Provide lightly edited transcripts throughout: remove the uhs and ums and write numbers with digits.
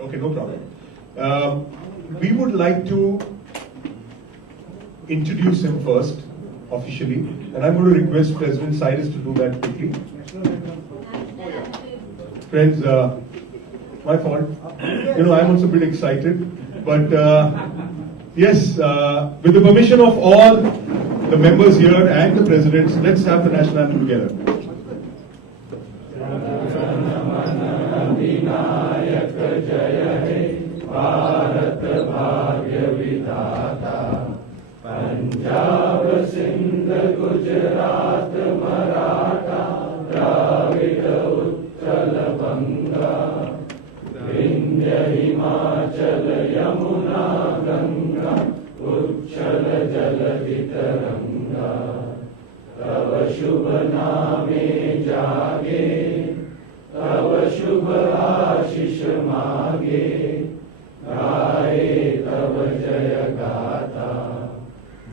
Okay, no problem. We would like to introduce him first, officially, and I'm going to request President Cyrus to do that quickly. Friends, my fault. I'm also a bit excited, but yes, with the permission of all the members here and the presidents, let's have the national anthem together. Punjab Sindh Gujarat Maratha Dravid Utkal बंगा विंध्य हिमाचल यमुना गंगा उच्छल जलधि तरंगा तव शुभ नामे जागे तव शुभ आशीष मागे गाए तव जय गाथा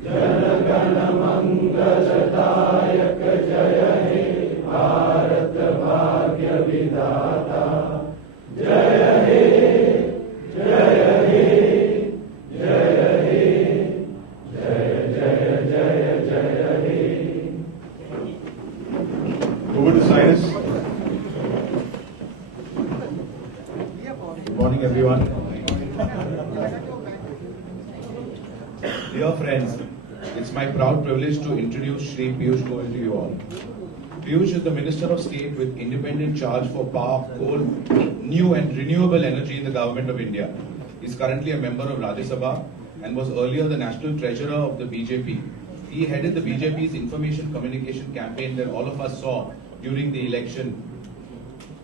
जन गण मंगलदायक जय हे भारत भाग्य विधाता जय हे जय हे जय हे जय जय जय जय हे. Over to Cyrus. Good morning, everyone. Dear friends, it's my proud privilege to introduce Shri Piyush Goyal to you all. Piyush is the Minister of State with independent charge for power, coal, new and renewable energy in the Government of India. He is currently a member of Rajya Sabha and was earlier the National Treasurer of the BJP. He headed the BJP's information communication campaign that all of us saw during the election.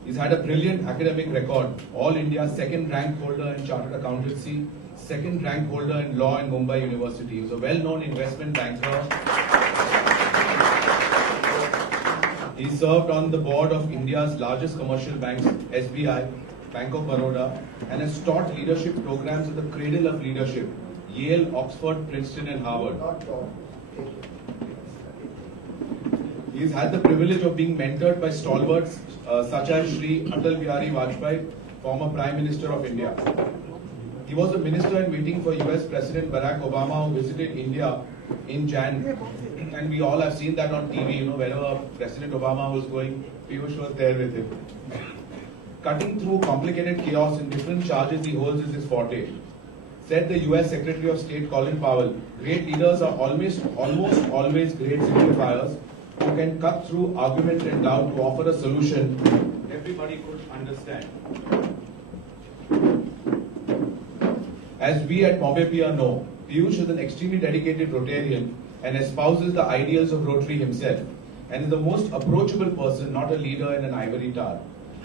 He's had a brilliant academic record, All India second rank holder in Chartered Accountancy, second rank holder in law in Mumbai University. He was a well-known investment banker. He served on the board of India's largest commercial banks, SBI, Bank of Baroda, and has taught leadership programs at the cradle of leadership, Yale, Oxford, Princeton, and Harvard. He's had the privilege of being mentored by stalwarts such as Shri Atal Bihari Vajpayee, former Prime Minister of India. He was the minister in waiting for US President Barack Obama, who visited India in Jan. And we all have seen that on TV, wherever President Obama was going, Piyush was there with him. Cutting through complicated chaos in different charges he holds is his forte. Said the US Secretary of State Colin Powell, great leaders are almost always great simplifiers who can cut through argument and doubt to offer a solution everybody could understand. As we at Bombay Pier know, Piyush is an extremely dedicated Rotarian and espouses the ideals of Rotary himself, and is the most approachable person, not a leader in an ivory tower.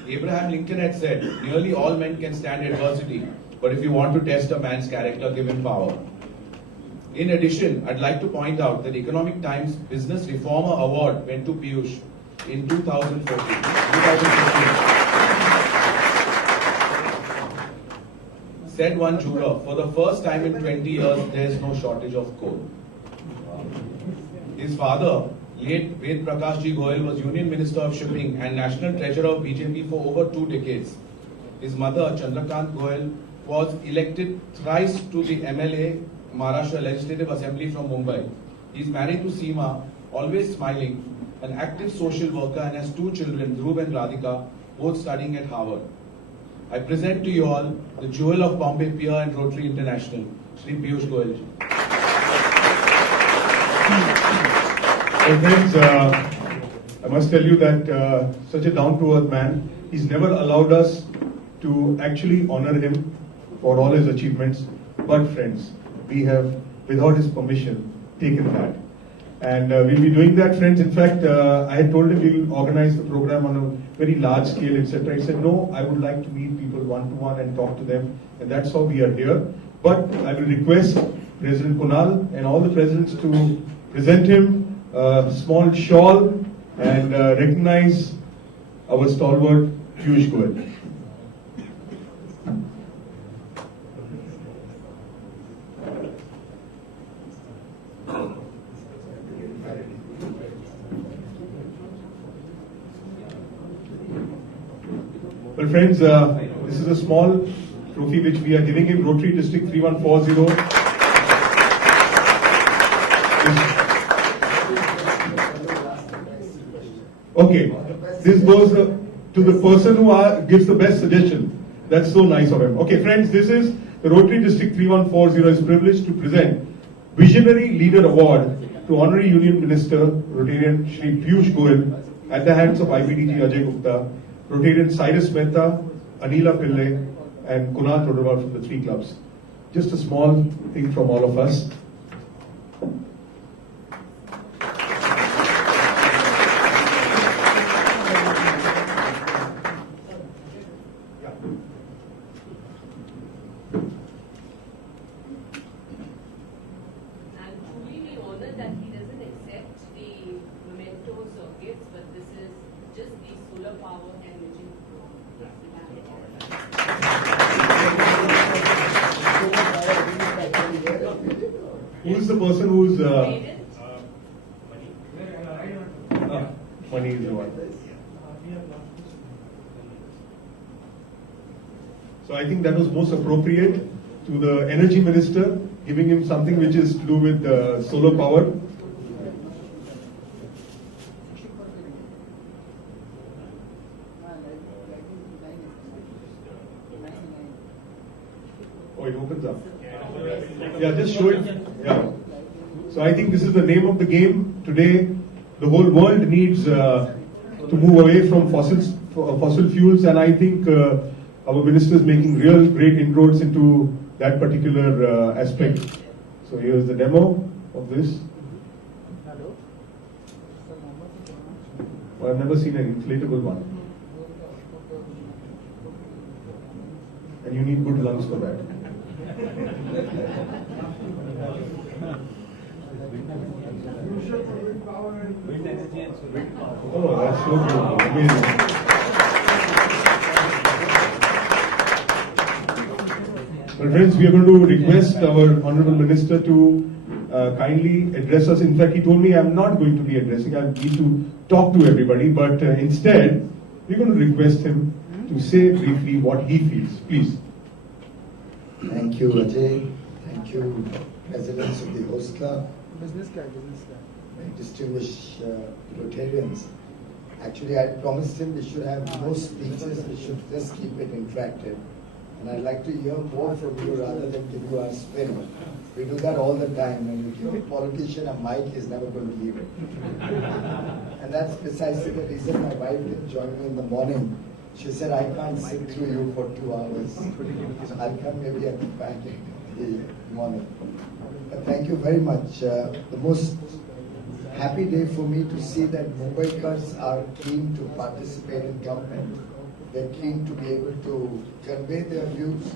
Abraham Lincoln had said, nearly all men can stand adversity, but if you want to test a man's character, give him power. In addition, I'd like to point out that Economic Times Business Reformer Award went to Piyush in 2015. Said one juror, for the first time in 20 years, there is no shortage of coal. His father, late Ved Prakash Ji Goyal, was Union Minister of Shipping and National Treasurer of BJP for over 2 decades. His mother, Chandrakant Goyal, was elected thrice to the MLA Maharashtra Legislative Assembly from Mumbai. He is married to Seema, always smiling, an active social worker, and has 2 children, Dhruv and Radhika, both studying at Harvard. I present to you all the jewel of Bombay Pier and Rotary International, Shri Piyush Goyal. So friends, I must tell you that such a down-to-earth man, he's never allowed us to actually honor him for all his achievements. But friends, we have, without his permission, taken that. And we'll be doing that, friends. In fact, I had told him we will organize the program on a very large scale, etc. He said, no, I would like to meet people one-to-one and talk to them. And that's how we are here. But I will request President Kunal and all the presidents to present him a small shawl and recognize our stalwart, Piyush Goyal. Well, friends, this is a small trophy which we are giving him. Rotary District 3140. Okay, this goes to the person who gives the best suggestion. That's so nice of him. Okay, friends, this is the Rotary District 3140 is privileged to present Visionary Leader Award to Honorary Union Minister Rotarian Shri Piyush Goyal at the hands of IBDG Ajay Gupta, Rotarian Cyrus Mehta, Anila Pillai, and Kunal Todawal from the three clubs. Just a small thing from all of us. Who's the person who's money is the one. So I think that was most appropriate to the energy minister, giving him something which is to do with solar power. Oh, it opens up. Yeah, just show it. Yeah. So I think this is the name of the game. Today, the whole world needs to move away from fossil fuels, and I think our minister is making real great inroads into that particular aspect. So here's the demo of this. Well, I've never seen an inflatable one. And you need good lungs for that. Oh, that's so good. Amazing. Well, friends, we are going to request our Honorable Minister to kindly address us. In fact, he told me I'm not going to be addressing, I need to talk to everybody, but instead, we're going to request him to say briefly what he feels. Please. Thank you, Ajay. Thank you, residents of the host club. Business guy. Very distinguished Rotarians. Actually, I promised him we should have no speeches, we should just keep it interactive. And I'd like to hear more from you rather than give you our spin. We do that all the time. When you give a politician a mic, he's never going to leave it. And that's precisely the reason my wife didn't join me in the morning. She said, I can't sit through you for 2 hours. So I'll come maybe at the back in the morning. But thank you very much. The most happy day for me to see that Mumbaikars are keen to participate in government. They're keen to be able to convey their views,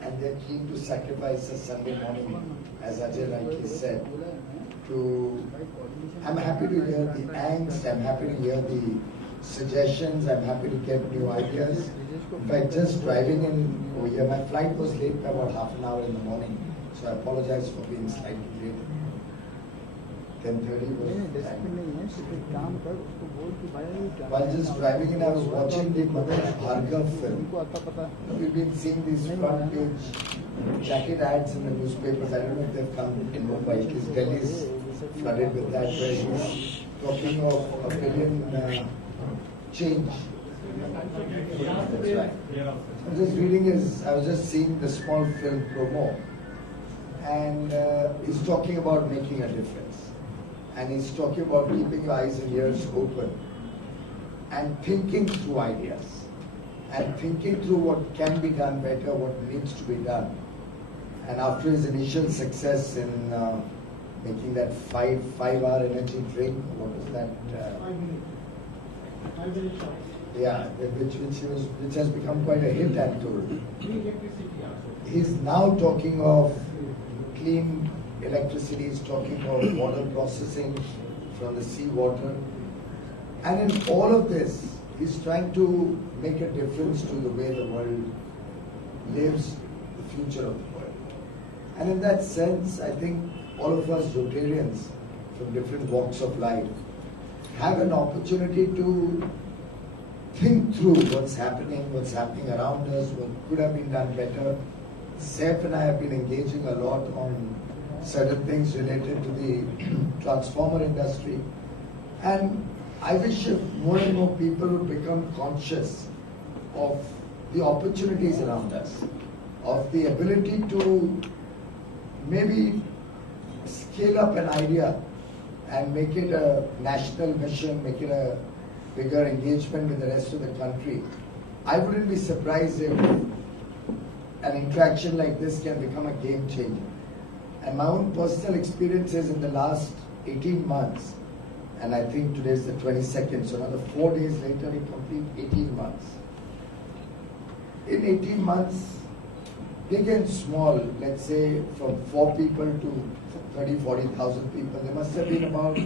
and they're keen to sacrifice a Sunday morning, as Ajay rightly said. I'm happy to hear the angst, I'm happy to hear the suggestions, I'm happy to get new ideas. In fact, just driving in over here, my flight was late by about half an hour in the morning, so I apologize for being slightly late. 10:30 was time. While just driving in, I was watching the Mother Bhargav film. We've been seeing these front page jacket ads in the newspapers. I don't know if they've come in Mumbai, because Delhi is flooded with that, where he's talking of $1 billion change. That's right. I was just seeing the small film promo, and he's talking about making a difference. And he's talking about keeping your eyes and ears open and thinking through ideas and thinking through what can be done better, what needs to be done. And after his initial success in making that five-hour energy drink, what was that? 5 minute shot. Yeah, which has become quite a hit, I'm told. He's now talking of clean electricity, is talking of water processing from the seawater. And in all of this, he's trying to make a difference to the way the world lives, the future of the world. And in that sense, I think all of us Rotarians from different walks of life have an opportunity to think through what's happening around us, what could have been done better. Saif and I have been engaging a lot on certain things related to the transformer industry. And I wish if more and more people would become conscious of the opportunities around us, of the ability to maybe scale up an idea and make it a national mission, make it a bigger engagement with the rest of the country. I wouldn't be surprised if an interaction like this can become a game changer. And my own personal experiences in the last 18 months, and I think today is the 22nd, so another 4 days later we complete 18 months. In 18 months, big and small, let's say from 4 people to 30, 40,000 people, there must have been about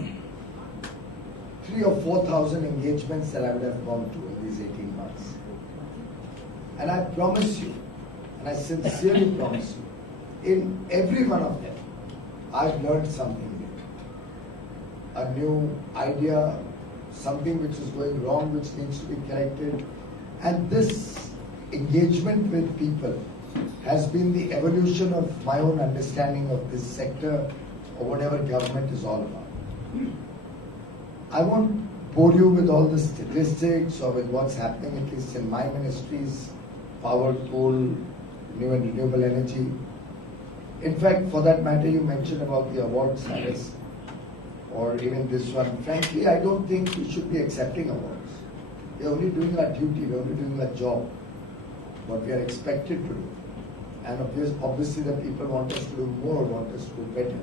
3,000 or 4,000 engagements that I would have gone to in these 18 months. And I promise you, and I sincerely promise you, in every one of them, I've learned something new. A new idea, something which is going wrong, which needs to be corrected. And this engagement with people has been the evolution of my own understanding of this sector or whatever government is all about. I won't bore you with all the statistics or with what's happening, at least in my ministries, power, coal, new and renewable energy. In fact, for that matter, you mentioned about the award status or even this one. Frankly, I don't think we should be accepting awards. We're only doing our duty, we're only doing our job, what we are expected to do. And obviously the people want us to do more, want us to do better.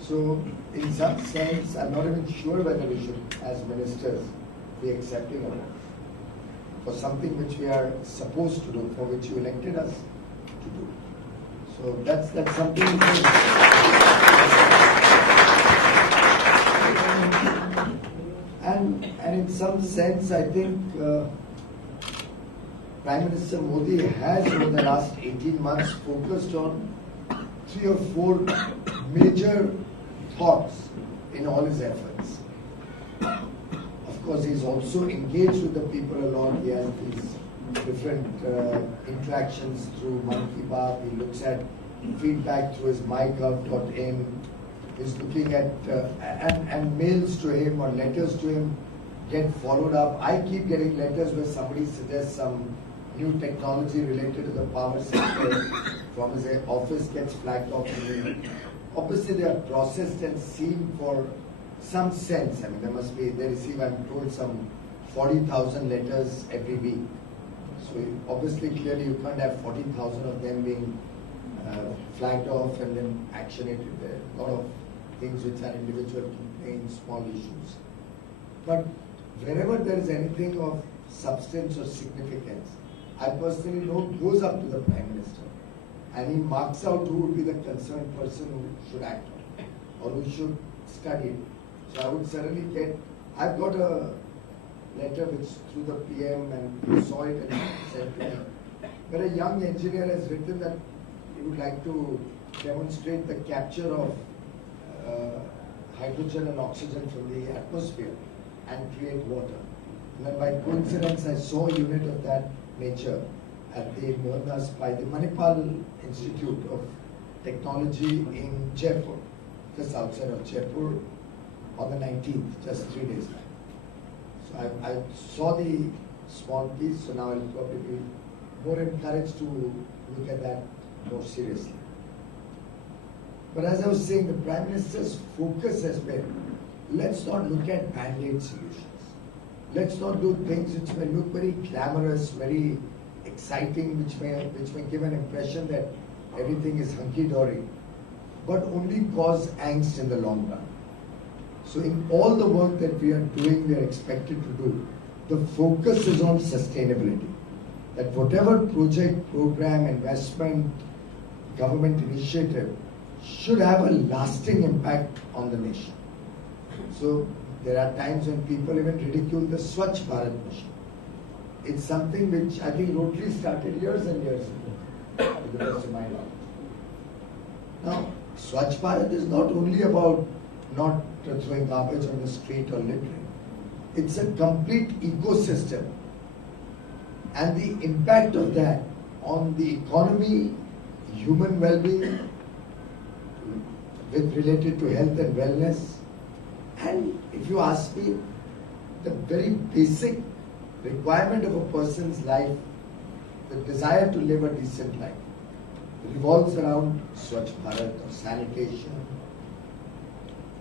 So in some sense, I'm not even sure whether we should, as ministers, be accepting awards for something which we are supposed to do, for which you elected us to do. So that's something which and in some sense, I think Prime Minister Modi has, over the last 18 months, focused on 3 or 4 major thoughts in all his efforts. Of course, he's also engaged with the people a lot. He has these different interactions through Man Ki Baat. He looks at feedback through his mygov.in. He's looking at and mails to him or letters to him get followed up. I keep getting letters where somebody suggests some new technology related to the power sector from his office gets flagged off to me. Obviously, they are processed and seen for some sense. I mean, they receive, I'm told, some 40,000 letters every week. So obviously, clearly, you can't have 40,000 of them being flagged off and then actionated. There are a lot of things which are individual complaints, small issues. But wherever there is anything of substance or significance, I personally know goes up to the Prime Minister. And he marks out who would be the concerned person who should act on it or who should study it. So I would certainly I've got a letter which through the PM and he saw it and sent to me. But a young engineer has written that he would like to demonstrate the capture of hydrogen and oxygen from the atmosphere and create water. And then by coincidence I saw a unit of that nature at the by the Manipal Institute of Technology in Jaipur, just outside of Jaipur, on the 19th, just 3 days back. So I saw the small piece, so now I'll probably be more encouraged to look at that more seriously. But as I was saying, the Prime Minister's focus has been, let's not look at band-aid solutions. Let's not do things which may look very glamorous, very exciting, which may give an impression that everything is hunky-dory, but only cause angst in the long run. So in all the work that we are doing, we are expected to do, the focus is on sustainability. That whatever project, program, investment, government initiative should have a lasting impact on the nation. So there are times when people even ridicule the Swachh Bharat mission. It's something which I think Rotary started years and years ago, to the best of my knowledge. Now, Swachh Bharat is not only about not throwing garbage on the street or littering. It's a complete ecosystem and the impact of that on the economy, human well-being, with related to health and wellness, and if you ask me, the very basic requirement of a person's life, the desire to live a decent life, revolves around Swachh Bharat or sanitation,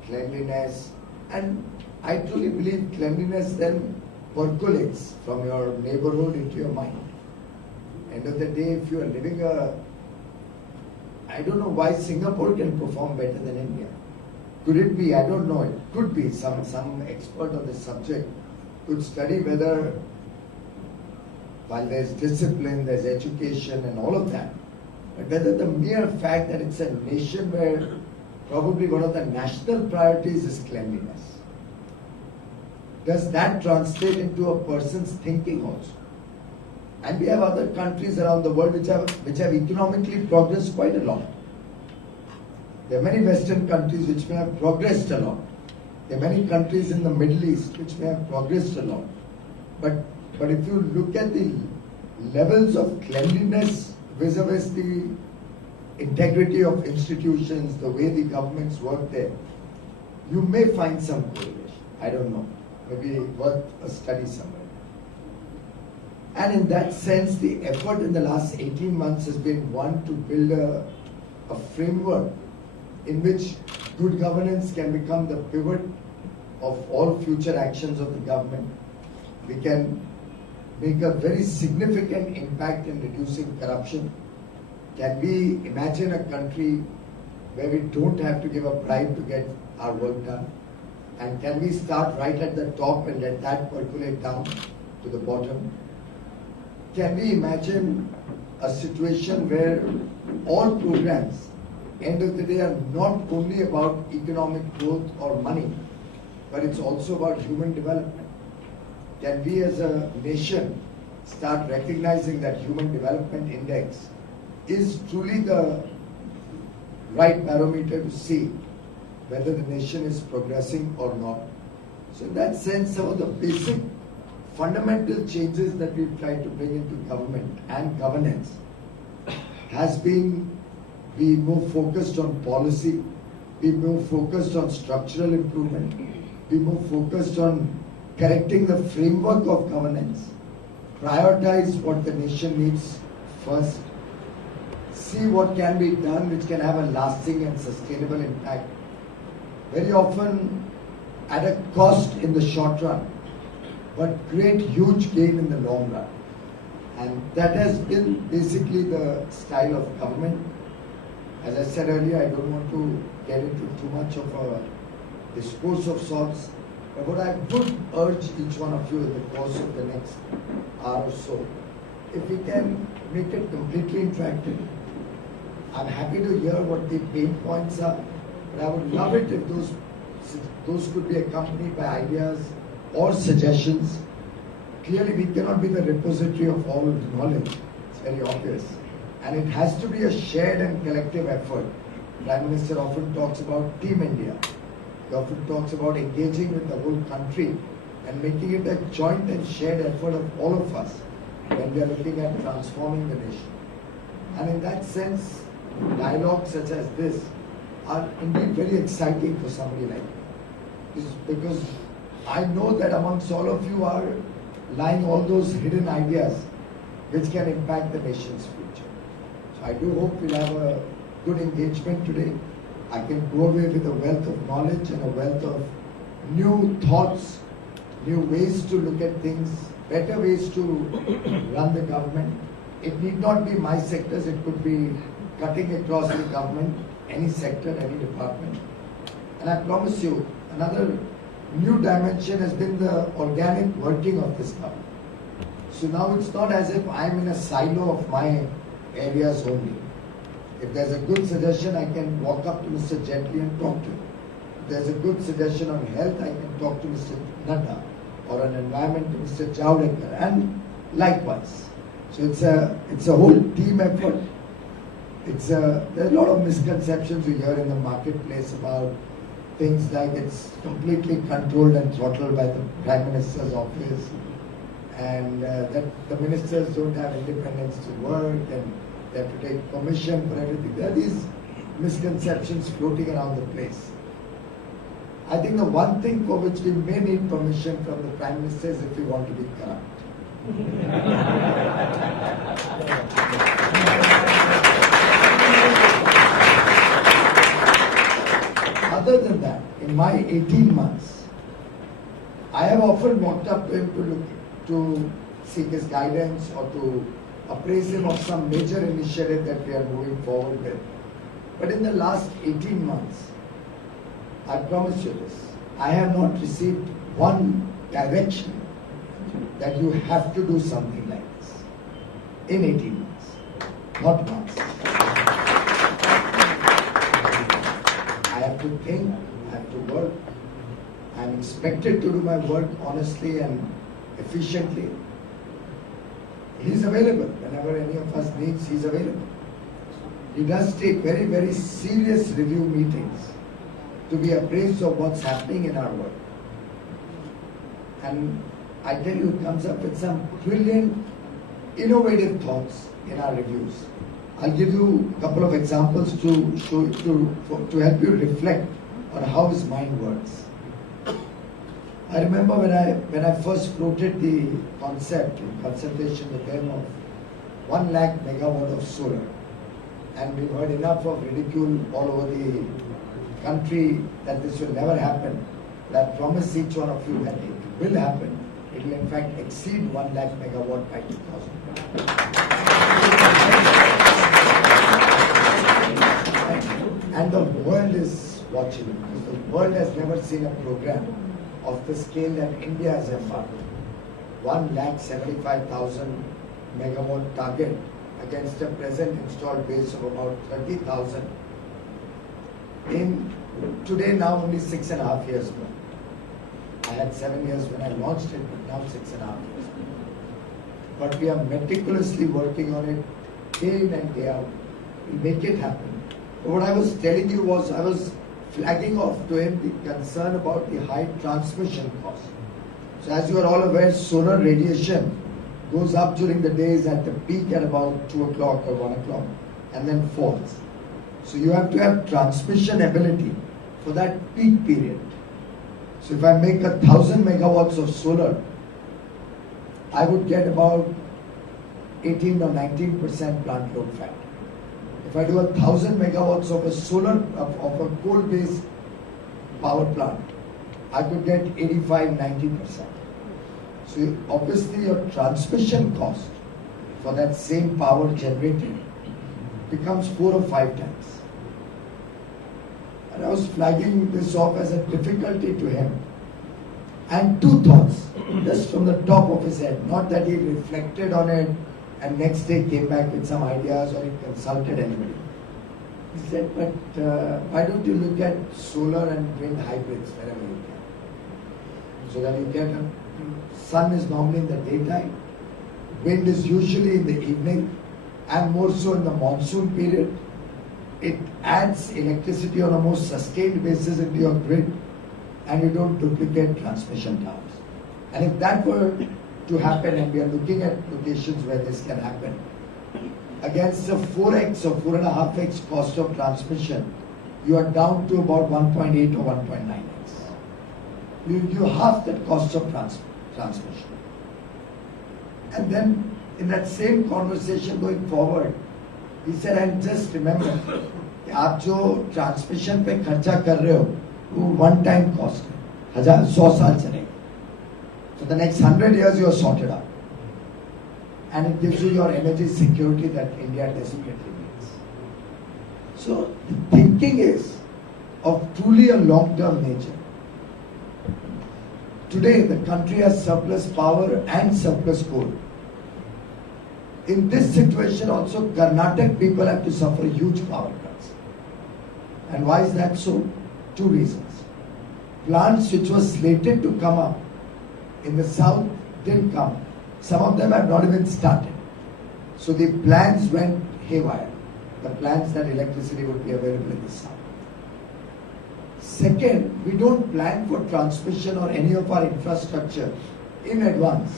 cleanliness, and I truly believe cleanliness then percolates from your neighborhood into your mind. End of the day, if you are living I don't know why Singapore can perform better than India. Could it be? I don't know. It could be. Some expert on this subject could study whether, while there's discipline, there's education and all of that, but whether the mere fact that it's a nation where probably one of the national priorities is cleanliness, does that translate into a person's thinking also? And we have other countries around the world which have economically progressed quite a lot. There are many Western countries which may have progressed a lot. There are many countries in the Middle East which may have progressed a lot. But if you look at the levels of cleanliness vis-a-vis the integrity of institutions, the way the governments work there, you may find some correlation. I don't know. Maybe worth a study somewhere. And in that sense, the effort in the last 18 months has been one to build a framework in which good governance can become the pivot of all future actions of the government. We can make a very significant impact in reducing corruption. Can we imagine a country where we don't have to give a bribe to get our work done? And can we start right at the top and let that percolate down to the bottom? Can we imagine a situation where all programs, end of the day, are not only about economic growth or money, but it's also about human development? Can we as a nation start recognizing that Human Development Index is truly the right barometer to see whether the nation is progressing or not? So in that sense, some of the basic fundamental changes that we've tried to bring into government and governance has been be more focused on policy, be more focused on structural improvement, be more focused on correcting the framework of governance, prioritize what the nation needs first, see what can be done which can have a lasting and sustainable impact, very often at a cost in the short run, but great huge gain in the long run. And that has been basically the style of government. As I said earlier, I don't want to get into too much of a discourse of sorts, but what I would urge each one of you in the course of the next hour or so, if we can make it completely interactive. I'm happy to hear what the pain points are, but I would love it if those could be accompanied by ideas or suggestions. Clearly, we cannot be the repository of all knowledge. It's very obvious. And it has to be a shared and collective effort. Prime Minister often talks about Team India. He often talks about engaging with the whole country and making it a joint and shared effort of all of us when we are looking at transforming the nation. And in that sense, dialogues such as this are indeed very exciting for somebody like me. Because I know that amongst all of you are lying all those hidden ideas which can impact the nation's future. So I do hope we'll have a good engagement today. I can go away with a wealth of knowledge and a wealth of new thoughts, new ways to look at things, better ways to run the government. It need not be my sectors, it could be cutting across the government, any sector, any department. And I promise you, another new dimension has been the organic working of this government. So now it's not as if I'm in a silo of my areas only. If there's a good suggestion, I can walk up to Mr. Jetli and talk to him. If there's a good suggestion on health, I can talk to Mr. Nadda, or on environment to Mr. Javadekar, and likewise. So it's a whole team effort. There are a lot of misconceptions we hear in the marketplace about things like it's completely controlled and throttled by the Prime Minister's office. and that the ministers don't have independence to work and they have to take permission for everything. There are these misconceptions floating around the place. I think the one thing for which we may need permission from the Prime Minister is if we want to be corrupt. Other than that, in my 18 months, I have often walked up to him to seek his guidance or to appraise him of some major initiative that we are moving forward with. But in the last 18 months, I promise you this, I have not received one direction that you have to do something like this in 18 months. Not once. I have to think, I have to work. I am expected to do my work honestly and efficiently. He's available. Whenever any of us needs, he's available. He does take very, very serious review meetings to be appraised of what's happening in our work. And I tell you, it comes up with some brilliant, innovative thoughts in our reviews. I'll give you a couple of examples to help you reflect on how his mind works. I remember when I first floated the concept in consultation with them of 1 lakh megawatt of solar, and we've heard enough of ridicule all over the country that this will never happen. But I promise each one of you that it will happen. It will in fact exceed 1 lakh megawatt by 2020. And the world is watching, because the world has never seen a program of the scale that India has embarked. 1,75,000 megawatt target against a present installed base of about 30,000. In today now only 6.5 years more. I had 7 years when I launched it, but now 6.5 years more. But we are meticulously working on it day in and day out. We make it happen. But what I was telling you was, I was flagging off to him the concern about the high transmission cost. So as you are all aware, solar radiation goes up during the days at the peak at about 2 o'clock or 1 o'clock and then falls. So you have to have transmission ability for that peak period. So if I make 1,000 megawatts of solar, I would get about 18 or 19% plant load factor. If I do 1,000 megawatts of a solar, of a coal-based power plant, I could get 85-90%. So obviously your transmission cost for that same power generated becomes 4 or 5 times. And I was flagging this off as a difficulty to him. And 2 thoughts, just from the top of his head, not that he reflected on it and next day came back with some ideas or he consulted anybody. He said, but why don't you look at solar and wind hybrids wherever you can? So that you get sun is normally in the daytime, wind is usually in the evening, and more so in the monsoon period. It adds electricity on a more sustained basis into your grid, and you don't duplicate transmission towers. And if that were to happen, and we are looking at locations where this can happen, against the 4x or 4.5x cost of transmission, you are down to about 1.8 or 1.9x. You half that cost of transmission. And then in that same conversation going forward, he said, and just remember, कि आप जो transmission पे खर्चा कर रहे हो, वो one time cost है, 100 साल चलेगा. For the next 100 years, you are sorted out. And it gives you your energy security that India desperately needs. So the thinking is of truly a long-term nature. Today, the country has surplus power and surplus coal. In this situation also, Karnataka people have to suffer huge power cuts. And why is that so? 2 reasons. Plants which were slated to come up in the south didn't come. Some of them have not even started. So the plans went haywire. The plans that electricity would be available in the south. Second, we don't plan for transmission or any of our infrastructure in advance.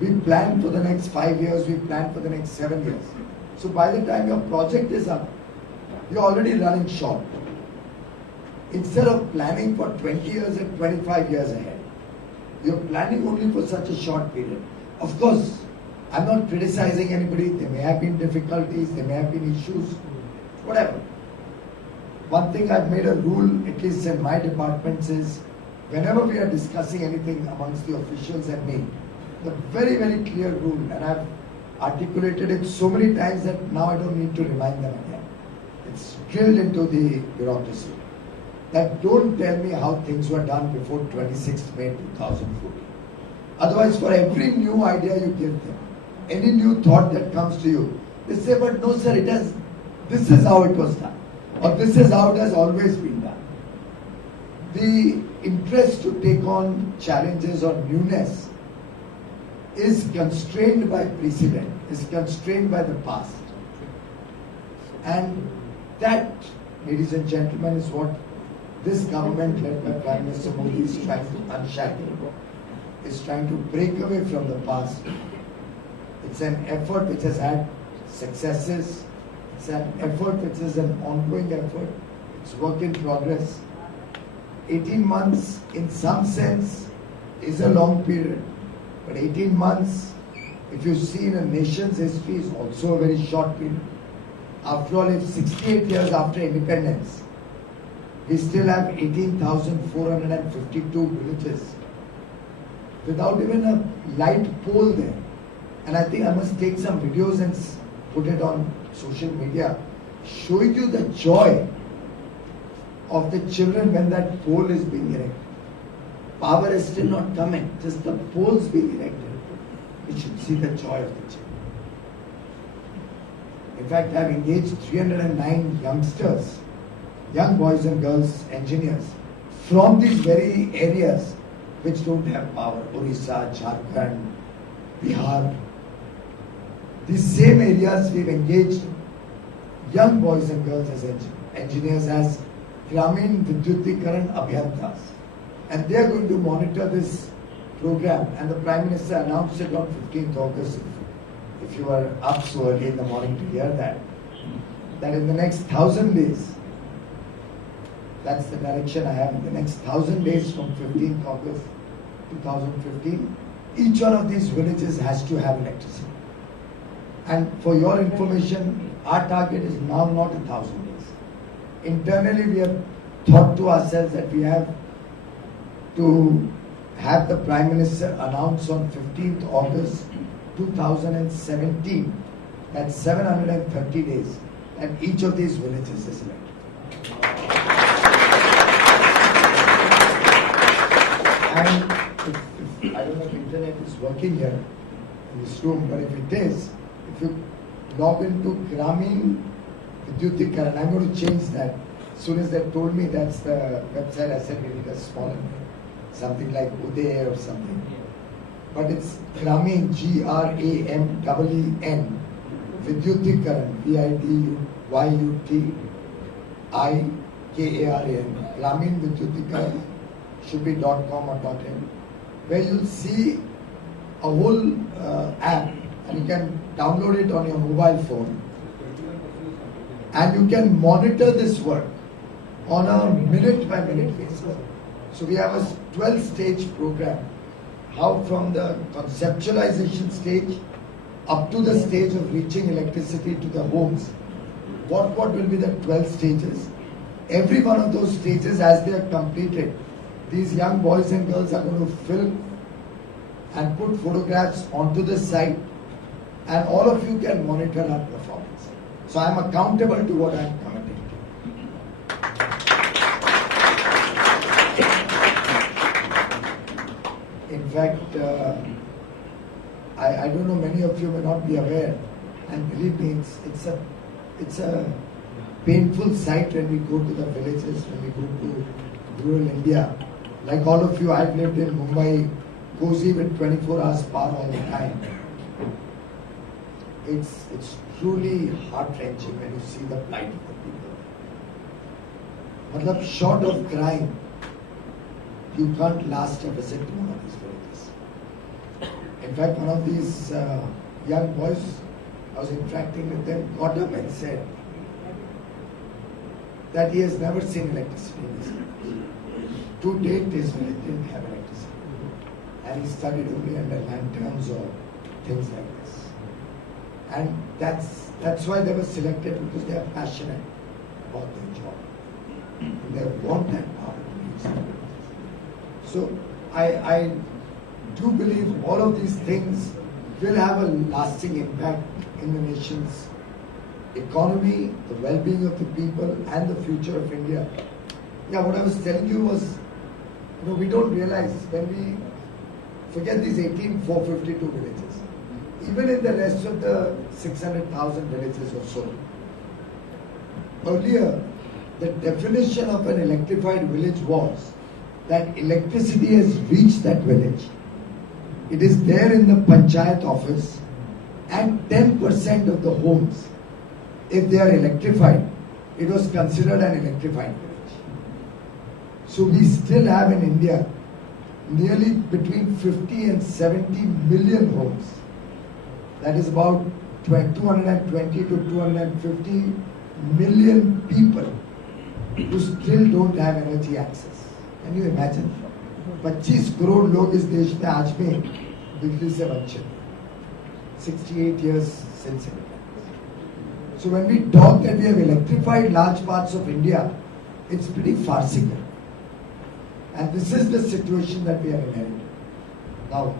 We plan for the next 5 years, we plan for the next 7 years. So by the time your project is up, you're already running short. Instead of planning for 20 years and 25 years ahead, you're planning only for such a short period. Of course, I'm not criticizing anybody. There may have been difficulties, there may have been issues, whatever. One thing I've made a rule, at least in my departments, is whenever we are discussing anything amongst the officials and me, the very, very clear rule, and I've articulated it so many times that now I don't need to remind them again. It's drilled into the bureaucracy. That don't tell me how things were done before 26th May 2014. Otherwise, for every new idea you give them, any new thought that comes to you, they say, but no sir, this is how it was done. Or this is how it has always been done. The interest to take on challenges or newness is constrained by precedent, is constrained by the past. And that, ladies and gentlemen, is what this government led by Prime Minister Modi is trying to unshackle, is trying to break away from the past. It's an effort which has had successes. It's an effort which is an ongoing effort. It's work in progress. 18 months in some sense is a long period. But 18 months, if you see in a nation's history, is also a very short period. After all, if 68 years after independence, we still have 18,452 villages without even a light pole there. And I think I must take some videos and put it on social media, showing you the joy of the children when that pole is being erected. Power is still not coming, just the poles being erected. We should see the joy of the children. In fact, I have engaged 309 youngsters, young boys and girls, engineers, from these very areas which don't have power. Orissa, Jharkhand, Bihar. These same areas we've engaged young boys and girls as engineers, as Gramin Vidyutikaran Abhiyantas. And they are going to monitor this program. And the Prime Minister announced it on 15th August, if you were up so early in the morning to hear that in the next 1,000 days, that's the direction I have, in the next 1,000 days from 15th August 2015, each one of these villages has to have electricity. And for your information, our target is now not 1,000 days. Internally, we have thought to ourselves that we have to have the Prime Minister announce on 15th August 2017, that's 730 days, and each of these villages is electrified. And if I don't know if internet is working here in this room, but if it is, if you log into Gramin Vidyutikaran, I'm going to change that. As soon as they told me that's the website, I said we need a smaller name, something like Uday or something. But it's Gramin, Gramen, Vidyutikaran, Vidyutikaran, Gramin Vidyutikaran, should be .com or .in, where you'll see a whole app, and you can download it on your mobile phone, and you can monitor this work on a minute-by-minute basis. So we have a 12-stage program, how from the conceptualization stage up to the stage of reaching electricity to the homes. What will be the 12 stages? Every one of those stages, as they are completed, these young boys and girls are going to film and put photographs onto the site, and all of you can monitor our performance. So I am accountable to what I am committing to. In fact, I don't know, many of you may not be aware, and believe me, it's a painful sight when we go to the villages, when we go to rural India. Like all of you, I've lived in Mumbai, cozy with 24 hours power all the time. It's truly heart-wrenching when you see the plight of the people. Matlab, short of crying, you can't last a visit to one of these villages. In fact, one of these young boys, I was interacting with them, got up and said that he has never seen electricity in his life. To date, his village didn't have electricity. And he studied only under lanterns or things like this. And that's why they were selected, because they are passionate about their job. And they want that power to use it. So I do believe all of these things will have a lasting impact in the nation's economy, the well-being of the people, and the future of India. Yeah, what I was telling you was, we don't realize when we forget these 18,452 villages, even in the rest of the 600,000 villages or so, earlier the definition of an electrified village was that electricity has reached that village. It is there in the panchayat office, and 10% of the homes, if they are electrified, it was considered an electrified village. So we still have in India nearly between 50 and 70 million homes. That is about 220 to 250 million people who still don't have energy access. Can you imagine? 25 crore लोग इस देश में आज में बिजली से वंचित, 68 years since independence. So when we talk that we have electrified large parts of India, it's pretty farcical. And this is the situation that we have inherited. Now,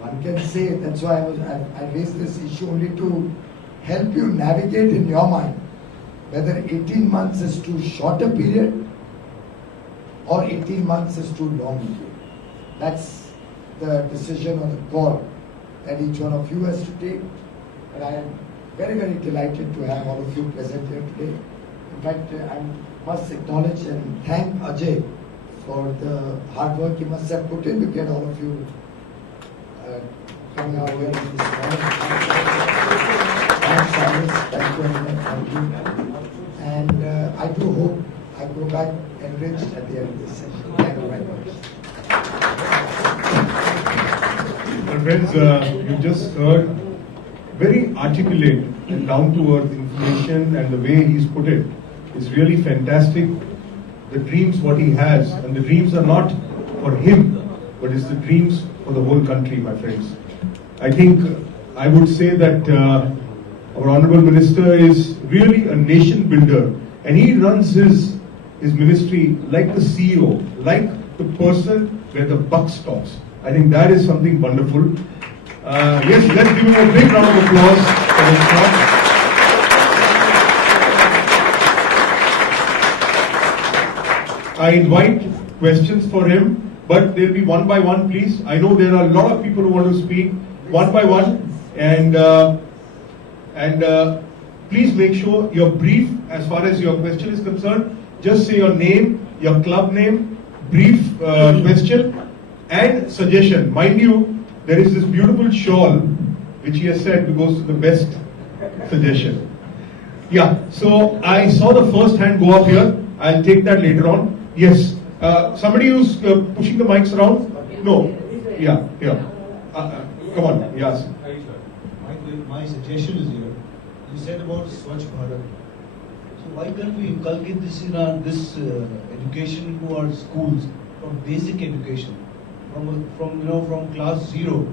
one can say, that's why I raised this issue only to help you navigate in your mind whether 18 months is too short a period or 18 months is too long a period. That's the decision or the call that each one of you has to take. And I am very, very delighted to have all of you present here today. In fact, I must acknowledge and thank Ajay for the hard work he must have put in to get all of you coming out here this morning. Thanks, Alice. Thank you, thank you. And I do hope I go back enriched at the end of this session. Thank you very much. Well, friends, you just heard very articulate and down-to-earth information, and the way he's put it is really fantastic. The dreams what he has, and the dreams are not for him, but it's the dreams for the whole country, my friends. I think I would say that our Honorable Minister is really a nation builder, and he runs his ministry like the CEO, like the person where the buck stops. I think that is something wonderful. Yes, let's give him a big round of applause for his talk. I invite questions for him, but they'll be one by one, please. I know there are a lot of people who want to speak, one by one, and please make sure you're brief as far as your question is concerned. Just say your name, your club name, brief question, and suggestion. Mind you, there is this beautiful shawl which he has said goes to the best suggestion. Yeah, so I saw the first hand go up here. I'll take that later on. Yes, somebody who's pushing the mics around? No. Yeah, yeah. Come on, yes. My suggestion is here. You said about Swachh Bharat. So why can't we inculcate this in our education to our schools from basic education, from class 0?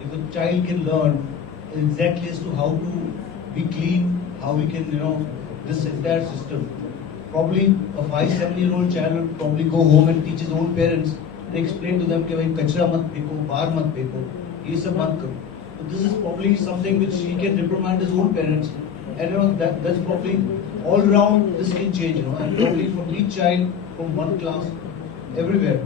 If a child can learn exactly as to how to be clean, how we can this entire system. Probably a 5-7-year-old child will probably go home and teach his own parents and explain to them कि भाई कचरा मत फेंको, बाहर मत फेंको, ये सब मत करो. So this is probably something which he can reprimand his own parents, and that's probably all round this can change, and probably from each child from one class everywhere.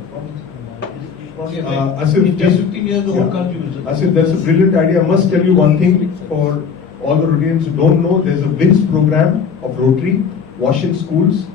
Probably Asif, in just 15 years the whole country will. Asif, that's a brilliant idea. I must tell you one thing for all the Rotarians who don't know. There's a WINS program of Rotary. Wash in schools,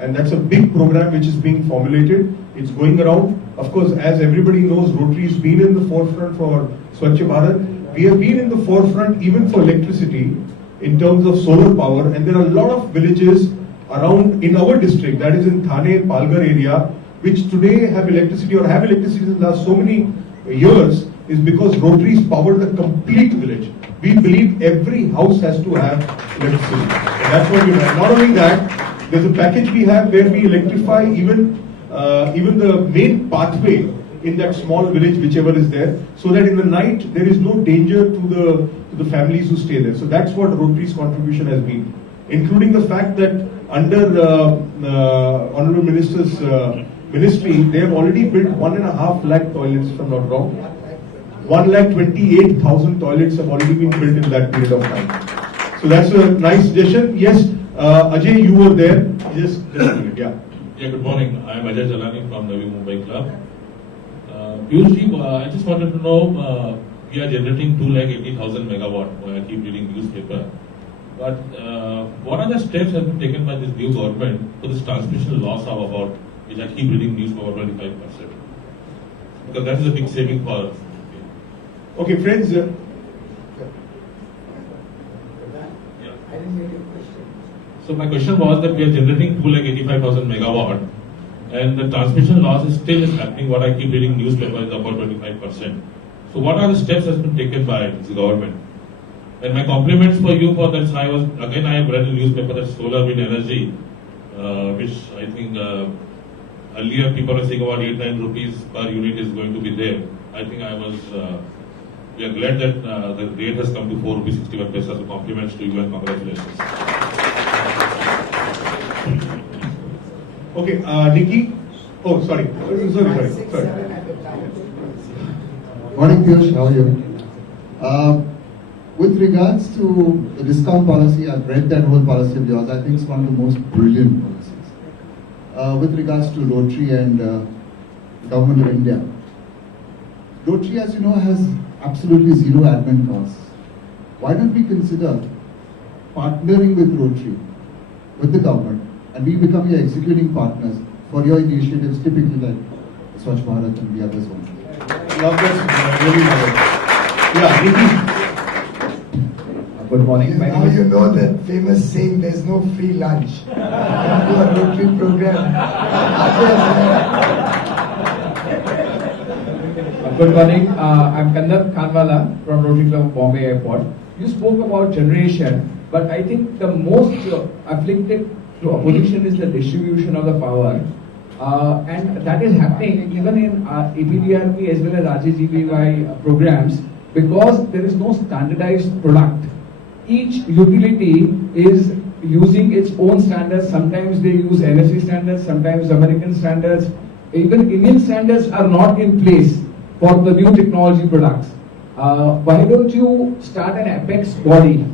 and that's a big program which is being formulated. It's going around. Of course, as everybody knows, Rotary has been in the forefront for Swachh Bharat. We have been in the forefront even for electricity in terms of solar power, and there are a lot of villages around in our district, that is in Thane, Palghar area, which today have electricity or have electricity in the last so many years, is because Rotaries power the complete village. We believe every house has to have electricity. And that's what we have. Not only that, there's a package we have where we electrify even the main pathway in that small village, whichever is there, so that in the night there is no danger to the families who stay there. So that's what Rotary's contribution has been, including the fact that under the Honourable Minister's ministry, they have already built 1.5 lakh toilets, if I'm not wrong. 1,28,000 toilets have already been built in that period of time. So that's a nice suggestion. Yes, Ajay, you were there. Just a minute, yeah. Yeah, good morning. I am Ajay Jalani from Navi Mumbai Club. Piyushji, I just wanted to know, we are generating 2,80,000 megawatt. I keep reading newspaper. But what are the steps that have been taken by this new government for this transmission loss of about, which I keep reading newspaper, 25%? Because that is a big saving for us. Okay, friends. So my question was that we are generating 2,85,000 megawatt, and the transmission loss is still happening. What I keep reading newspaper is about 25%. So what are the steps that have been taken by the government? And my compliments for you for that. I have read in newspaper that solar wind energy, which I think earlier people were saying about 8-9 rupees per unit is going to be there. I think we are glad that the rate has come to 4 rupees 61 paisa. So compliments to you and congratulations. Okay, Nikki. Oh, sorry. Sorry. Morning, Piyush. How are you? With regards to the discount policy, I've read that whole policy of yours. I think it's one of the most brilliant policies. With regards to Rotary and the Government of India, Rotary, as you know, has absolutely zero admin costs. Why don't we consider partnering with Rotary, with the government, and we become your executing partners for your initiatives, typically like Swachh Bharat and the others one. Love that. Really love it. Yeah, Nikki. Good morning. Now you know that famous saying, there's no free lunch. Come to a Rotary program. Good morning. I'm Kandat Khanwala from Rotary Club of Bombay Airport. You spoke about generation, but I think the most afflicted to opposition is the distribution of the power. And that is happening even in APDRP as well as RJGBY programs, because there is no standardized product. Each utility is using its own standards. Sometimes they use NSE standards, sometimes American standards. Even Indian standards are not in place for the new technology products. Why don't you start an apex body?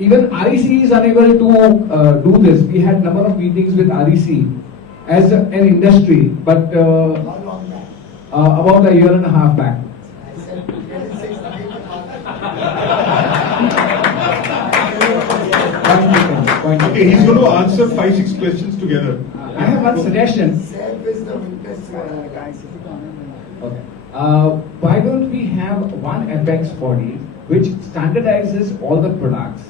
Even REC is unable to do this. We had number of meetings with REC as an industry, but about a year and a half back. Okay, he's going to answer 5-6 questions together. I have one suggestion. Okay. Why don't we have one apex body which standardizes all the products,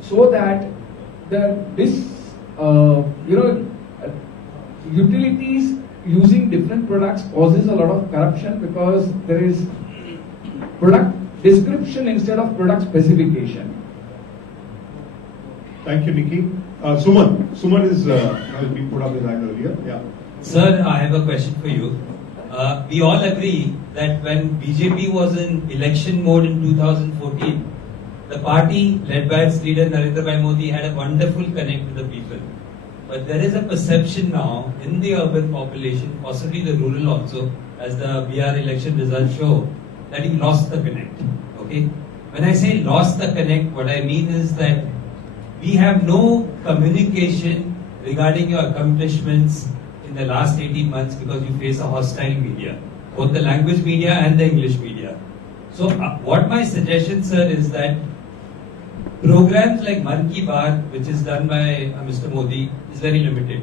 so that utilities using different products causes a lot of corruption, because there is product description instead of product specification. Thank you, Nikki. Suman. Suman has been put up his hand earlier. Yeah. Sir, I have a question for you. We all agree that when BJP was in election mode in 2014, the party led by its leader Narendra Bhai Modi had a wonderful connect with the people. But there is a perception now in the urban population, possibly the rural also, as the BR election results show, that he lost the connect. Okay? When I say lost the connect, what I mean is that we have no communication regarding your accomplishments in the last 18 months, because you face a hostile media, both the language media and the English media. So what my suggestion, sir, is that programs like Man Ki Baat, which is done by Mr. Modi, is very limited.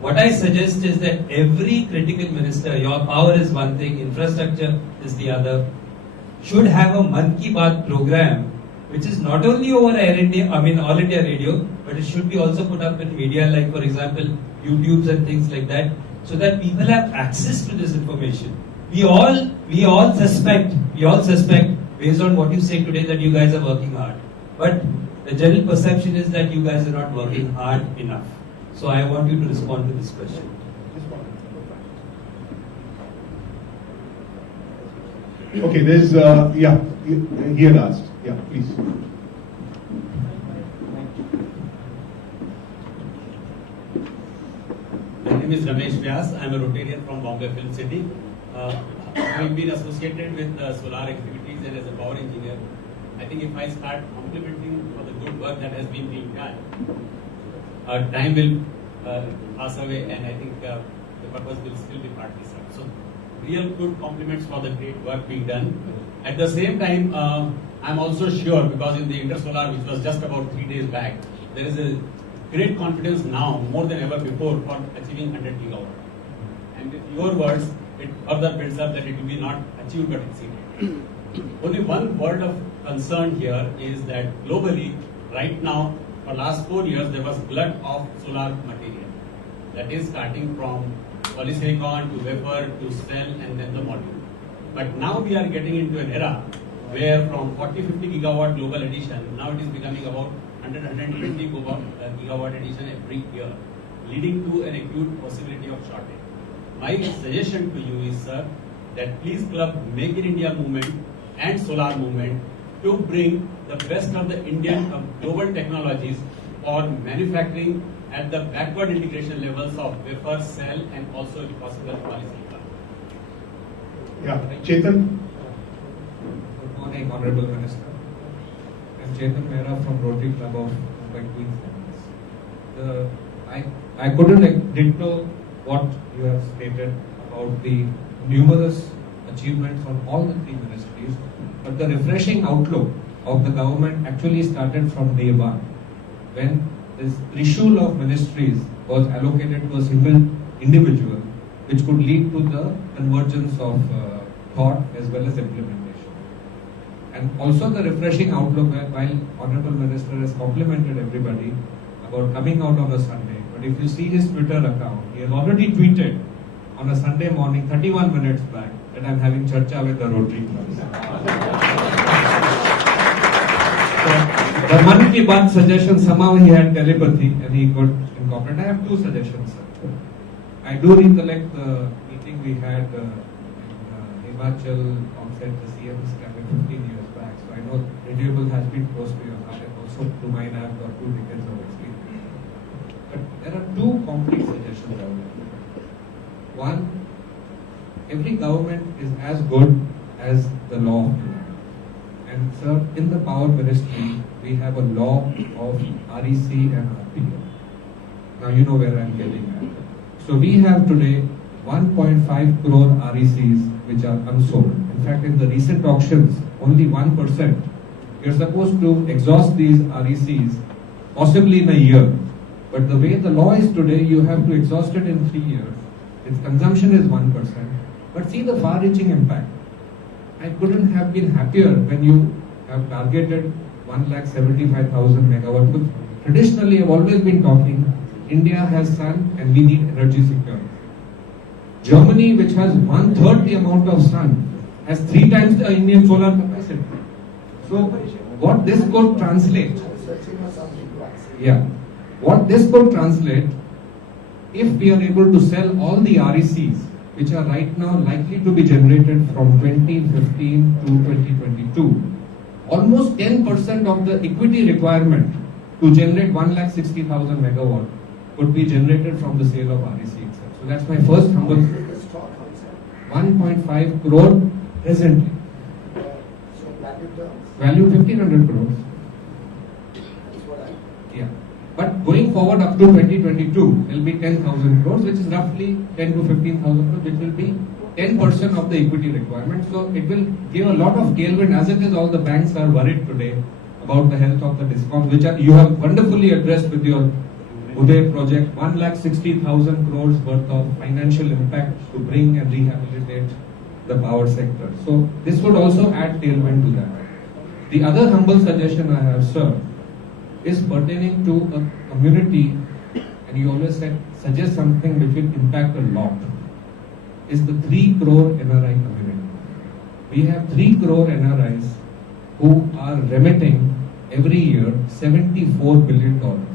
What I suggest is that every critical minister, your power is one thing, infrastructure is the other, should have a Man Ki Baat program, which is not only over All India Radio, but it should be also put up in media, like for example, YouTubes and things like that, so that people have access to this information. we all suspect based on what you say today that you guys are working hard. But the general perception is that you guys are not working hard enough. So I want you to respond to this question. Okay, there's, he had asked. Yeah, please. My name is Ramesh Vyas. I am a Rotarian from Bombay Film City. I've been associated with solar activities and as a power engineer. I think if I start complimenting for the good work that has been being done, time will pass away, and I think the purpose will still be partly served. So, real good compliments for the great work being done. At the same time, I'm also sure, because in the Intersolar, which was just about 3 days back, there is a great confidence now, more than ever before, for achieving 100 gigawatt. And with your words, it further builds up that it will be not achieved but exceeded. Only one word of concern here is that globally, right now, for last 4 years, there was glut of solar material. That is starting from polysilicon to wafer to cell and then the module. But now we are getting into an era where from 40-50 gigawatt global addition, now it is becoming about 100-120 gigawatt addition every year, leading to an acute possibility of shortage. My suggestion to you is, sir, that please club Make in India movement and solar movement to bring the best of the Indian global technologies for manufacturing at the backward integration levels of wafer, cell, and also if possible polysilicon. Yeah, Chetan. Good morning, Honorable Minister. I'm Chetan Mehra from Rotary Club of Mumbai Queens. I couldn't ditto what you have stated about the numerous achievements on all the three ministries, but the refreshing outlook of the government actually started from day one, when this trishul of ministries was allocated to a single individual, which could lead to the convergence of thought as well as implementation. And also the refreshing outlook, while Honorable Minister has complimented everybody about coming out on a Sunday, but if you see his Twitter account, he has already tweeted on a Sunday morning, 31 minutes back, that I'm having Charcha with the Rotary Club. The Man Ki Baat suggestion, somehow he had telepathy and he could incorporate. I have two suggestions, sir. I do recollect the meeting we had in Himachal alongside the CM's cabinet 15 years back. So I know renewable has been close to your heart, and also to mine I have got 2 decades of experience. But there are two concrete suggestions out there. One, every government is as good as the law of the land. And sir, in the power ministry, we have a law of REC and RPO. Now you know where I am getting at. So we have today 1.5 crore RECs which are unsold. In fact, in the recent auctions, only 1%. You're supposed to exhaust these RECs possibly in a year. But the way the law is today, you have to exhaust it in 3 years. Its consumption is 1%. But see the far-reaching impact. I couldn't have been happier when you have targeted 1,75,000 megawatt. Traditionally, I've always been talking, India has sun and we need energy security. Germany, which has 1/3 the amount of sun, has 3 times the Indian solar capacity. So, what this could translate, what this could translate, if we are able to sell all the RECs, which are right now likely to be generated from 2015 to 2022, almost 10% of the equity requirement to generate 1,60,000 megawatt could be generated from the sale of REC itself. So that's my first humble. 1.5 crore presently. Value 1,500 crores. Yeah. But going forward up to 2022, it will be 10,000 crores, which is roughly 10 to 15,000 crores, which will be 10% of the equity requirement. So it will give a lot of tailwind. As it is, all the banks are worried today about the health of the discounts, which you have wonderfully addressed with your Uday project, 1,60,000 crores worth of financial impact to bring and rehabilitate the power sector. So this would also add tailwind to that. The other humble suggestion I have, sir, is pertaining to a community, and you always said, suggest something which will impact a lot. is the 3 crore NRI community. We have 3 crore NRIs who are remitting every year $74 billion.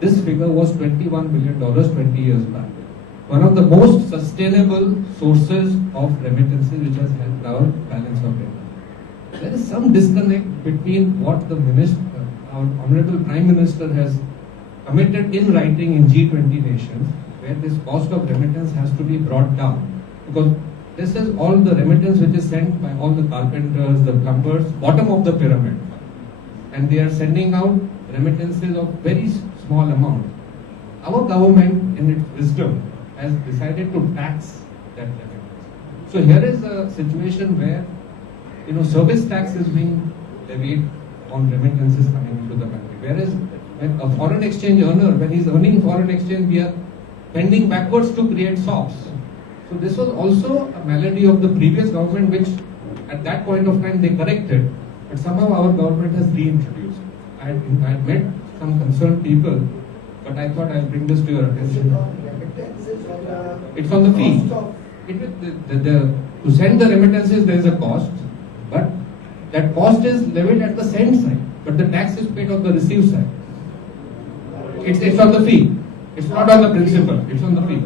This figure was $21 billion 20 years back. One of the most sustainable sources of remittances which has helped our balance of payments. There is some disconnect between what the minister, our Honorable Prime Minister has committed in writing in G20 nations, where this cost of remittance has to be brought down. Because this is all the remittance which is sent by all the carpenters, the plumbers, bottom of the pyramid. And they are sending out remittances of very small amount. Our government, in its wisdom, has decided to tax that remittance. So here is a situation where, service tax is being levied on remittances coming into the country. Whereas when a foreign exchange earner, when he is earning foreign exchange, we are bending backwards to create SOPs. So this was also a malady of the previous government, which at that point of time they corrected, but somehow our government has reintroduced. I had met some concerned people, but I thought I'll bring this to your attention. It's on the fee. To send the remittances, there is a cost, but that cost is levied at the send side, but the tax is paid on the receive side. It's on the fee. It's not on the principal. It's on the fee.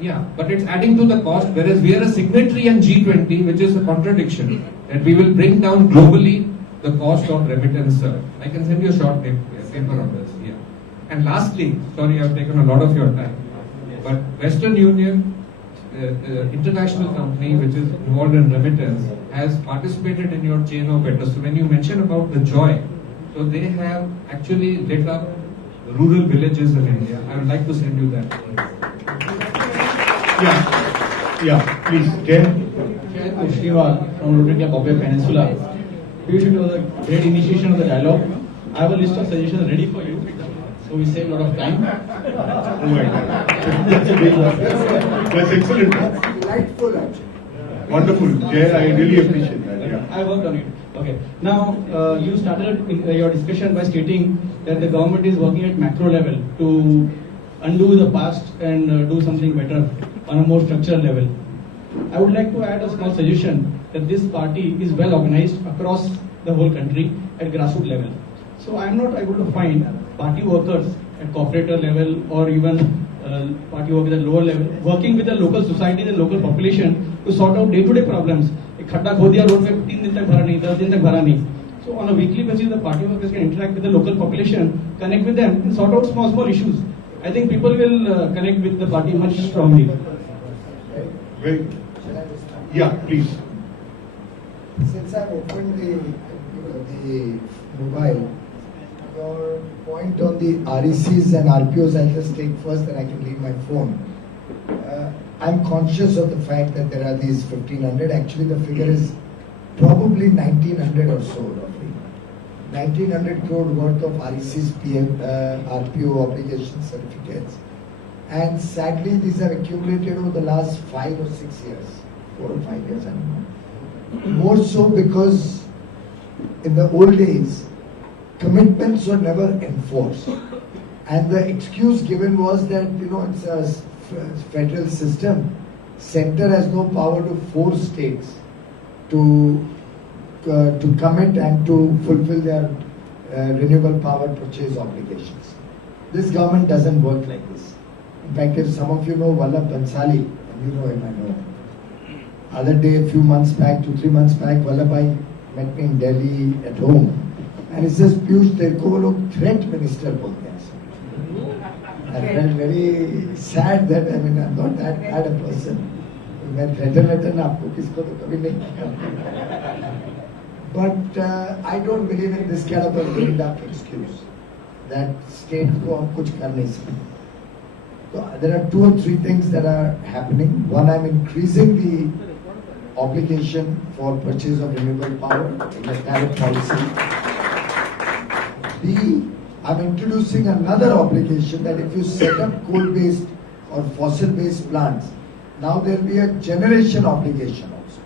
Yeah, but it's adding to the cost, whereas we are a signatory in G20, which is a contradiction, that we will bring down globally the cost of remittance. I can send you a short paper on this. Yeah. And lastly, sorry, I've taken a lot of your time, but Western Union, international company which is involved in remittance, has participated in your chain of better. So when you mention about the joy, so they have actually lit up rural villages in India. I would like to send you that. Yeah, please, Jay. Jay Kushniwal from Rotary Club Bombay Peninsula. Piyush, it was a great initiation of the dialogue. I have a list of suggestions ready for you, so we save a lot of time. Oh my God. That's excellent. Delightful, actually. Wonderful. Jay, I really appreciate that. Yeah. I worked on it. Okay. Now, you started your discussion by stating that the government is working at macro level to undo the past and do something better on a more structural level. I would like to add a small suggestion that this party is well organized across the whole country at grassroots level. So I am not able to find party workers at corporator level or even party workers at lower level working with the local society and local population to sort out day-to-day problems. एक खड्डा खो दिया road में 3 दिन तक भरा नहीं, 10 दिन तक भरा नहीं. So on a weekly basis, the party workers can interact with the local population, connect with them, and sort out small issues. I think people will connect with the party much strongly. Very. Yeah, please. Since I've opened the mobile, your point on the RECs and RPOs, I'll just take first, then I can leave my phone. I'm conscious of the fact that there are these 1,500. Actually, the figure is probably 1,900 or so, roughly. 1,900 crore worth of RECs, RPO obligation certificates. And sadly, these are accumulated over the last 5 or 6 years. 4 or 5 years, I don't know. More so because in the old days, commitments were never enforced. And the excuse given was that, it's a federal system. Center has no power to force states to commit and to fulfill their renewable power purchase obligations. This government doesn't work like this. In fact, if some of you know Vallabh Bansali, and you know him, I know. Other day, a few months back, 2-3 months back, Vallabhbhai met me in Delhi at home. And he says, Piyush, तेरे को वो लोग threat minister बोलते हैं. I felt very sad that, I'm not that bad a person. मैं threaten आपको किसको तो कभी नहीं किया. But I don't believe in this kind of a made up excuse that state को हम कुछ कर नहीं सकते. So there are 2 or 3 things that are happening. One, I'm increasing the obligation for purchase of renewable power in the tariff policy. B, I'm introducing another obligation that if you set up coal-based or fossil-based plants, now there will be a generation obligation also.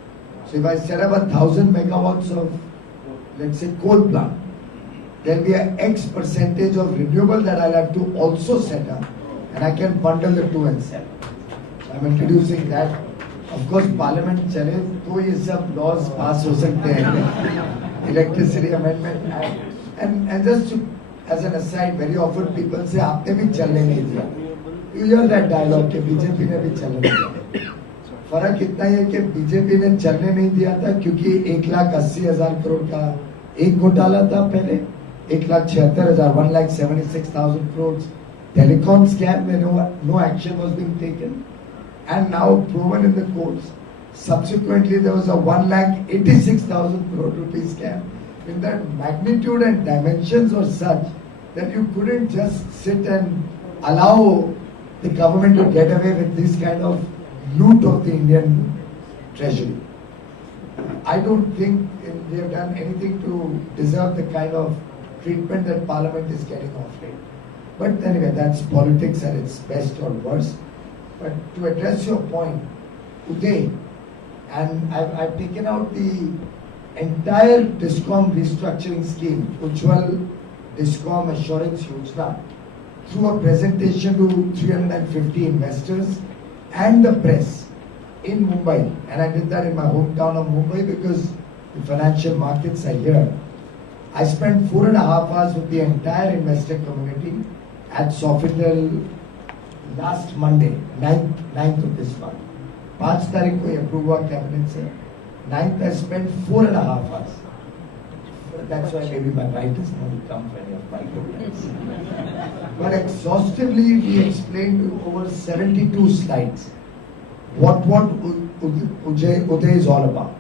So if I set up 1,000 megawatts of, let's say, coal plant, there will be an X percentage of renewable that I'll have to also set up, and I can bundle the 2 and sell. I'm introducing that. Of course, Parliament चले तो ये सब laws pass हो सकते हैं. Electricity Amendment Act. And just to, as an aside, very often people say आपने भी चलने नहीं दिया. You hear that dialogue कि बीजेपी ने भी चलने नहीं दिया. फर्क इतना ही है कि बीजेपी ने चलने नहीं दिया था क्योंकि 1,80,000 करोड़ का एक घोटाला था पहले, 1,76,000, 1,76,000 crores telecom scam where no action was being taken, and now proven in the courts. Subsequently, there was a 1,86,000 crore rupee scam. In that magnitude and dimensions were such that you couldn't just sit and allow the government to get away with this kind of loot of the Indian treasury. I don't think we have done anything to deserve the kind of treatment that Parliament is getting of late. But anyway, that's politics at its best or worst. But to address your point, Uday, and I've taken out the entire DISCOM restructuring scheme, Ujjwal DISCOM Assurance Yojana, through a presentation to 350 investors and the press in Mumbai. And I did that in my hometown of Mumbai because the financial markets are here. I spent 4.5 hours with the entire investor community at Sofitel last Monday, 9th of this month. 5 तारीख को approve हुआ cabinet से. 9th I spent 4.5 hours. That's why maybe my right is not to come for any of my programs. But exhaustively we explained to over 72 slides what Uday is all about.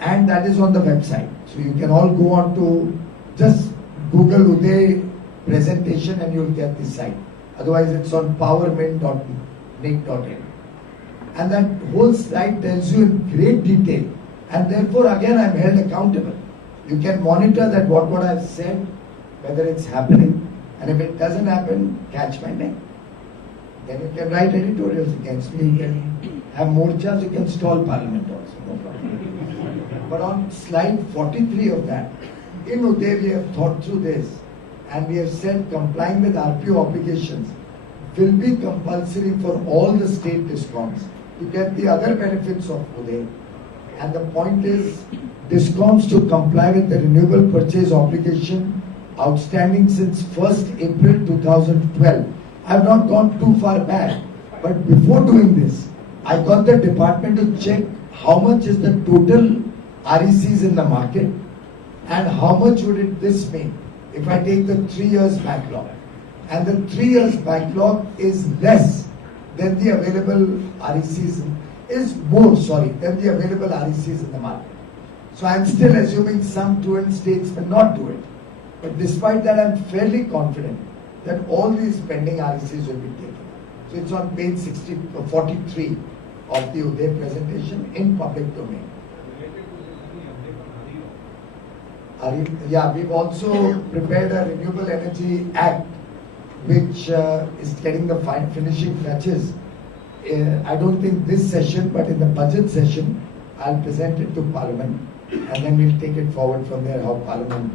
And that is on the website. So you can all go on to just Google Uday presentation and you'll get the site. Otherwise it's on powermint.nic.in. And that whole slide tells you in great detail. And therefore again I'm held accountable. You can monitor that what I've said, whether it's happening. And if it doesn't happen, catch my neck. Then you can write editorials against me. You can have morchas, you can stall Parliament also, no problem. But on slide 43 of that, in Uday we have thought through this and we have said complying with RPO obligations will be compulsory for all the state DISCOMs to get the other benefits of Uday. And the point is, DISCOMs to comply with the renewable purchase obligation outstanding since 1st April 2012. I have not gone too far back, but before doing this, I got the department to check how much is the total RECs in the market and how much would this mean if I take the 3 years backlog. And the 3 years backlog is less than the available RECs, than the available RECs in the market. So I'm still assuming some truant states will not do it. But despite that, I'm fairly confident that all these pending RECs will be taken. So it's on page 43 of the Uday presentation in public domain. Yeah, we've also prepared a Renewable Energy Act which is getting the finishing touches. I don't think this session, but in the budget session, I'll present it to Parliament and then we'll take it forward from there, how Parliament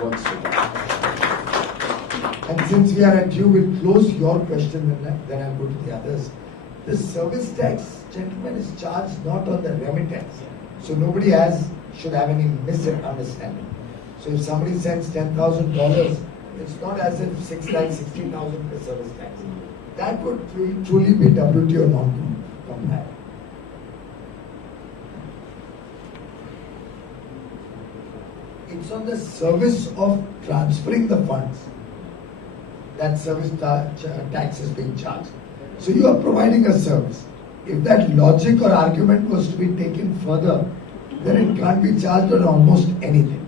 works with it. And since we are at you, we'll close your question and then I'll go to the others. The service tax, gentlemen, is charged not on the remittance. So nobody should have any misunderstanding. So if somebody sends $10,000, it's not as if 6,60,000 per service tax. That would truly be WTO non-compliant. It's on the service of transferring the funds that service tax is being charged. So you are providing a service. If that logic or argument was to be taken further, then it can't be charged on almost anything.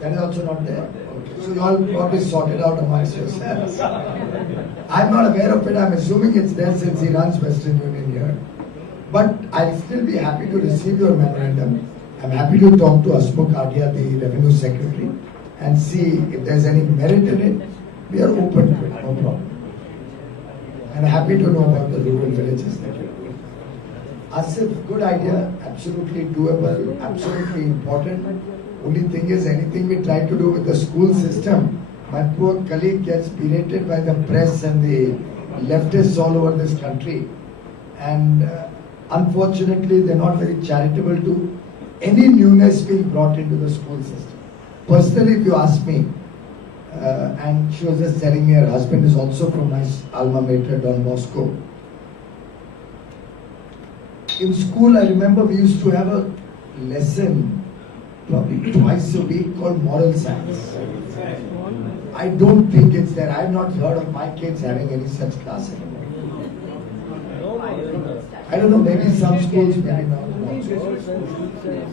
That is also not there. Okay. So you all probably sort it out amongst yourselves. I'm not aware of it. I'm assuming it's there since he runs Western Union here. But I'll still be happy to receive your memorandum. I'm happy to talk to Asmukh Adia, the Revenue Secretary, and see if there's any merit in it. We are open to it, no problem. And happy to know about the rural villages that you're doing. Asif, good idea, absolutely doable, absolutely important. Only thing is, anything we try to do with the school system my poor colleague gets berated by the press and the leftists all over this country. And unfortunately, they're not very charitable to any newness being brought into the school system. Personally, if you ask me, and she was just telling me her husband is also from my alma mater, Don Bosco. In school, I remember we used to have a lesson probably twice a week called moral science. I don't think it's there. I've not heard of my kids having any such class anymore. I don't know, maybe some schools, maybe not.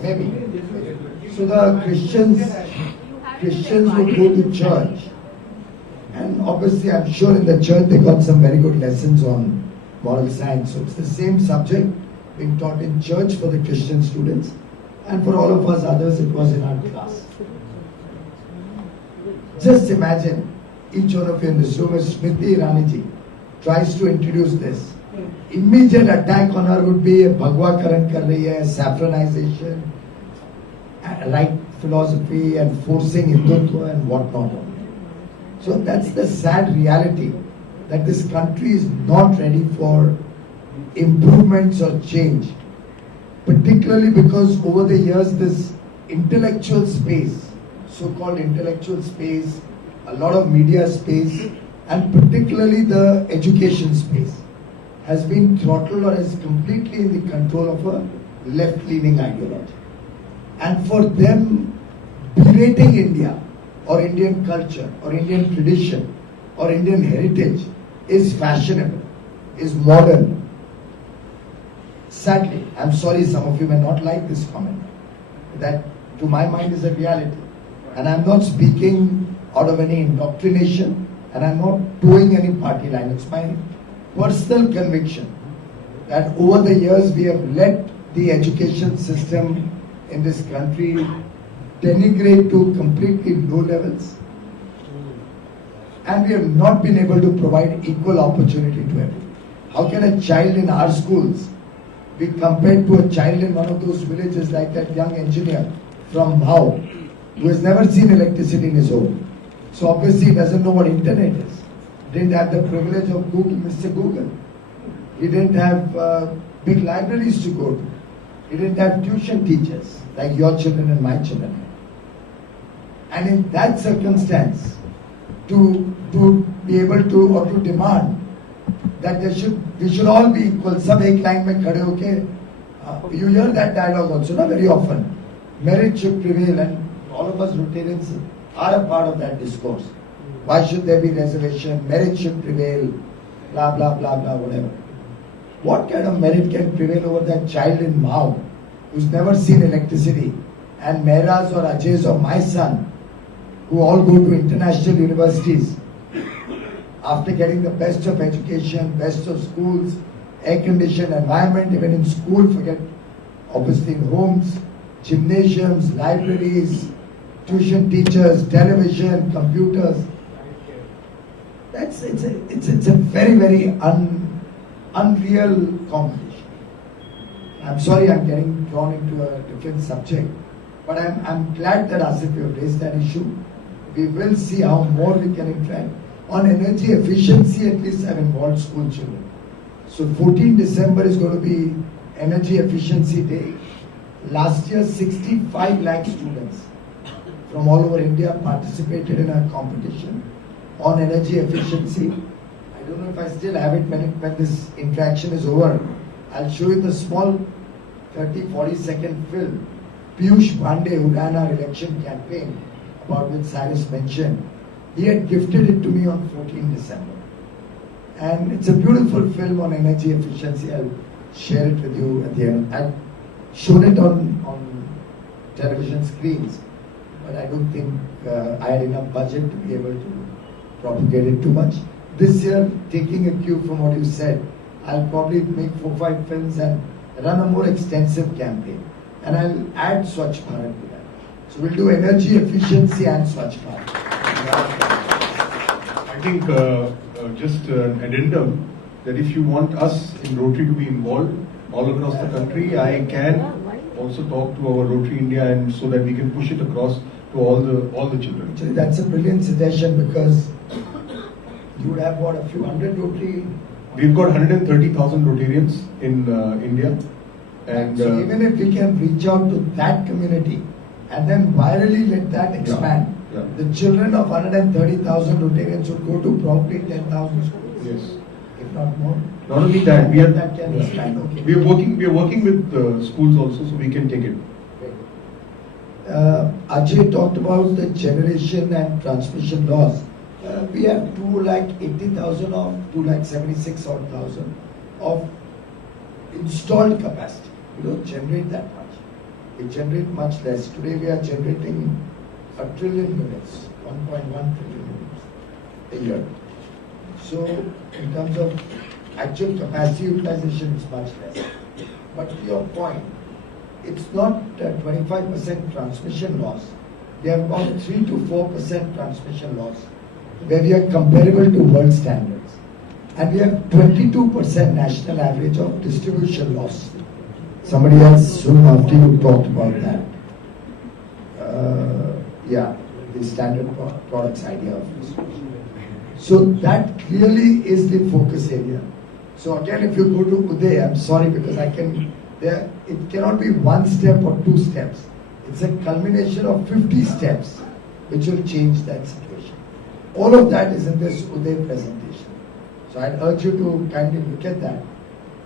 Maybe. So the Christians would go to church, and obviously I'm sure in the church they got some very good lessons on moral science. So it's the same subject being taught in church for the Christian students, and for all of us others it was in our class. Just imagine, each one of you in this room, as Smriti Iraniji tries to introduce this. Immediate attack on her would be Bhagwa Karan kar rahi hai, saffronization, right philosophy and forcing Hindutva and whatnot. So that's the sad reality, that this country is not ready for improvements or change. Particularly because over the years this intellectual space, so-called intellectual space, a lot of media space, and particularly the education space has been throttled or is completely in the control of a left-leaning ideology. And for them, berating India or Indian culture or Indian tradition or Indian heritage is fashionable, is modern. Sadly, I'm sorry some of you may not like this comment. That to my mind is a reality. And I'm not speaking out of any indoctrination, and I'm not doing any party line. It's my personal conviction that over the years we have let the education system in this country denigrate to completely low levels, and we have not been able to provide equal opportunity to everyone. How can a child in our schools be compared to a child in one of those villages like that young engineer from Mao, who has never seen electricity in his home? So obviously he doesn't know what internet is. Didn't have the privilege of Google, Mr. Google. He didn't have big libraries to go to. He didn't have tuition teachers like your children and my children. And in that circumstance, to be able to or to demand that we should all be equal. Sab ek line mein khade hoke. You hear that dialogue also, not very often. Merit should prevail, and all of us Rotarians are a part of that discourse. Why should there be reservation? Merit should prevail. Blah blah blah blah whatever. What kind of merit can prevail over that child in Mao who's never seen electricity, and Mehra's or Ajay's or my son, who all go to international universities after getting the best of education, best of schools, air-conditioned environment, even in school, forget obviously in homes, gymnasiums, libraries, tuition teachers, television, computers. It's a very, very unreal competition. I'm sorry I'm getting drawn into a different subject, but I'm glad that Asif, you have raised that issue. We will see how more we can interact. On energy efficiency, at least I've involved school children. So 14 December is going to be Energy Efficiency Day. Last year, 65 lakh students from all over India participated in a competition on energy efficiency. I don't know if I still have it when this interaction is over. I'll show you the small 30-40 second film. Piyush Pandey, who ran our election campaign, about which Cyrus mentioned, he had gifted it to me on 14 December. And it's a beautiful film on energy efficiency. I'll share it with you at the end. I've shown it on television screens, but I don't think I had enough budget to be able to propagate it too much. This year, taking a cue from what you said, I'll probably make 4-5 films and run a more extensive campaign. And I'll add Swachh Bharat to that. So we'll do energy efficiency and Swachh Bharat. I think just an addendum that if you want us in Rotary to be involved all across the country, I can also talk to our Rotary India and so that we can push it across to all the children. Actually, that's a brilliant suggestion because you would have what, a few hundred Rotary. We've got 130,000 Rotarians in India, and So even if we can reach out to that community and then virally let that expand, yeah. the children of 130,000 Rotarians would go to probably 10,000 schools. Yes. If not more. Not only that, we are That can expand. Okay. we are working with schools also, so we can take it. Ajay talked about the generation and transmission loss. We have 2,80,000 of 2,76,000 of installed capacity. We don't generate that much. We generate much less. Today we are generating 1 trillion units, 1.1 trillion units a year. So in terms of actual capacity utilization, it's much less. But to your point, it's not 25% transmission loss. We have about 3 to 4% transmission loss, where we are comparable to world standards. And we have 22% national average of distribution loss. Somebody else soon after you talked about that. The standard products idea of distribution. So that clearly is the focus area. So again, if you go to Uday, I'm sorry because it cannot be one step or two steps. It's a culmination of 50 steps which will change that situation. All of that is in this Uday presentation. So I'd urge you to kindly look at that.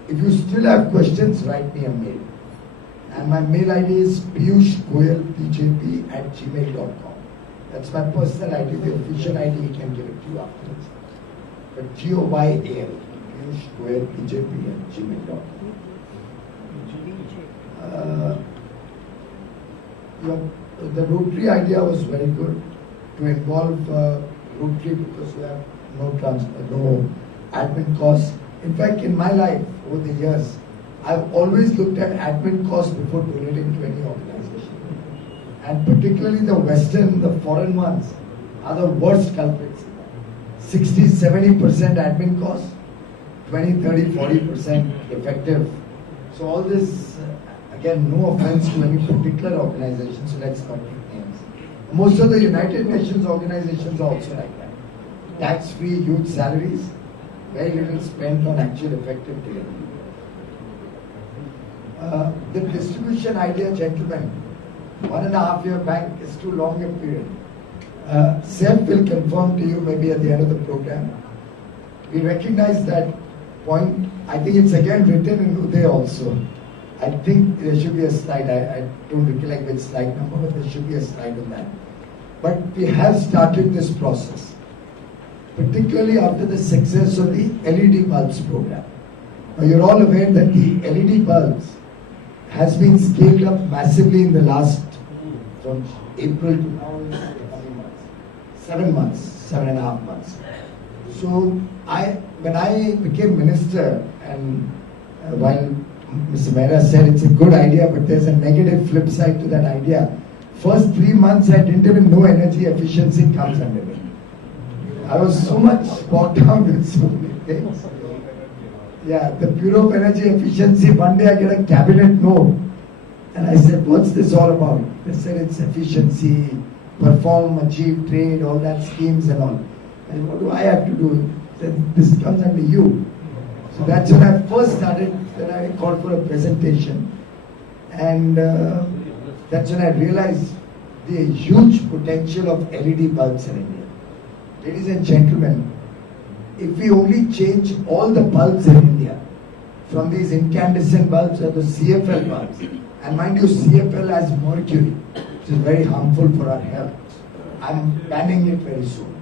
If you still have questions, write me a mail. And my mail ID is piyushgoyalbjp@gmail.com. That's my personal ID. The official ID, he can give it to you afterwards. But GOYAL, piyushgoyalbjp@gmail.com. The Rotary idea was very good to involve Rotary because we have no admin costs. In fact, in my life over the years, I've always looked at admin costs before donating to any organization. And particularly the Western, the foreign ones are the worst culprits. 60-70% admin costs, 20-30-40% effective. So all this, again, no offense to any particular organization, so let's not take names. Most of the United Nations organizations are also like that. Tax-free huge salaries, very little spent on actual effective delivery. The distribution idea, gentlemen, 1.5 year back is too long a period. Seth will confirm to you maybe at the end of the program. We recognize that point. I think it's again written in Uday also. I think there should be a slide. I don't recollect which slide number, but there should be a slide on that. But we have started this process, particularly after the success of the LED bulbs program. Now you're all aware that the LED bulbs has been scaled up massively in the last, from April to now, 7 months, 7.5 months. So when I became minister, and while Mr. Mehra said it's a good idea, but there's a negative flip side to that idea. First 3 months I didn't even know energy efficiency comes under it. I was so much bogged down with so many things. Yeah, the Bureau of Energy Efficiency, one day I get a cabinet note and I said, what's this all about? They said it's efficiency, perform, achieve, trade, all that schemes and all. And what do I have to do? Then this comes under you. So that's when I first started, then I called for a presentation. And that's when I realized the huge potential of LED bulbs in India. Ladies and gentlemen, if we only change all the bulbs in India, from these incandescent bulbs or the CFL bulbs, and mind you, CFL has mercury, which is very harmful for our health. I'm banning it very soon.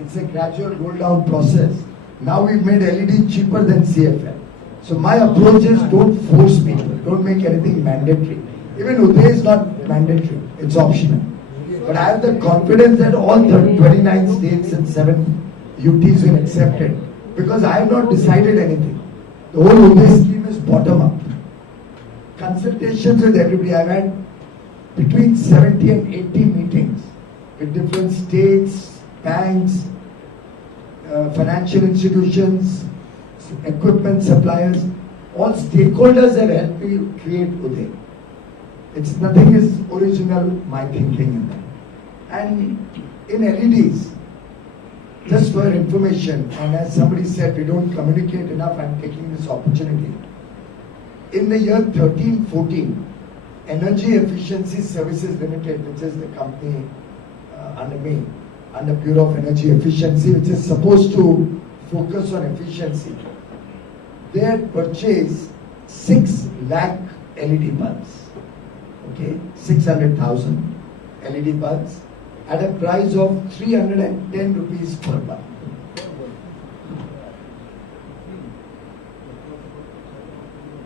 It's a gradual roll down process. Now we've made LED cheaper than CFL. So my approach is don't force people, don't make anything mandatory. Even Uday is not mandatory, it's optional. But I have the confidence that all 29 states and 7 UTs will accept it. Because I have not decided anything. The whole Uday scheme is bottom up. Consultations with everybody. I've had between 70 and 80 meetings with different states, banks, financial institutions, equipment suppliers. All stakeholders have helped me create Uday. It's nothing is original, my thinking in that. And in LEDs, just for information, and as somebody said, we don't communicate enough, I'm taking this opportunity. In the year 13-14, Energy Efficiency Services Limited, which is the company under me, under Bureau of Energy Efficiency, which is supposed to focus on efficiency, they had purchased 6 lakh LED bulbs, okay, 600,000 LED bulbs at a price of 310 rupees per bulb.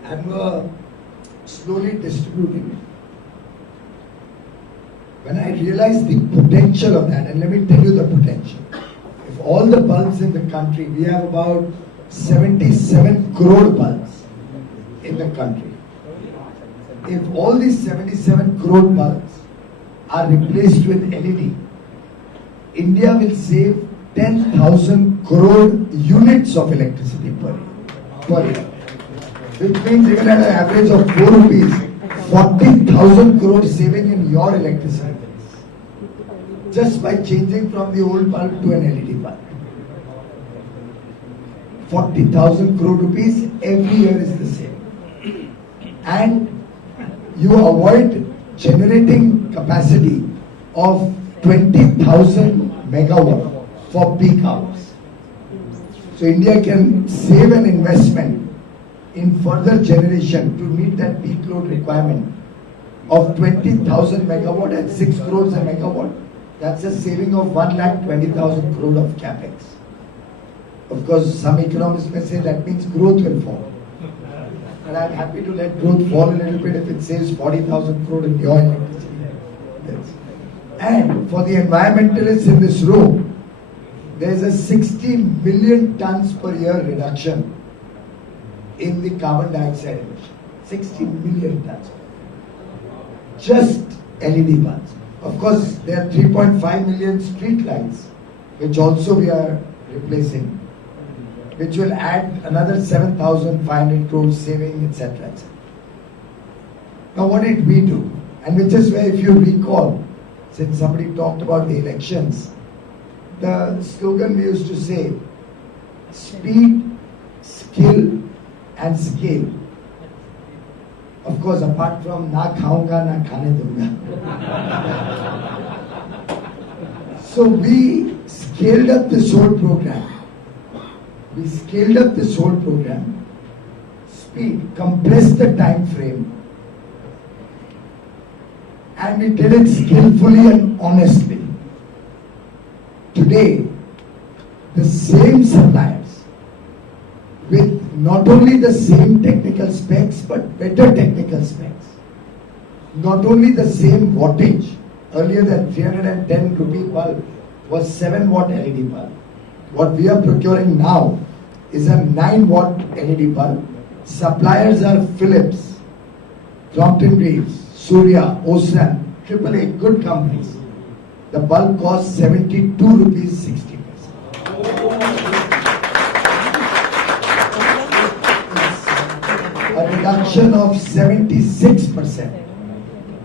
And were slowly distributing it. When I realized the potential of that, and let me tell you the potential. If all the bulbs in the country, we have about 77 crore bulbs in the country. If all these 77 crore bulbs are replaced with LED, India will save 10,000 crore units of electricity per year. Which means even at an average of 4 rupees, 40,000 crore saving in your electricity bills. Just by changing from the old bulb to an LED bulb. 40,000 crore rupees every year is the same. And you avoid generating capacity of 20,000 megawatt for peak hours. So India can save an investment in further generation to meet that peak load requirement of 20,000 megawatt at 6 crores a megawatt. That's a saving of 1,20,000 crore of capex. Of course, some economists may say that means growth will fall. And I'm happy to let growth fall a little bit if it saves 40,000 crore in your electricity. Yes. And for the environmentalists in this room, there's a 60 million tons per year reduction in the carbon dioxide emission. 60 million tons. Just LED bulbs. Of course, there are 3.5 million street lights, which also we are replacing, which will add another 7,500 crores saving, etc., etc. Now, what did we do? And which is where, if you recall, since somebody talked about the elections, the slogan we used to say, speed, skill, and scale. Of course, apart from na khaunga, na khane dunga. So we scaled up this whole program. Speed, compressed the time frame, and we did it skillfully and honestly. Today, the same suppliers with not only the same technical specs but better technical specs, not only the same wattage. Earlier that 310 rupee bulb was 7 watt LED bulb. What we are procuring now is a 9 watt LED bulb. Suppliers are Philips, Crompton Greaves, Surya, Osram, AAA, good companies. The bulb costs 72 rupees 60 paise. A reduction of 76%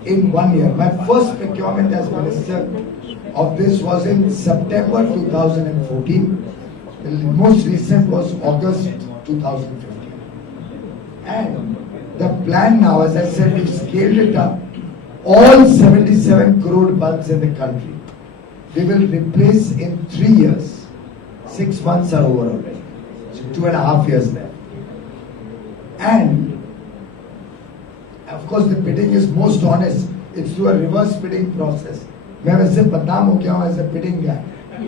in 1 year. My first procurement as minister of this was in September 2014. The most recent was August 2015. And the plan now, as I said, we've scaled it up. All 77 crore bulbs in the country, we will replace in 3 years. 6 months are over already. So 2.5 years left. And of course, the bidding is most honest. It's through a reverse bidding process. मैं वैसे बदनाम हो गया हूँ as a bidding guy.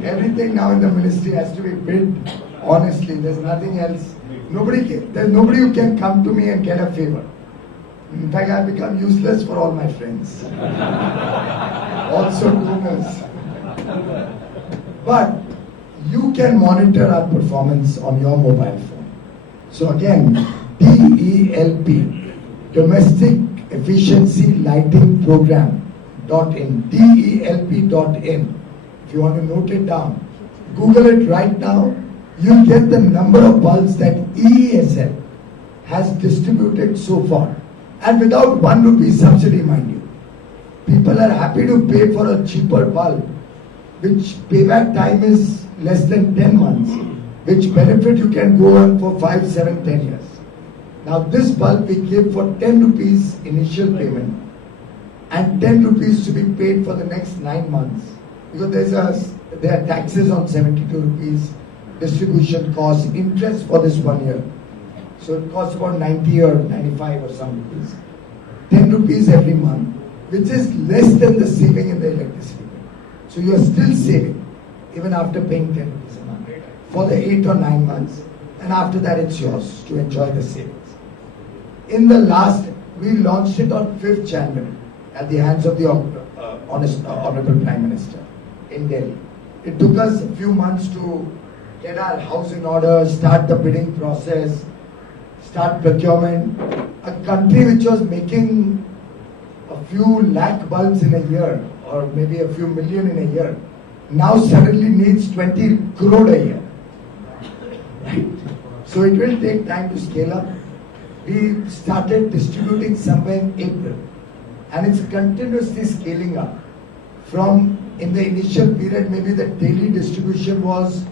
Everything now in the ministry has to be bid honestly. There's nothing else. There's nobody who can come to me and get a favor. In fact, I've become useless for all my friends. Also donors. But you can monitor our performance on your mobile phone. So again, DELP. Domestic Efficiency Lighting Program.in, DELP.in. If you want to note it down, Google it right now. You'll get the number of bulbs that EESL has distributed so far and without 1 rupee subsidy, mind you. People are happy to pay for a cheaper bulb, which payback time is less than 10 months, which benefit you can go on for 5, 7, 10 years. Now this bulb we give for 10 rupees initial payment and 10 rupees to be paid for the next 9 months, because there are taxes on 72 rupees, distribution costs, interest for this 1 year. So it costs about 90 or 95 or some rupees. 10 rupees every month, which is less than the saving in the electricity bill. So you are still saving even after paying 10 rupees a month for the 8 or 9 months, and after that it's yours to enjoy the savings. We launched it on 5th January at the hands of the Honorable Prime Minister in Delhi. It took us a few months to get our house in order, start the bidding process, start procurement. A country which was making a few lakh bulbs in a year, or maybe a few million in a year, now suddenly needs 20 crore a year. Right? So it will take time to scale up. We started distributing somewhere in April, and it's continuously scaling up. From in the initial period, maybe the daily distribution was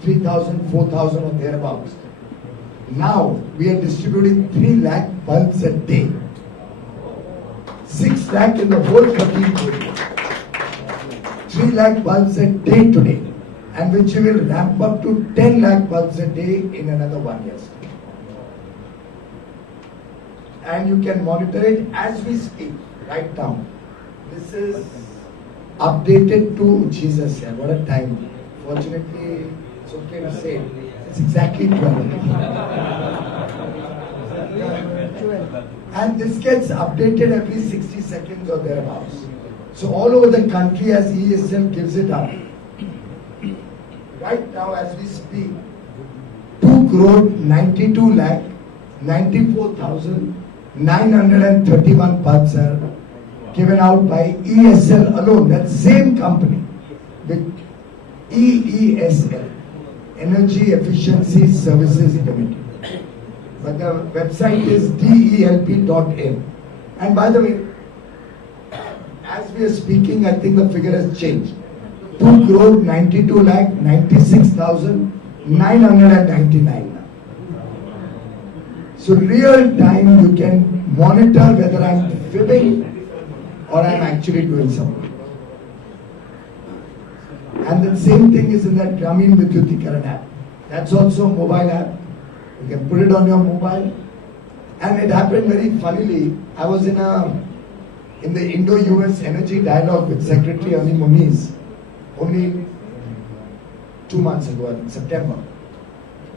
3,000, 4,000 or thereabouts. Now we are distributing 3 lakh bulbs a day. 6 lakh in the whole 13 area. 3 lakh bulbs a day today, and which we will ramp up to 10 lakh bulbs a day in another 1 year. And you can monitor it as we speak right now. This is updated to Jesus here. What a time. Fortunately, it's okay to say it's exactly 12. And this gets updated every 60 seconds or thereabouts. So all over the country as ESL gives it up. Right now as we speak, 2 crore 92 lakh 94,931 bulbs are given out by ESL alone. That same company with EESL, Energy Efficiency Services Limited. But the website is delp.in. And by the way, as we are speaking, I think the figure has changed. 2 crore 92 lakh 96,999. So real time you can monitor whether I'm fibbing or I'm actually doing something. And the same thing is in that Grameen Vidyutikaran app. That's also a mobile app. You can put it on your mobile. And it happened very funnily. I was in the Indo-US Energy Dialogue with Secretary Ali Muniz only 2 months ago, in September.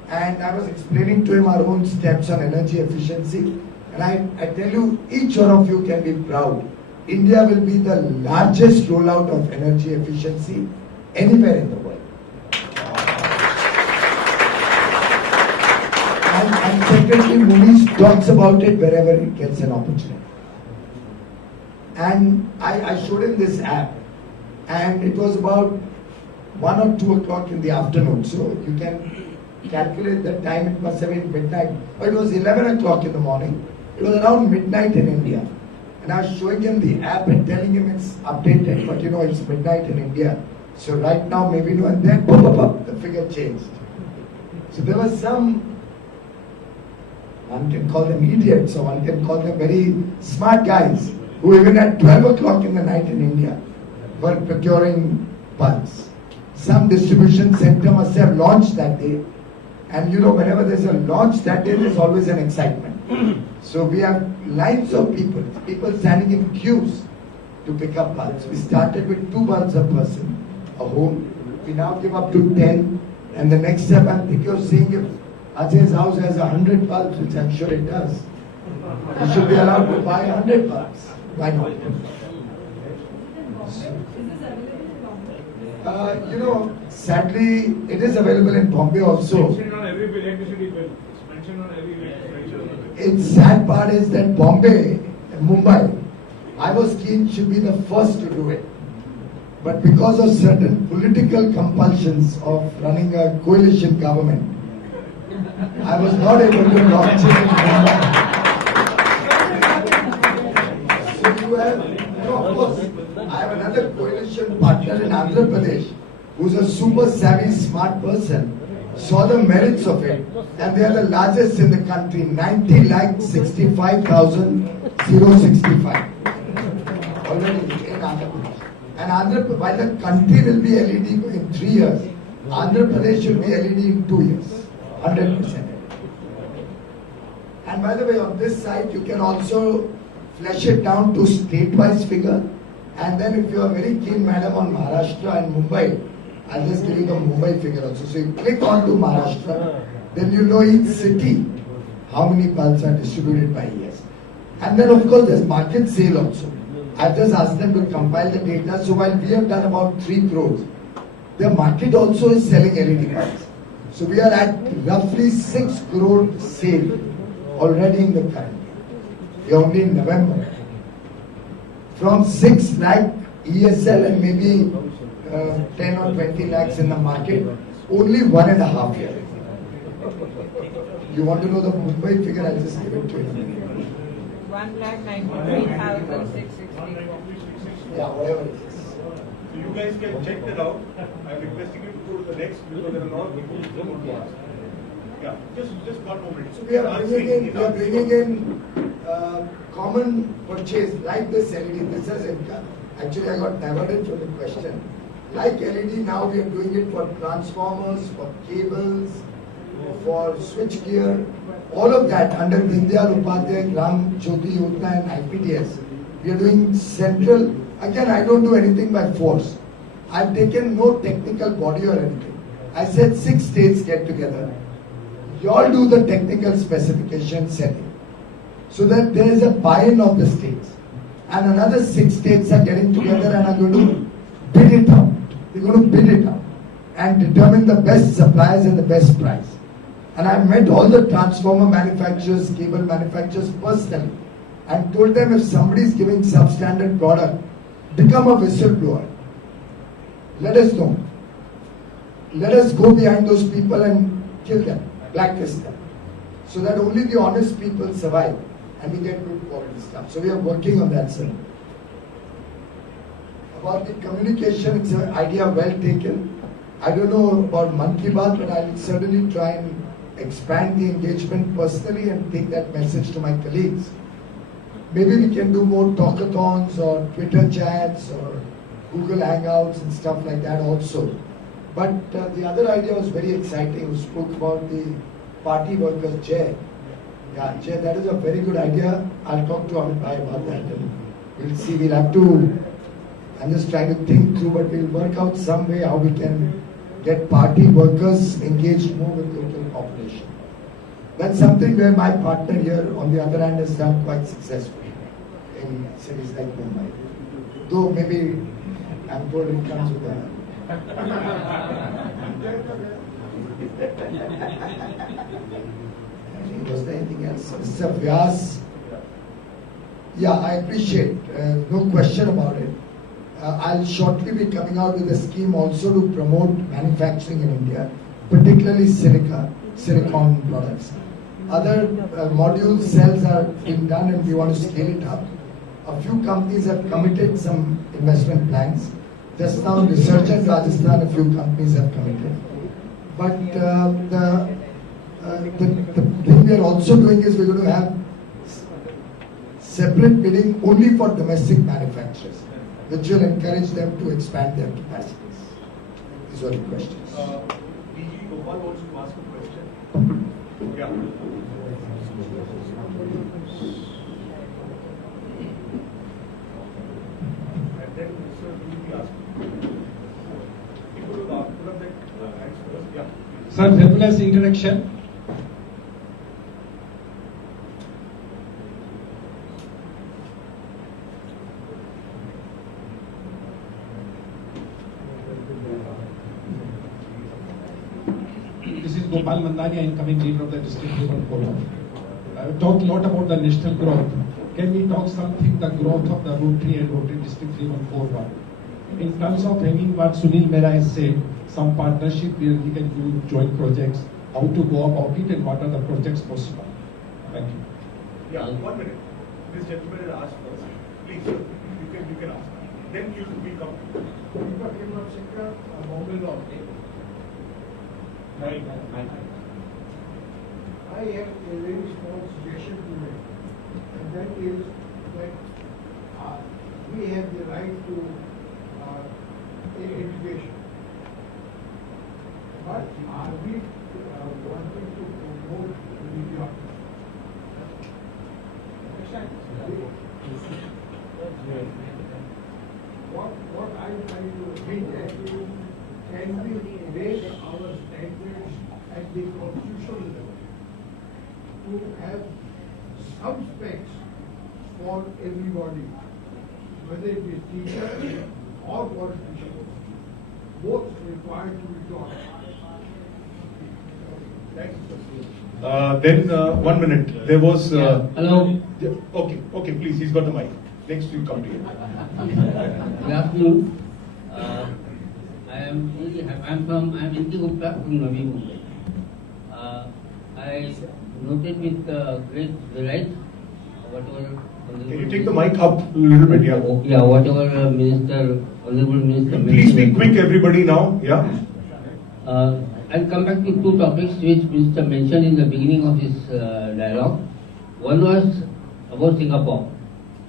And I was explaining to him our own steps on energy efficiency. And I tell you, each one of you can be proud. India will be the largest rollout of energy efficiency anywhere in the world. And Secretary Muniz talks about it wherever he gets an opportunity. And I showed him this app, and it was about 1 or 2 o'clock in the afternoon. So you can calculate the time, it must have been midnight. But it was 11 o'clock in the morning. It was around midnight in India. And I was showing him the app and telling him it's updated, but it's midnight in India. So right now, maybe no, and then the figure changed. So there was one can call them idiots, or one can call them very smart guys, who even at 12 o'clock in the night in India were procuring bulbs. Some distribution center must have launched that day. And whenever there's a launch that day, there's always an excitement. So we have lines of people standing in queues to pick up bulbs. We started with 2 bulbs a person, a home. We now give up to 10. And the next step, I'm thinking of seeing if Ajay's house has 100 bulbs, which I'm sure it does. You should be allowed to buy 100 bulbs. Why not? Sadly, it is available in Bombay also. Mentioned on every electricity bill. It's mentioned on every electricity bill. Its sad part is that Bombay and Mumbai, I was keen should be the first to do it. But because of certain political compulsions of running a coalition government, I was not able to launch it in Mumbai. So you have, of course, I have another coalition partner in Andhra Pradesh who's a super savvy, smart person, saw the merits of it, and they are the largest in the country, 90,65,065 already in Andhra Pradesh. And while the country will be LED in 3 years, Andhra Pradesh will be LED in 2 years, 100%. And by the way, on this side, you can also flesh it down to state-wise figure. And then if you are very keen, madam, on Maharashtra and Mumbai, I'll just give you the Mumbai figure also. So you click on to Maharashtra, then you know each city, how many bulbs are distributed by years. And then of course there's market sale also. I've just asked them to compile the data. So while we have done about 3 crores, the market also is selling LED bulbs. So we are at roughly 6 crore sale already in the current year. We are only in November. From 6 lakh ESL and maybe 10 or 20 lakhs in the market, only 1.5 years. You want to know the Mumbai figure? I'll just give it to you. 1,93,664. Yeah, whatever it is. So you guys can check that out. I'm requesting you to go to the next because there are a lot of people who want to ask. Yeah, just 1 moment. So we are bringing in common purchase like this LED. This is actually I got diverted from the question. Like LED, now we are doing it for transformers, for cables, for switch gear, all of that under Dindayal Upadhyay, Gram Jyoti Yojana and IPTS. We are doing central. Again, I don't do anything by force. I've taken no technical body or anything. I said 6 states get together. You all do the technical specification setting. So that there is a buy-in of the states. And another 6 states are getting together and are going to bid it out. They're going to bid it out and determine the best suppliers and the best price. And I met all the transformer manufacturers, cable manufacturers personally and told them if somebody is giving substandard product, become a whistleblower. Let us know. Let us go behind those people and kill them, blacklist them, so that only the honest people survive and we get good quality stuff. So we are working on that, sir. About the communication, it's an idea well taken. I don't know about Mann Ki Baat, but I'll certainly try and expand the engagement personally and take that message to my colleagues. Maybe we can do more talkathons or Twitter chats or Google Hangouts and stuff like that also. But the other idea was very exciting. We spoke about the party workers, Jay. Yeah, Jay, that is a very good idea. I'll talk to Amit Bhai about that. And we'll see. We'll have to. I'm just trying to think through, but we'll work out some way how we can get party workers engaged more with local population. That's something where my partner here, on the other hand, has done quite successfully in cities like Mumbai. Though maybe I'm told it comes with a. Was there anything else? Mr. Vyas. Yeah, I appreciate. No question about it. I'll shortly be coming out with a scheme also to promote manufacturing in India, particularly silicon products. Other module cells are being done and we want to scale it up. A few companies have committed some investment plans. Just now in Resurgent Rajasthan, a few companies have committed. But the thing we are also doing is we're going to have separate bidding only for domestic manufacturers, which will encourage them to expand their capacities. These are the questions. DG Gopal wants to ask a question. Yeah. And then Mr. DG asked. Put up that hands first. Yeah. Sir, fabulous introduction. This is Gopal Mandania, incoming leader of the district Human Forum. I've talked a lot about the national growth. Can we talk something the growth of the Rotary and Rotary District Human Forum? In terms of having what Sunil Mehra has said, some partnership where we can do joint projects, how to go about it and what are the projects possible. Thank you. Yeah, 1 minute. This gentleman had asked first. please, you can ask. Then you will come. Right. I have a very small suggestion to make, and that is that we have the right to education. But are we wanting to promote religion? What I'm trying to hint at is, can we raise our standards at the constitutional level to have some specs for everybody, whether it is teachers or politicians, both required to be taught. That's the Then 1 minute. There was. Hello. Okay, please. He's got the mic. Next, you come to you. Good afternoon. I'm Inti Gupta from Navi Mumbai. I noted with great delight whatever. Can you take the mic up a little bit? Yeah. Yeah, whatever Honorable Minister. Please be quick, everybody. Now, yeah. I'll come back to two topics which Minister mentioned in the beginning of his dialogue. One was about Singapore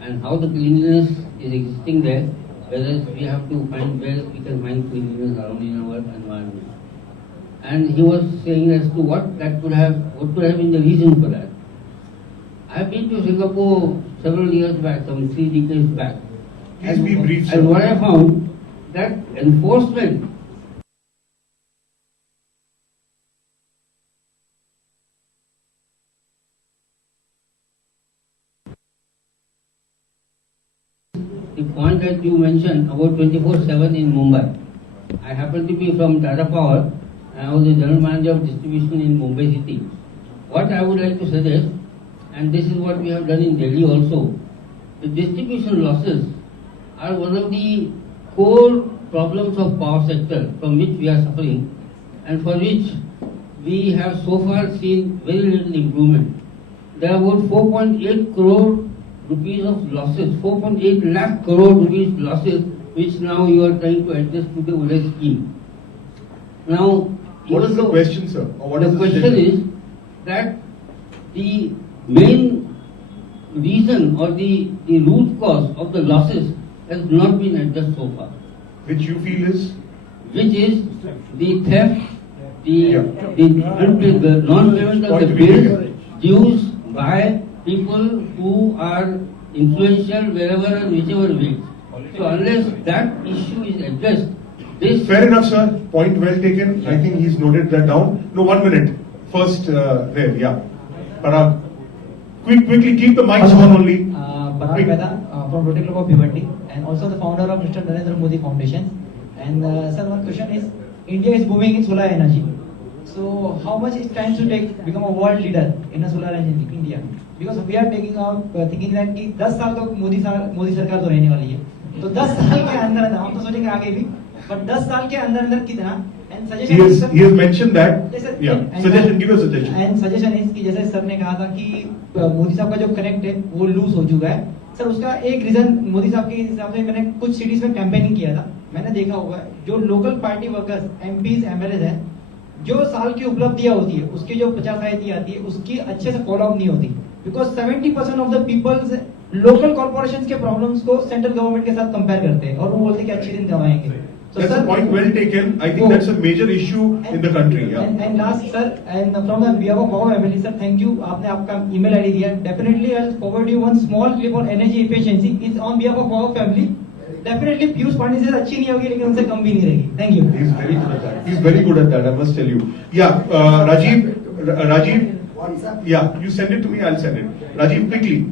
and how the cleanliness is existing there, whether we have to find where we can find cleanliness around in our environment. And he was saying as to what could have been the reason for that. I have been to Singapore several years back, some 3 decades back. Please be brief, sir. And what I found, that enforcement the point that you mentioned about 24/7 in Mumbai. I happen to be from Tata Power and I was the general manager of distribution in Mumbai city. What I would like to suggest, and this is what we have done in Delhi also, the distribution losses are one of the core problems of power sector from which we are suffering and for which we have so far seen very little improvement. There are about 4.8 crore rupees of losses, 4.8 lakh crore rupees losses, which now you are trying to adjust to the OLED scheme. Now, what is the question, sir? Or what the question is that the main reason or the root cause of the losses has not been addressed so far. Which you feel is? Which is the theft, the non-payment of the bills, dues by people who are influential wherever and whichever way. So unless that issue is addressed, this... Fair enough, sir. Point well taken. I think he's noted that down. No, 1 minute. First, there, yeah. Parag. Quickly, keep the mics on only. Parag Mehta from Rotary Club of Bhiwandi and also the founder of Mr. Narendra Modi Foundation. And sir, one question is, India is booming in solar energy. So how much it time to take become a world leader in a solar energy in India? Because we are taking up thinking that कि 10 साल तो मोदी सरकार तो रहने वाली है, तो 10 साल के अंदर हम तो सोचेंगे आगे भी, but 10 साल के अंदर कितना? And suggestion he has mentioned that. Yeah. Suggestion, give a suggestion. And suggestion is कि जैसे सर ने कहा था कि मोदी साहब का जो कनेक्ट है वो लूज हो चुका है. सर उसका एक रीजन मोदी साहब के हिसाब से मैंने कुछ सिटीज में कैंपेनिंग किया था, मैंने देखा होगा जो local party workers MPs MLA हैं, जो साल की उपलब्धियां होती है उसकी जो 50 आयती आती है उसकी अच्छे से फॉलो अप नहीं होती, because 70% of the peoples local corporations के प्रॉब्लम्स को सेंट्रल गवर्नमेंट के साथ कंपेयर करते हैं और वो बोलते हैं कि अच्छे दिन गवाएंगे. So that's a point well taken. I think that's a major issue in the country. Yeah. And last, sir, and from the behalf of our family, sir, thank you. आपने आपका email ID दिया. Definitely, I'll forward you one small clip on energy efficiency. It's on behalf of our family. Definitely, Piyush Pandey से अच्छी नहीं होगी, लेकिन उनसे कम भी नहीं रहेगी. Thank you. He's very good at that. He's very good at that. I must tell you. Yeah, Rajiv. Yeah, you send it to me. I'll send it. Rajiv, quickly.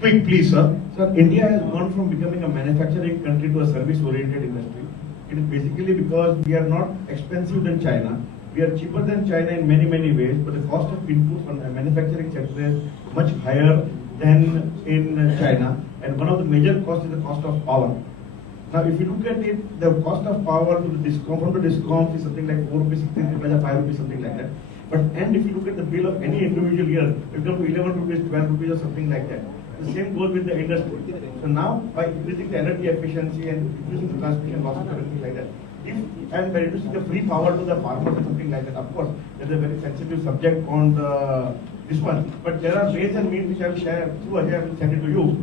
Quick, please, sir. Sir, India has gone from becoming a manufacturing country to a service-oriented industry. It is basically because we are not expensive than China. We are cheaper than China in many, many ways, but the cost of inputs on the manufacturing sector is much higher than in China. And one of the major costs is the cost of power. Now, if you look at it, the cost of power to the discom, from the discoms is something like 4 rupees, 16 rupees, 5 rupees, something like that. And if you look at the bill of any individual year, it comes to 11 rupees, 12 rupees or something like that. The same goes with the industry. So now, by increasing the energy efficiency and reducing the transmission losses or anything like that, and by reducing the free power to the farmers or something like that, of course, that's a very sensitive subject on this one. But there are ways and means which I will share through Ajay, I will send it to you.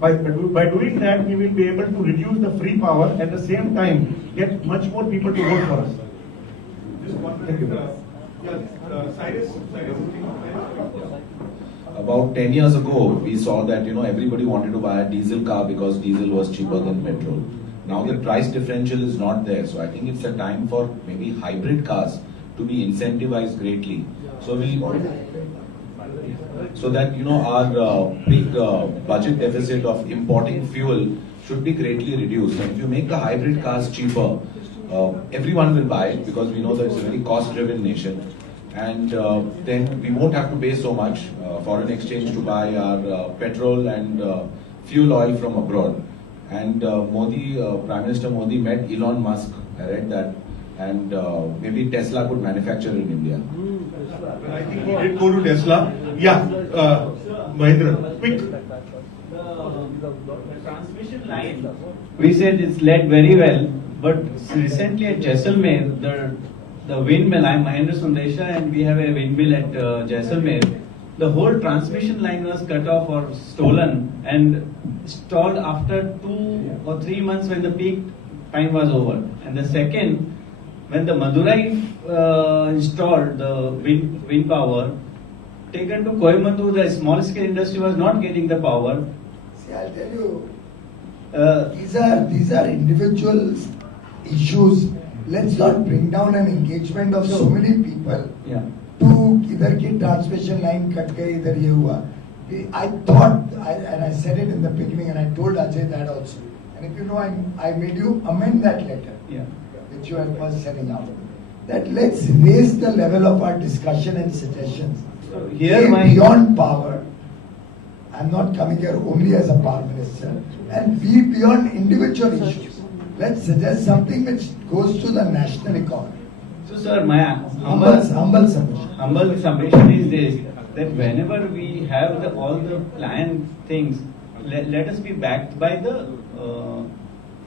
By doing that, we will be able to reduce the free power and at the same time get much more people to vote for us. Just one minute. Cyrus. About 10 years ago, we saw that everybody wanted to buy a diesel car because diesel was cheaper than petrol. Now the price differential is not there, so I think it's a time for maybe hybrid cars to be incentivized greatly. So that our big budget deficit of importing fuel should be greatly reduced. And if you make the hybrid cars cheaper, everyone will buy it because we know that it's a very cost-driven nation. And then we won't have to pay so much foreign exchange to buy our petrol and fuel oil from abroad. And Prime Minister Modi met Elon Musk, I read that, and maybe Tesla could manufacture in India. I think he did go to Tesla. Yeah, Mahindra, quick. The transmission line, we said it's led very well, but recently at Jaisalmer, the windmill, I'm Mahendra Sundesha and we have a windmill at Jaisalmer. The whole transmission line was cut off or stolen and installed after 2 or 3 months when the peak time was over. And the second, when the Madurai installed the wind power, taken to Coimbatore, the small scale industry was not getting the power. See, I'll tell you, these are individual issues. Let's not bring down an engagement of so many people. Yeah. To इधर की transmission line cut गई, इधर ये हुआ. I thought, and I said it in the beginning, and I told Ajay that also. And if you know, I made you amend that letter, which you had first sending out. That let's raise the level of our discussion and suggestions. So here beyond power. I'm not coming here only as a power minister. And be beyond individual issues. Let's suggest something which goes to the national economy. So, sir, my humble submission is this, that whenever we have all the planned things, let us be backed by the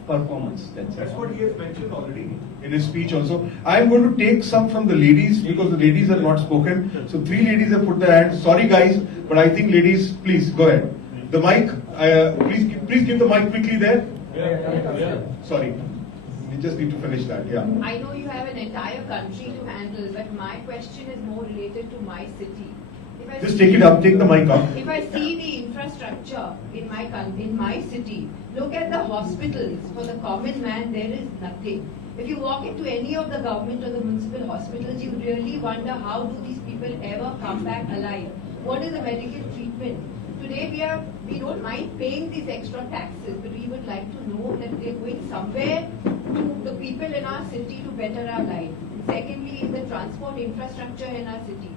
performance. That's what he has mentioned already in his speech also. I am going to take some from the ladies because the ladies have not spoken. So 3 ladies have put their hands. Sorry guys, but I think ladies, please go ahead. The mic, please give the mic quickly there. Sorry, we just need to finish that. Yeah. I know you have an entire country to handle, but my question is more related to my city. Just take it up, take the mic up. If I see the infrastructure in my city, look at the hospitals. For the common man, there is nothing. If you walk into any of the government or the municipal hospitals, you really wonder how do these people ever come back alive? What is the medical treatment? Today we don't mind paying these extra taxes, but we would like to know that they're going somewhere to the people in our city to better our life. Secondly, in the transport infrastructure in our city.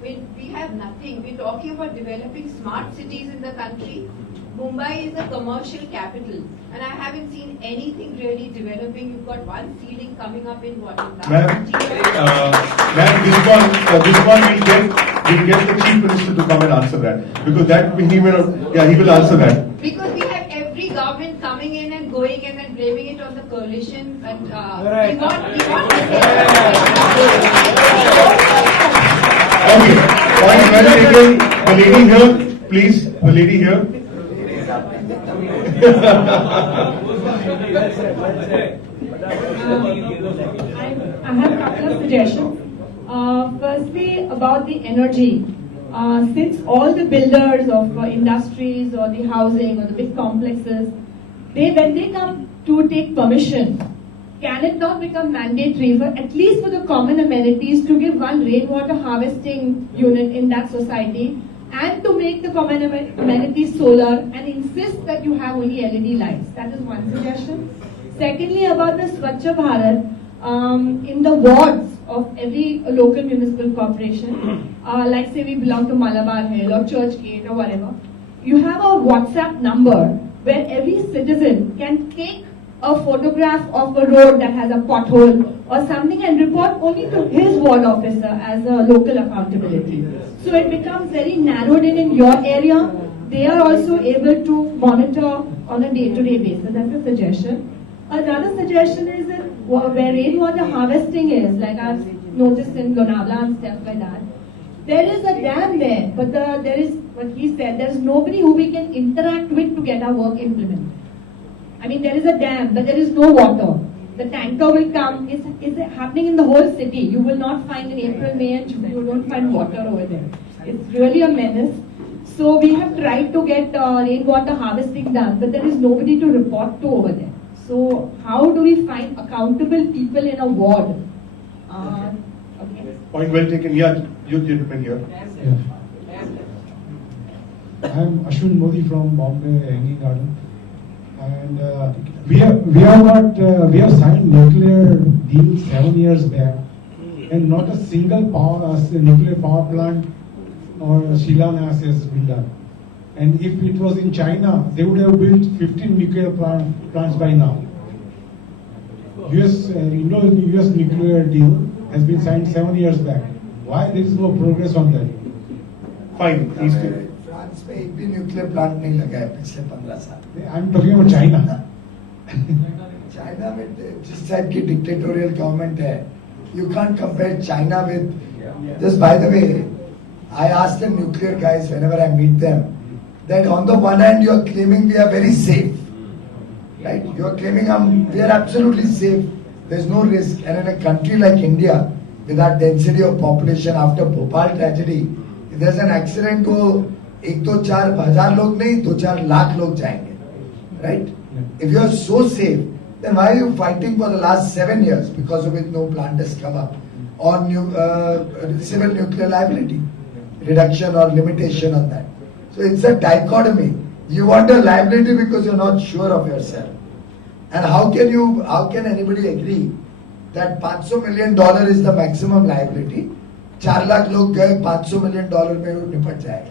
When we have nothing, we're talking about developing smart cities in the country. Mumbai is a commercial capital, and I haven't seen anything really developing. You've got one ceiling coming up in what? Ma'am, this one we'll get the chief minister to come and answer that because that he will answer that. Because we have every government coming in and going in and blaming it on the coalition, but we want Okay, point well taken. The lady here, please. The lady here. I have a couple of suggestions. Firstly, about the energy. Since all the builders of industries or the housing or the big complexes, when they come to take permission, can it not become mandatory for at least for the common amenities to give one rainwater harvesting unit in that society and to make the common amenities solar and insist that you have only LED lights? That is one suggestion. Secondly, about the Swachha Bharat, in the wards of every local municipal corporation, like say we belong to Malabar Hill or Church Gate or whatever, you have a WhatsApp number where every citizen can take a photograph of a road that has a pothole or something and report only to his ward officer as a local accountability. So it becomes very narrowed in your area. They are also able to monitor on a day-to-day basis. That's a suggestion. Another suggestion is that where rainwater harvesting is, like I've noticed in Lonavala and stuff like that, there is a dam there, but there is, what he said, there is nobody who we can interact with to get our work implemented. I mean, there is a dam, but there is no water. The tanker will come. It's happening in the whole city. You will not find in April, May and June, you don't find water over there. It's really a menace. So we have tried to get rainwater harvesting done, but there is nobody to report to over there. So how do we find accountable people in a ward? Okay. Point well taken. Yeah, you gentlemen here. I'm Ashwin Modi from Bombay Hanging Garden, and we have signed nuclear deal 7 years back, and not a single nuclear power plant or Shilanyas has been done. And if it was in China, they would have built 15 nuclear plants by now. US nuclear deal has been signed 7 years back. Why there is no progress on that? Fine. France में एक भी nuclear plant नहीं लगा है पिछले 15 साल. I'm talking about China. China में जिस टाइप की डिक्टेटोरियल गवर्नमेंट है, you can't compare China with. Just by the way, I ask the nuclear guys whenever I meet them that on the one hand you are claiming we are very safe, right? You are claiming we are absolutely safe. There's no risk, and in a country like India, with our density of population after Bhopal tragedy, if there's an accident, तो 1-4 हजार लोग नहीं 2-4 लाख लोग जाएंगे, right? If you are so safe, then why are you fighting for the last 7 years, because of which no plant has come up, on civil nuclear liability, reduction or limitation on that? So it's a dichotomy. You want a liability because you're not sure of yourself. And how can anybody agree that $500 million is the maximum liability? 4 lakh log gaye, $500 million mein wo nipat jayega.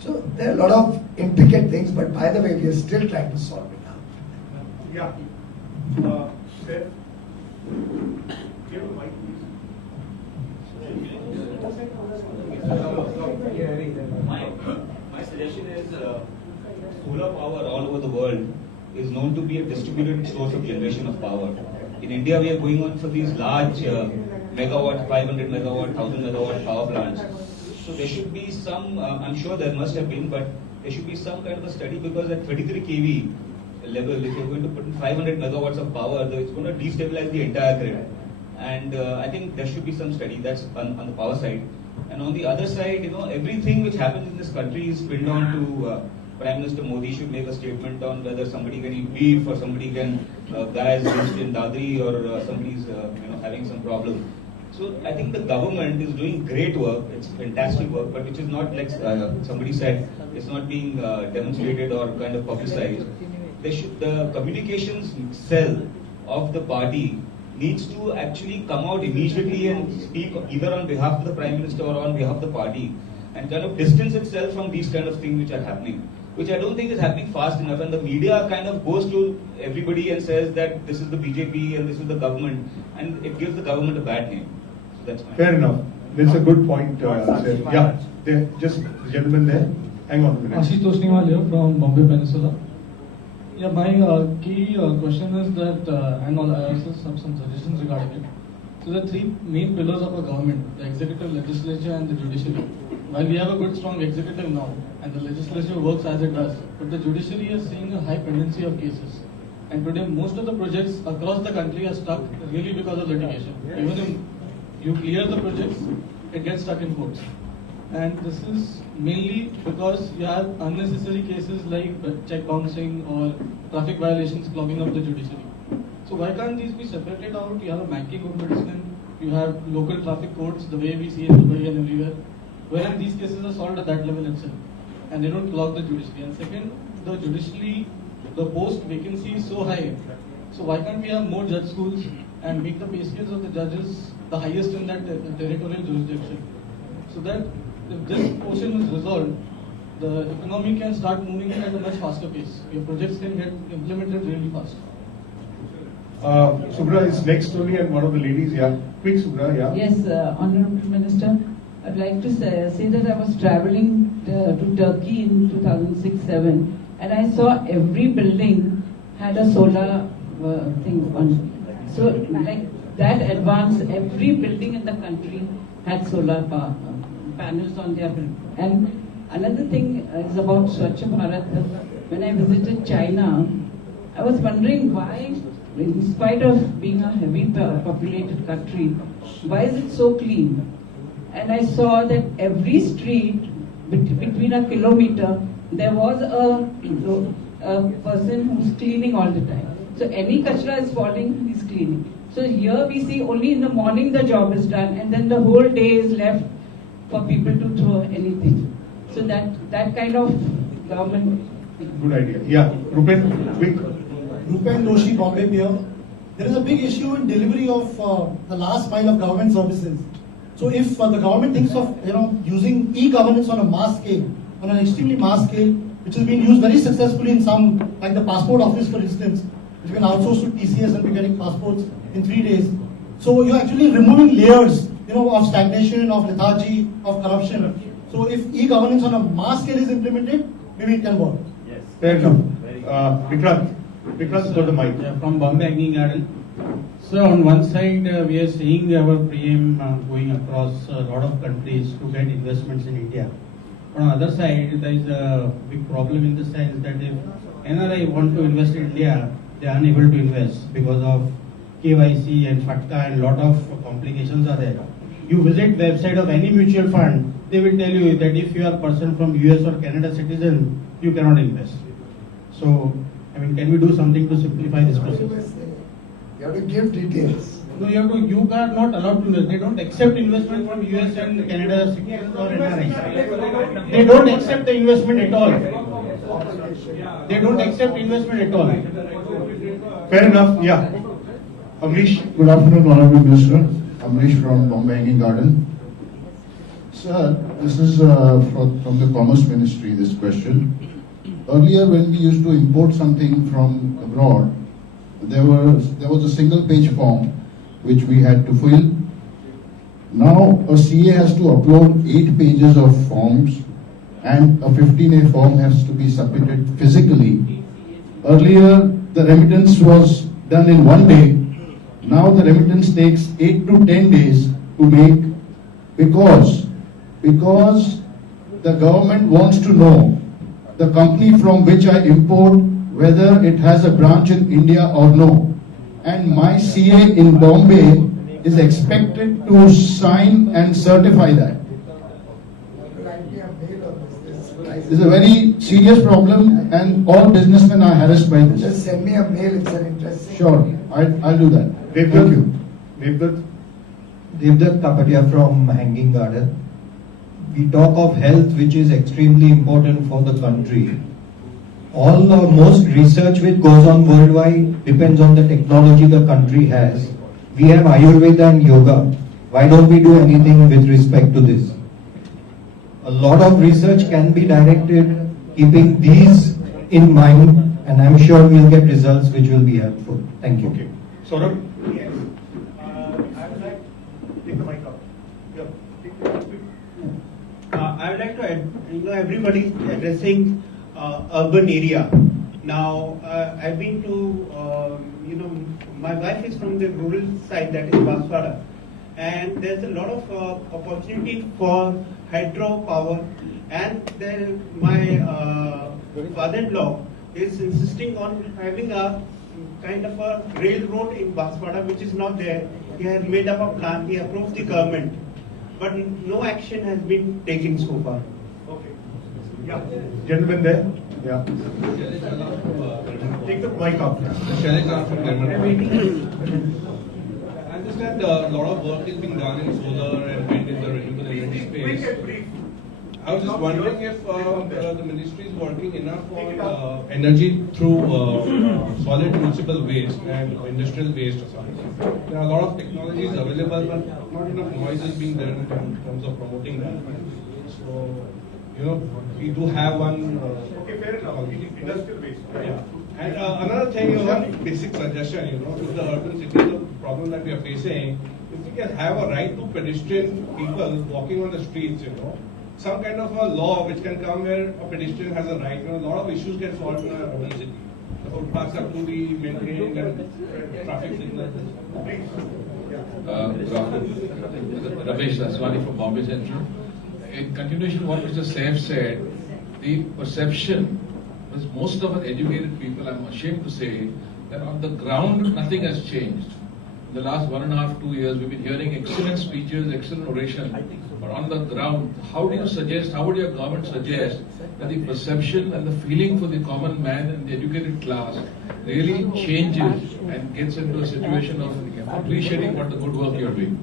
So there are a lot of intricate things, but by the way, we are still trying to solve it now. Yeah. Sir, give a mic, My suggestion is solar power all over the world is known to be a distributed source of generation of power. In India, we are going on for these large megawatt, 500 megawatt, 1000 megawatt power plants. So there should be some, I'm sure there must have been, but there should be some kind of a study, because at 33 kV level, if you're going to put in 500 megawatts of power, it's going to destabilize the entire grid. And I think there should be some study that's on the power side. And on the other side, everything which happens in this country is pinned on to Prime Minister Modi should make a statement on whether somebody can eat beef or somebody can guy is lynched in Dadri or somebody's having some problem. So I think the government is doing great work. It's fantastic work, but which is not, like somebody said, it's not being demonstrated or kind of publicized. The communications cell of the party needs to actually come out immediately and speak either on behalf of the Prime Minister or on behalf of the party, and kind of distance itself from these kind of things which are happening, which I don't think is happening fast enough. And the media kind of goes to everybody and says that this is the BJP and this is the government, and it gives the government a bad name. So that's my fair enough. That's a good point, sir. Yeah, just the gentleman there. Hang on a minute. Ashish Tosniwal here from Bombay Peninsula. Yeah, my key question is that, and I also have some suggestions regarding it. So the three main pillars of a government: the executive, legislature, and the judiciary. While we have a good, strong executive now, and the legislature works as it does, but the judiciary is seeing a high pendency of cases. And today, most of the projects across the country are stuck really because of litigation. Even if you clear the projects, it gets stuck in courts. And this is mainly because you have unnecessary cases like check bouncing or traffic violations clogging up the judiciary. So why can't these be separated out? You have a banking ombudsman, you have local traffic courts, the way we see in Dubai and everywhere, wherein these cases are solved at that level itself, and they don't clog the judiciary. And second, the judiciary, the post vacancy is so high. So why can't we have more judge schools and make the pay scales of the judges the highest in that territorial jurisdiction, so that if this portion is resolved, the economy can start moving at a much faster pace. Your projects can get implemented really fast. Subra is next only, and one of the ladies, yeah. Quick, Subra, yeah. Yes, Honorable Minister, I'd like to say that I was traveling to Turkey in 2006-07, and I saw every building had a solar thing on. So, like that advanced, every building in the country had solar panels on their building. And another thing is about Charcha Bharat. When I visited China, I was wondering why, in spite of being a heavy populated country, why is it so clean? And I saw that every street, between a kilometer, there was a person who's cleaning all the time. So any kachra is falling, he's cleaning. So here we see only in the morning the job is done, and then the whole day is left for people to throw anything. So that kind of government. Good idea. Yeah, Rupen, quick. Rupen Doshi, Bombay Mayor. There is a big issue in delivery of the last mile of government services. So if the government thinks of using e-governance on a mass scale, on an extremely mass scale, which has been used very successfully in some, like the passport office for instance, which can outsource to TCS and be getting passports in 3 days. So you're actually removing layers, of stagnation, of lethargy, of corruption. So if e-governance on a mass scale is implemented, maybe it can work. Yes. Fair enough. Vikrant got the mic. Yeah, from Bombay Hanging Garden. So on one side, we are seeing our PM going across a lot of countries to get investments in India. On the other side, there is a big problem in the sense that if NRI want to invest in India, they are unable to invest because of KYC and FATCA and lot of complications are there. You visit website of any mutual fund, they will tell you that if you are a person from US or Canada citizen, you cannot invest. So, can we do something to simplify this process? You have to give details. No, you are not allowed to invest. They don't accept investment from US and Canada citizens or NRIs. They don't accept the investment at all. They don't accept investment at all. Fair enough, yeah. Amrish. Good afternoon, Honorable Minister. Amrish from Bombay Hanging Garden. Sir, this is from the Commerce Ministry, this question. Earlier, when we used to import something from abroad, there was a single page form which we had to fill. Now a CA has to upload 8 pages of forms and a 15A form has to be submitted physically. Earlier the remittance was done in 1 day. Now the remittance takes 8 to 10 days to make because the government wants to know the company from which I import, whether it has a branch in India or no. And my CA in Bombay is expected to sign and certify that. This is a very serious problem and all businessmen are harassed by this. Just send me a mail, it's an interesting. Sure, I'll do that. Thank you. Devdutt Kapadia from Hanging Garden. We talk of health, which is extremely important for the country. All or most research which goes on worldwide depends on the technology the country has. We have Ayurveda and yoga. Why don't we do anything with respect to this? A lot of research can be directed keeping these in mind, and I'm sure we'll get results which will be helpful. Thank you. Okay. Saurabh? Yes. I would like to take the mic up. I would like to, everybody addressing urban area. Now, I've been to, my wife is from the rural side, that is Baswara, and there's a lot of opportunity for hydropower, and my father-in-law is insisting on having a kind of a railroad in Baswara, which is not there. He has made up a plan, he approached the government, but no action has been taken so far. Okay. Yeah. Gentleman there. Yeah. Take the mic up. I understand a lot of work is being done in solar and wind in the renewable energy space. I was just wondering if the ministry is working enough on energy through solid municipal waste and industrial waste or something. There are a lot of technologies available, but not enough noise is being done in terms of promoting that. So, we do have one. Okay, fair enough. Industrial waste. Yeah. And another thing, one basic suggestion, with the urban cities, the problem that we are facing, if we can have a right to pedestrian people walking on the streets, some kind of a law which can come where a pedestrian has a right, a lot of issues get solved in our urban city. The footpaths have to be maintained and traffic signals. Good afternoon. Ramesh Aswani from Bombay Central. In continuation of what Mr. Saif said, the perception was most of us educated people, I'm ashamed to say, that on the ground nothing has changed. In the last 1.5 to 2 years, we've been hearing excellent speeches, excellent oration, but on the ground, how would your government suggest that the perception and the feeling for the common man and the educated class really changes and gets into a situation of appreciating what the good work you're doing?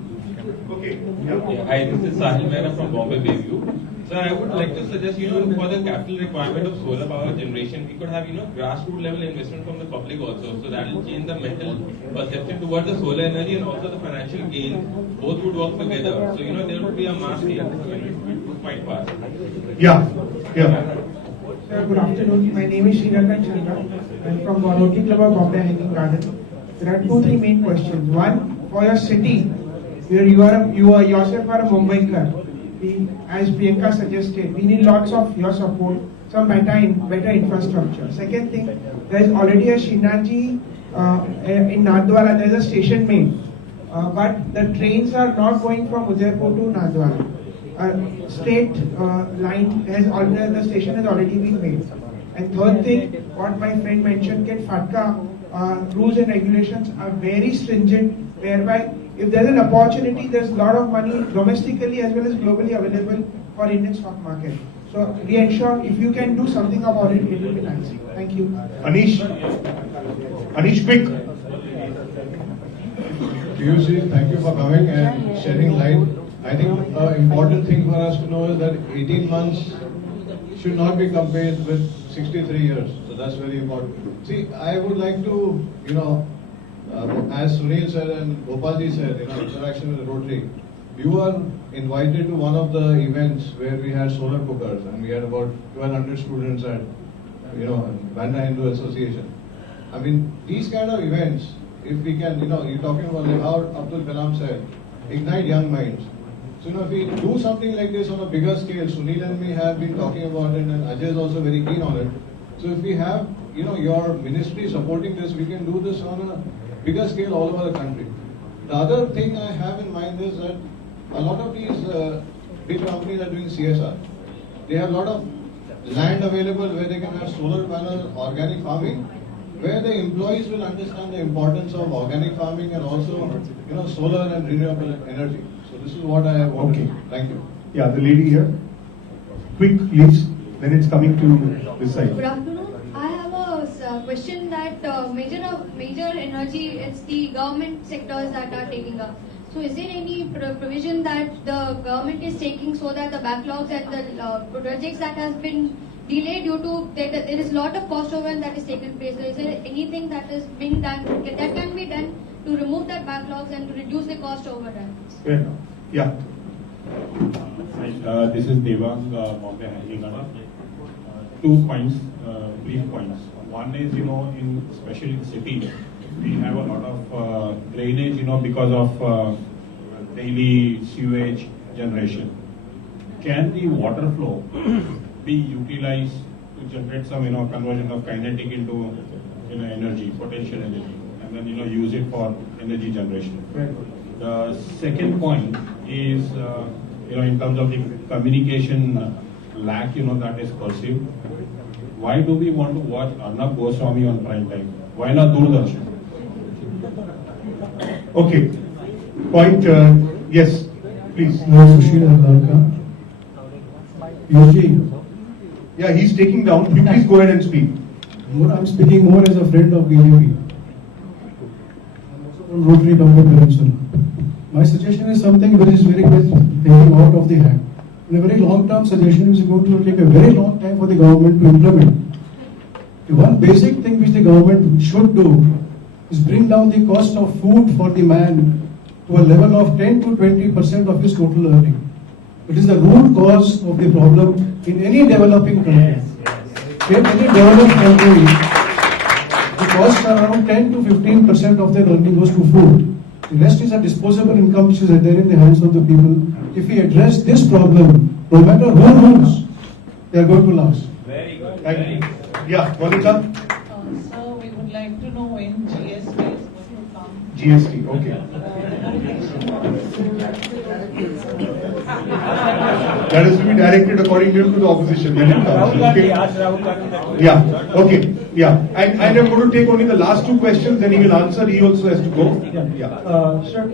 Okay. Yeah. Hi, this is Sahil Mehra from Bombay Bayview. Sir, I would like to suggest, for the capital requirement of solar power generation, we could have, grassroots level investment from the public also. So that will change the mental perception towards the solar energy and also the financial gain. Both would work together. So, there would be a mass quite fast. Yeah. Sir, good afternoon. My name is Srinath Chandra. I'm from Rotary Club of Bombay Hanging Garden. There are 2-3 main questions. One, for your city, where you yourself are a Mumbaiker. As Priyanka suggested, we need lots of your support, some better infrastructure. Second thing, there is already a Srinathji in Nathdwara, there is a station made, but the trains are not going from Udaipur to Nathdwara. State line the station has already been made. And third thing, what my friend mentioned, FATCA rules and regulations are very stringent, whereby if there's an opportunity, there's a lot of money domestically as well as globally available for Indian stock market. So we ensure if you can do something about it, it will be nice. Thank you. Anish, quick. PUC, thank you for coming and shedding light. I think an important thing for us to know is that 18 months should not be compared with 63 years. So that's very important. See, I would like to, as Sunil said and Gopalji said, interaction with the Rotary. You were invited to one of the events where we had solar cookers and we had about 1,200 students at, Banda Hindu Association. I mean, these kind of events, if we can, you're talking about like how Abdul Kalam said, ignite young minds. So, if we do something like this on a bigger scale, Sunil and me have been talking about it and Ajay is also very keen on it. So if we have, your ministry supporting this, we can do this on a bigger scale all over the country. The other thing I have in mind is that a lot of these big companies are doing CSR. They have a lot of land available where they can have solar panel, organic farming, where the employees will understand the importance of organic farming and also, solar and renewable energy. So this is what I want to do. Thank you. Yeah, the lady here. Quick, please. Then it's coming to this side. Good afternoon. I have a question that major energy, it's the government sectors that are taking up. So is there any provision that the government is taking so that the backlogs and the projects that has been delayed due to there is a lot of cost overrun that is taken place? Is there anything that is being done that can be done to remove that backlogs and to reduce the cost overrun? Yeah. This is Devang, Bombay Hanging Garden. 2 points, brief points. One is, especially in cities, we have a lot of drainage, because of daily sewage generation. Can the water flow be utilized to generate some, conversion of kinetic into, energy, potential energy, and then, use it for energy generation? The second point is, in terms of the communication lack, that is perceived. Why do we want to watch Arnab Goswami on prime time? Why not Doordarshan? Okay. Point, yes, please. Yeah, he's taking down. You please go ahead and speak. I'm speaking more as a friend of BJP. From Rotary Bombay Peninsula. My suggestion is something which is very much thinking out of the hat. In a very long-term suggestion is going to take a very long time for the government to implement. The one basic thing which the government should do is bring down the cost of food for the man to a level of 10 to 20% of his total earning. It is the root cause of the problem in any developing country. In any developed country, cost around 10 to 15% of their earning goes to food. The rest is a disposable income which is there in the hands of the people. If we address this problem, no matter who rules, they are going to last. Very good. Thank you. Yeah, Monica? So we would like to know when GST is going to come. GST, okay. That is to be directed according to the opposition when it comes. Okay? Yeah, okay. Yeah. And I'm going to take only the last two questions, then he will answer. He also has to go. Yeah. Sir,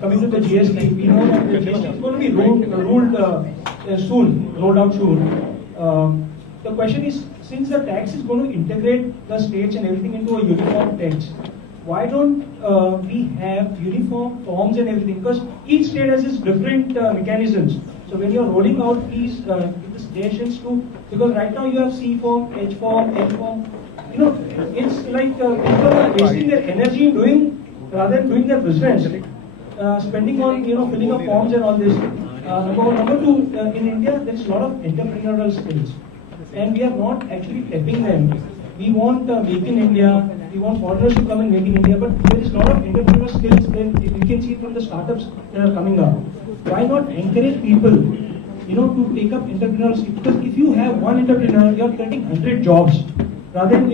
coming to the GST, we know that the GST is going to be rolled out soon. The question is, since the tax is going to integrate the states and everything into a uniform tax, why don't we have uniform forms and everything? Because each state has its different mechanisms. So when you're rolling out, please give the suggestions to, because right now you have C form, H form, N form. You know, it's like people are wasting their energy in doing, rather than doing their business, spending on, filling up forms and all this. Number two, in India, there's a lot of entrepreneurial skills. And we are not actually tapping them. We want Make in India, we want foreigners to come and Make in India, but there is a lot of entrepreneurial skills that we can see from the startups that are coming up. Why not encourage people, to take up entrepreneurial skills? Because if you have one entrepreneur, you are creating 100 jobs. Rather than,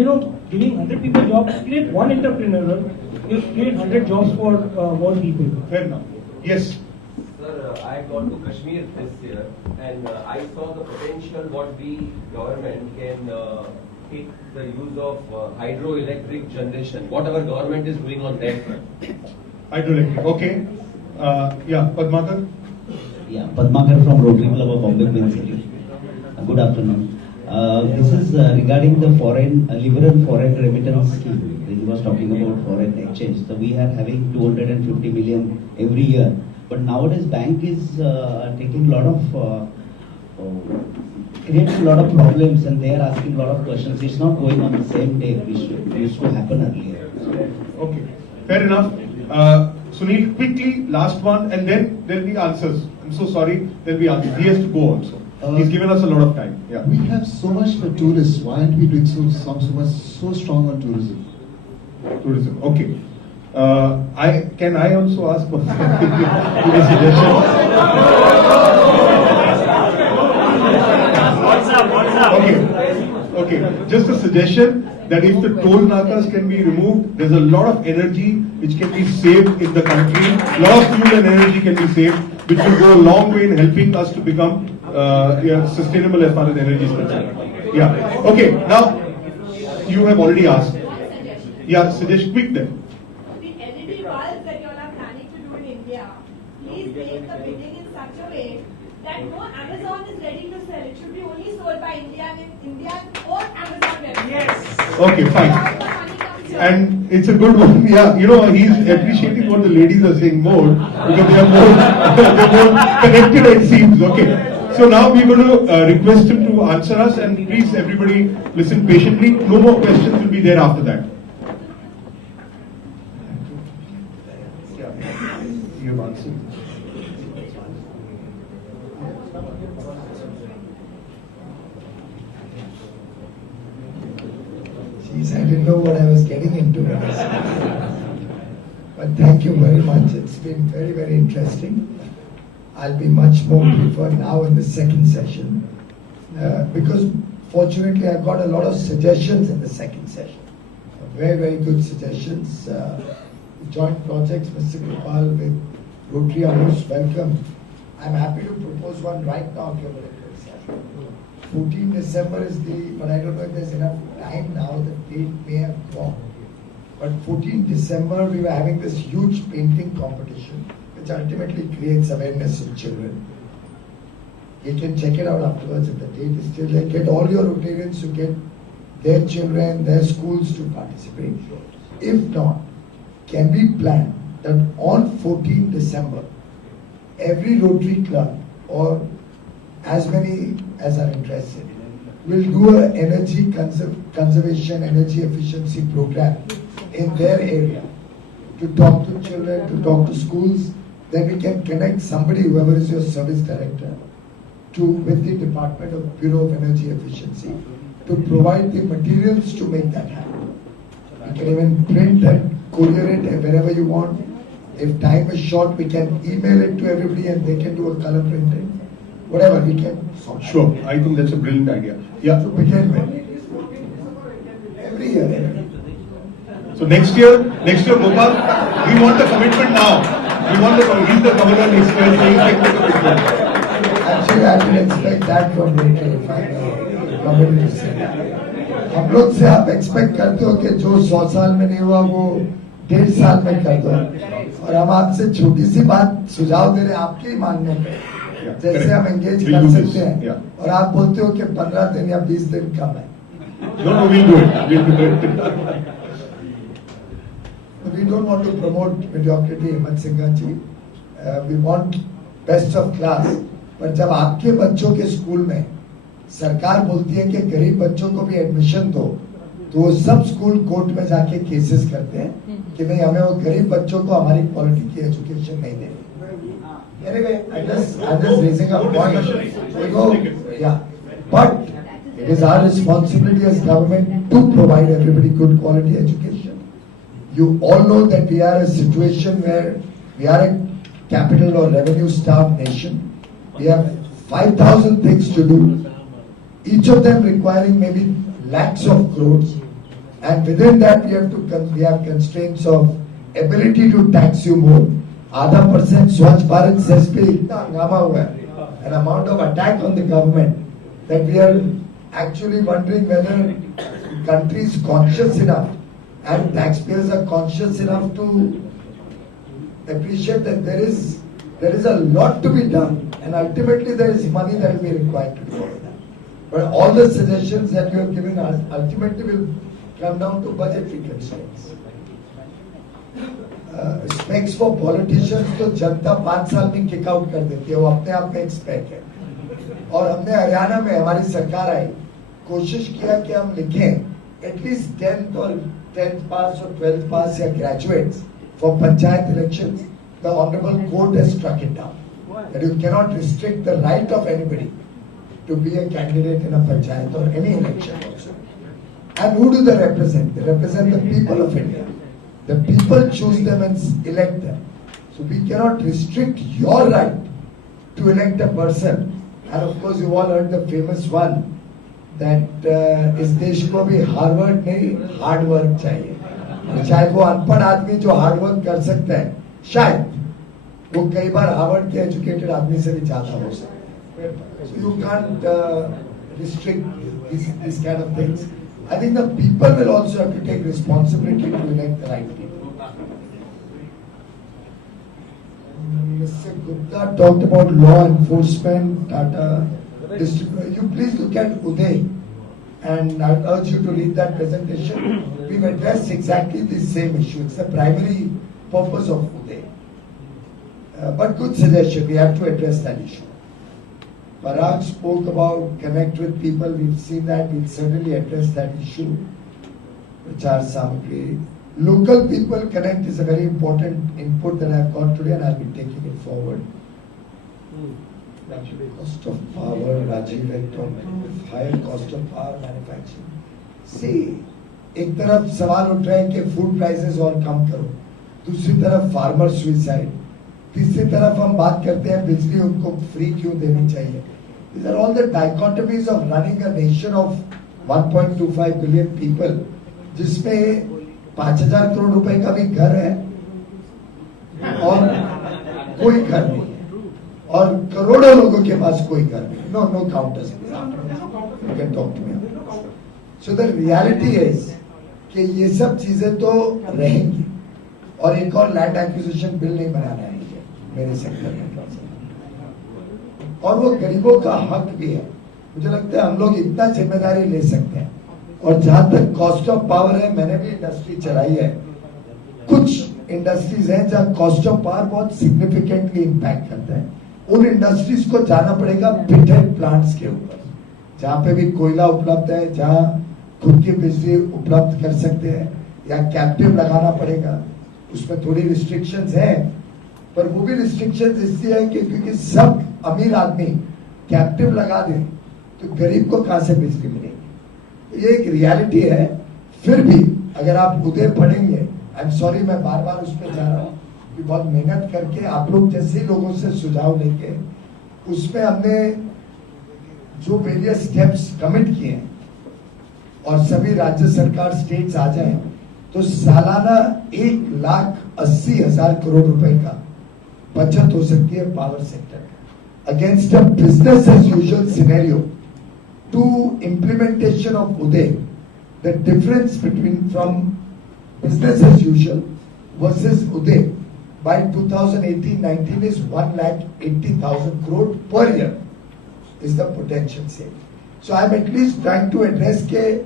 giving 100 people jobs, create one entrepreneur, you create 100 jobs for more people. Fair enough. Yes. Sir, I had gone to Kashmir this year and I saw the potential what the government can take the use of hydroelectric generation, whatever government is doing on that front. Hydroelectric, okay. Yeah, Padmakar? Yeah, Padmakar from Rotary Club of Bombay Queen City. Good afternoon. This is regarding the liberal foreign remittance scheme. He was talking about foreign exchange. So we are having 250 million every year. But nowadays bank is taking a lot of, creating a lot of problems and they are asking a lot of questions. It's not going on the same day which used to happen earlier. Okay, fair enough. Sunil, quickly, last one, and then there'll be answers. I'm so sorry, there'll be answers. He has to go also. He's given us a lot of time. Yeah. We have so much for tourists. Why aren't we doing so strong on tourism? Tourism, okay. Can I also ask for a suggestion? Okay. Just a suggestion that if the toll nakas can be removed, there's a lot of energy which can be saved in the country. A lot of fuel and energy can be saved, which will go a long way in helping us to become sustainable as far as energy is concerned. Yeah. Okay. Now you have already asked. Yeah. Suggest quick then. That you all are planning to do in India, please make the bidding in such a way that no Amazon is ready to sell. It should be only sold by India or Amazon website. Yes. Okay, fine. And it's a good one. Yeah, he's appreciating what the ladies are saying more because they are more connected, it seems. Okay. So now we're going to request him to answer us, and please everybody listen patiently. No more questions will be there after that. You have answered. Jeez, I didn't know what I was getting into. But thank you very much. It's been very, very interesting. I'll be much more preferred now in the second session because fortunately I've got a lot of suggestions in the second session. Very, very good suggestions. Joint projects, Mr. Gopal with Rotary are most welcome. I'm happy to propose one right now. 14 December is but I don't know if there's enough time now, the date may have gone. But 14 December we were having this huge painting competition which ultimately creates awareness in children. You can check it out afterwards if the date is still there. Get all your Rotarians to get their children, their schools to participate. If not, can we plan that on 14 December, every Rotary Club or as many as are interested will do an energy conservation, energy efficiency program in their area to talk to children, to talk to schools. Then we can connect somebody, whoever is your service director, with the Department of Bureau of Energy Efficiency to provide the materials to make that happen. We can even print and courier it wherever you want. If time is short, we can email it to everybody and they can do a color printing. Whatever we can. Sure, I think that's a brilliant idea. Yeah. To begin with. Every year. So next year, Gopal, we want the commitment now. He's the governor next year, so he'll take the commitment. Actually, I didn't expect that from him if I come to say that. हम लोग से आप expect करते हो कि जो 100 साल में नहीं हुआ वो 1.5 साल में कर दो, और हम आपसे छोटी सी बात सुझाव दे रहे हैं आपके ही मानने पे, जैसे हम एंगेज कर सकते हैं, और आप बोलते हो कि 15 दिन या 20 दिन कम है. No, we'll do it. We don't want to promote mediocrity, Hemant Singh ji. We want best of class. पर जब आपके बच्चों के स्कूल में सरकार बोलती है कि गरीब बच्चों को भी एडमिशन दो, तो वो सब स्कूल कोर्ट में जाके केसेस करते हैं कि नहीं, हमें वो गरीब बच्चों को हमारी क्वालिटी की एजुकेशन नहीं देनी. Anyway, I'm just raising a point. Yeah, but it is our responsibility as government to provide everybody good quality education. You all know that we are a situation where we are a capital or revenue starved nation. We have 5,000 things to do, each of them requiring maybe lakhs of crores, and within that we have constraints of ability to tax you more. आधा % Swachh Bharat cess पे इतना हंगामा हुआ है, an amount of attack on the government, that we are actually wondering whether the country is conscious enough and taxpayers are conscious enough to appreciate that there is a lot to be done, and ultimately there is money that will be required to do all that. But all the suggestions that you have given us ultimately will come down to budgetary constraints. Specs for politicians तो जनता 5 साल में kick out कर देती है, वो अपने आप में एक स्पेक है. और हमने हरियाणा में हमारी सरकार आई, कोशिश किया कि हम लिखें एटलीस्ट 10th पास और 12th पास या graduates for panchayat elections. The Honorable Court has struck it down that you cannot restrict the right of anybody to be a candidate in a panchayat or any election also. And who do they represent? They represent the people of India. The people choose them and elect them. So we cannot restrict your right to elect a person. And of course you all heard the famous one that इस देश को भी Harvard नहीं hard work चाहिए. चाहे वो अनपढ़ आदमी जो हार्ड वर्क कर सकता है, शायद वो कई बार हार्वर्ड के एजुकेटेड आदमी से भी ज्यादा हो सकता है. So you can't restrict these kind of things. I think the people will also have to take responsibility to elect the right people. Mr. Gupta talked about law enforcement, Tata. You please look at Uday, and I urge you to read that presentation. We've addressed exactly the same issue. It's the primary purpose of Uday. But good suggestion, we have to address that issue. Parag spoke about connect with people. We've seen that. We'll certainly address that issue. Charcha Samagri. Local people connect is a very important input that I've got today, and I'll be taking it forward. Cost of power, Rajiv had talked of higher cost of power manufacturing. See, एक तरफ सवाल उठ रहा है कि food prices और कम करो, दूसरी तरफ फार्मर सुसाइड, तीसरी तरफ हम बात करते हैं बिजली उनको फ्री क्यों देनी चाहिए. These are all the dichotomies of running a nation of 1.25 billion people, जिसमें 5,000 करोड़ रुपए का भी घर है और कोई घर नहीं है, और करोड़ों लोगों के पास कोई घर नहीं. No counters. You can talk to me. So the reality is कि ये सब चीजें तो रहेंगी, और एक और लैंड एक्विजिशन बिल नहीं बनाना है मेरे सेक्टर में, और वो गरीबों का हक भी है. मुझे लगता है हम लोग इतना जिम्मेदारी ले सकते हैं. और जहां तक कॉस्ट ऑफ पावर है, मैंने भी इंडस्ट्री चलाई है. कुछ इंडस्ट्रीज हैं जहां कॉस्ट ऑफ पावर बहुत सिग्निफिकेंटली इम्पैक्ट करता है. उन इंडस्ट्रीज को जाना पड़ेगा पिटेड प्लांट्स के ऊपर, जहां पे भी कोयला उपलब्ध है, जहां खुद की बिजली उपलब्ध कर सकते हैं, या कैप्टिव लगाना पड़ेगा. उसमें थोड़ी रिस्ट्रिक्शंस है, पर वो भी रिस्ट्रिक्शंस इसलिए है कि क्योंकि सब अमीर आदमी कैप्टिव लगा दे तो गरीब को कहां से बिजली मिलेगी. ये एक रियलिटी है. फिर भी अगर आप उदय पढ़ेंगे, आई एम सॉरी मैं बार बार उस पर जा रहा हूँ कि बहुत मेहनत करके आप लोग जैसे लोगों से सुझाव लेके उसमें हमने जो वेरियस स्टेप्स कमिट किए हैं और सभी राज्य सरकार स्टेट्स आ जाएं तो सालाना 1,80,000 करोड़ रुपए का बचत हो सकती है power sector against a business as usual scenario to implementation of Uday. The difference between from business as usual versus Uday by 2018-19 is 1,80,000 crore per year is the potential saving. So I'm at least trying to address that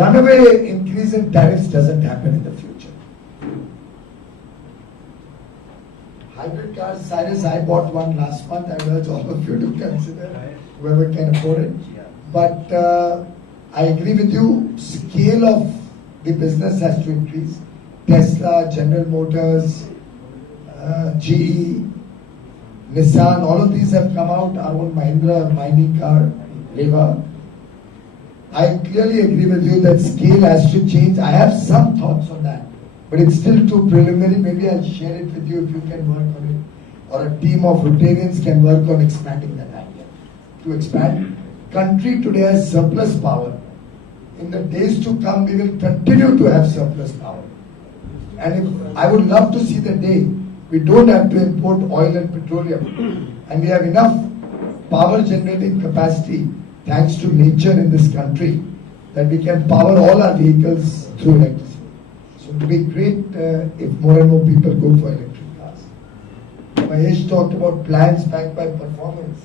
runaway increase in tariffs doesn't happen in the future. Hybrid cars, Cyrus, I bought one last month. I urge all of you to consider whoever can afford it. But I agree with you, scale of the business has to increase. Tesla, General Motors, GE, Nissan, all of these have come out. Our own Mahindra, mining car, Reva. I clearly agree with you that scale has to change. I have some thoughts on that, but it's still too preliminary. Maybe I'll share it with you if you can work on it, or a team of Rotarians can work on expanding that idea. To expand, country today has surplus power. In the days to come, we will continue to have surplus power. And I would love to see the day we don't have to import oil and petroleum. And we have enough power generating capacity, thanks to nature in this country, that we can power all our vehicles through electricity. So it would be great if more and more people go for electric cars. Mahesh talked about plans backed by performance.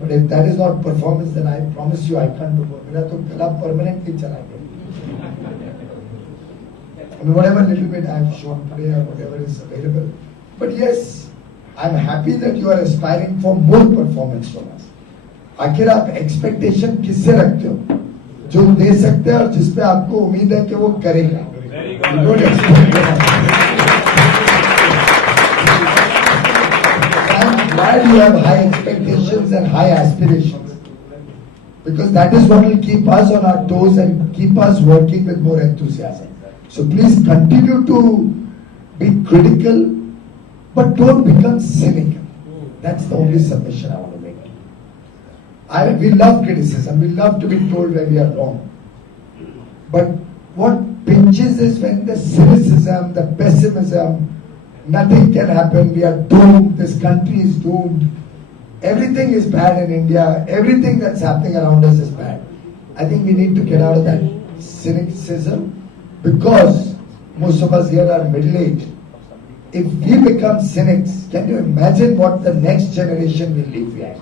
But if that is not performance, then I promise you I can't do it. मेरा तो गला permanently चला गया. I mean, whatever little bit I have shown today or whatever is available. But yes, I'm happy that you are aspiring for more performance from us. आखिर आप expectation किससे रखते हो? जो दे सकते हैं और जिस पे आपको उम्मीद है कि वो करेगा. You don't expect. Glad you have high expectations and high aspirations, because that is what will keep us on our toes and keep us working with more enthusiasm. So please continue to be critical, but don't become cynical. That's the only submission I want to make. We love criticism. We love to be told where we are wrong. But what pinches is when the cynicism, the pessimism, nothing can happen, we are doomed, this country is doomed, everything is bad in India, everything that's happening around us is bad. I think we need to get out of that cynicism, because most of us here are middle-aged. If we become cynics, can you imagine what the next generation will leave behind?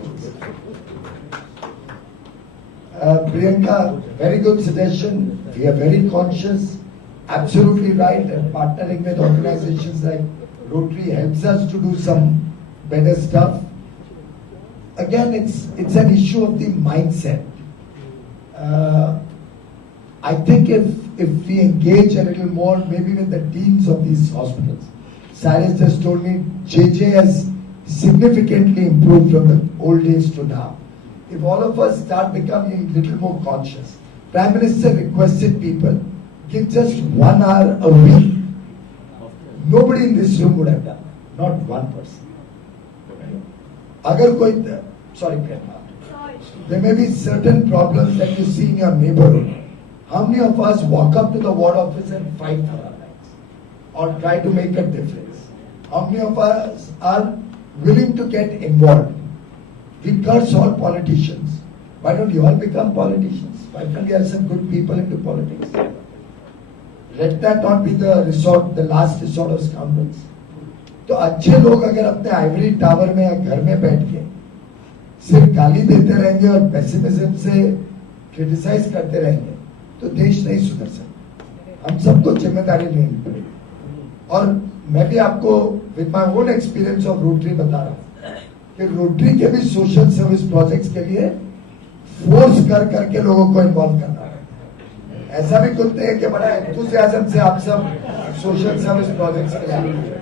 Priyanka, very good suggestion. We are very conscious, absolutely right, and partnering with organizations like Rotary helps us to do some better stuff. Again, it's an issue of the mindset. I think if we engage a little more, maybe with the deans of these hospitals. Cyrus just told me JJ has significantly improved from the old days to now. If all of us start becoming a little more conscious, Prime Minister requested people give just 1 hour a week. Nobody in this room would have done, not one person. Agar koi, sorry, there may be certain problems that you see in your neighborhood. How many of us walk up to the ward office and fight for our rights, or try to make a difference? How many of us are willing to get involved? We curse all politicians. Why don't you all become politicians? Why can't you have some good people into politics? Let that not be the resort, the last resort of scoundrels. तो अच्छे लोग अगर अपने Ivory tower में या घर में बैठ के सिर्फ गाली देते रहेंगे और पेसिमिज्म से क्रिटिसाइज करते रहेंगे, तो देश नहीं सुधर सकता. हम सबको जिम्मेदारी लेनी पड़ेगी. और मैं भी आपको with my own experience of rotary बता रहा हूँ कि रोटरी के भी सोशल सर्विस प्रोजेक्ट्स के लिए फोर्स कर करके लोगों को इन्वॉल्व करना है. ऐसा भी कुछ नहीं है कि बड़ा एंथुसियाज्म से आप सब सोशल सर्विस प्रोजेक्ट्स के लिए.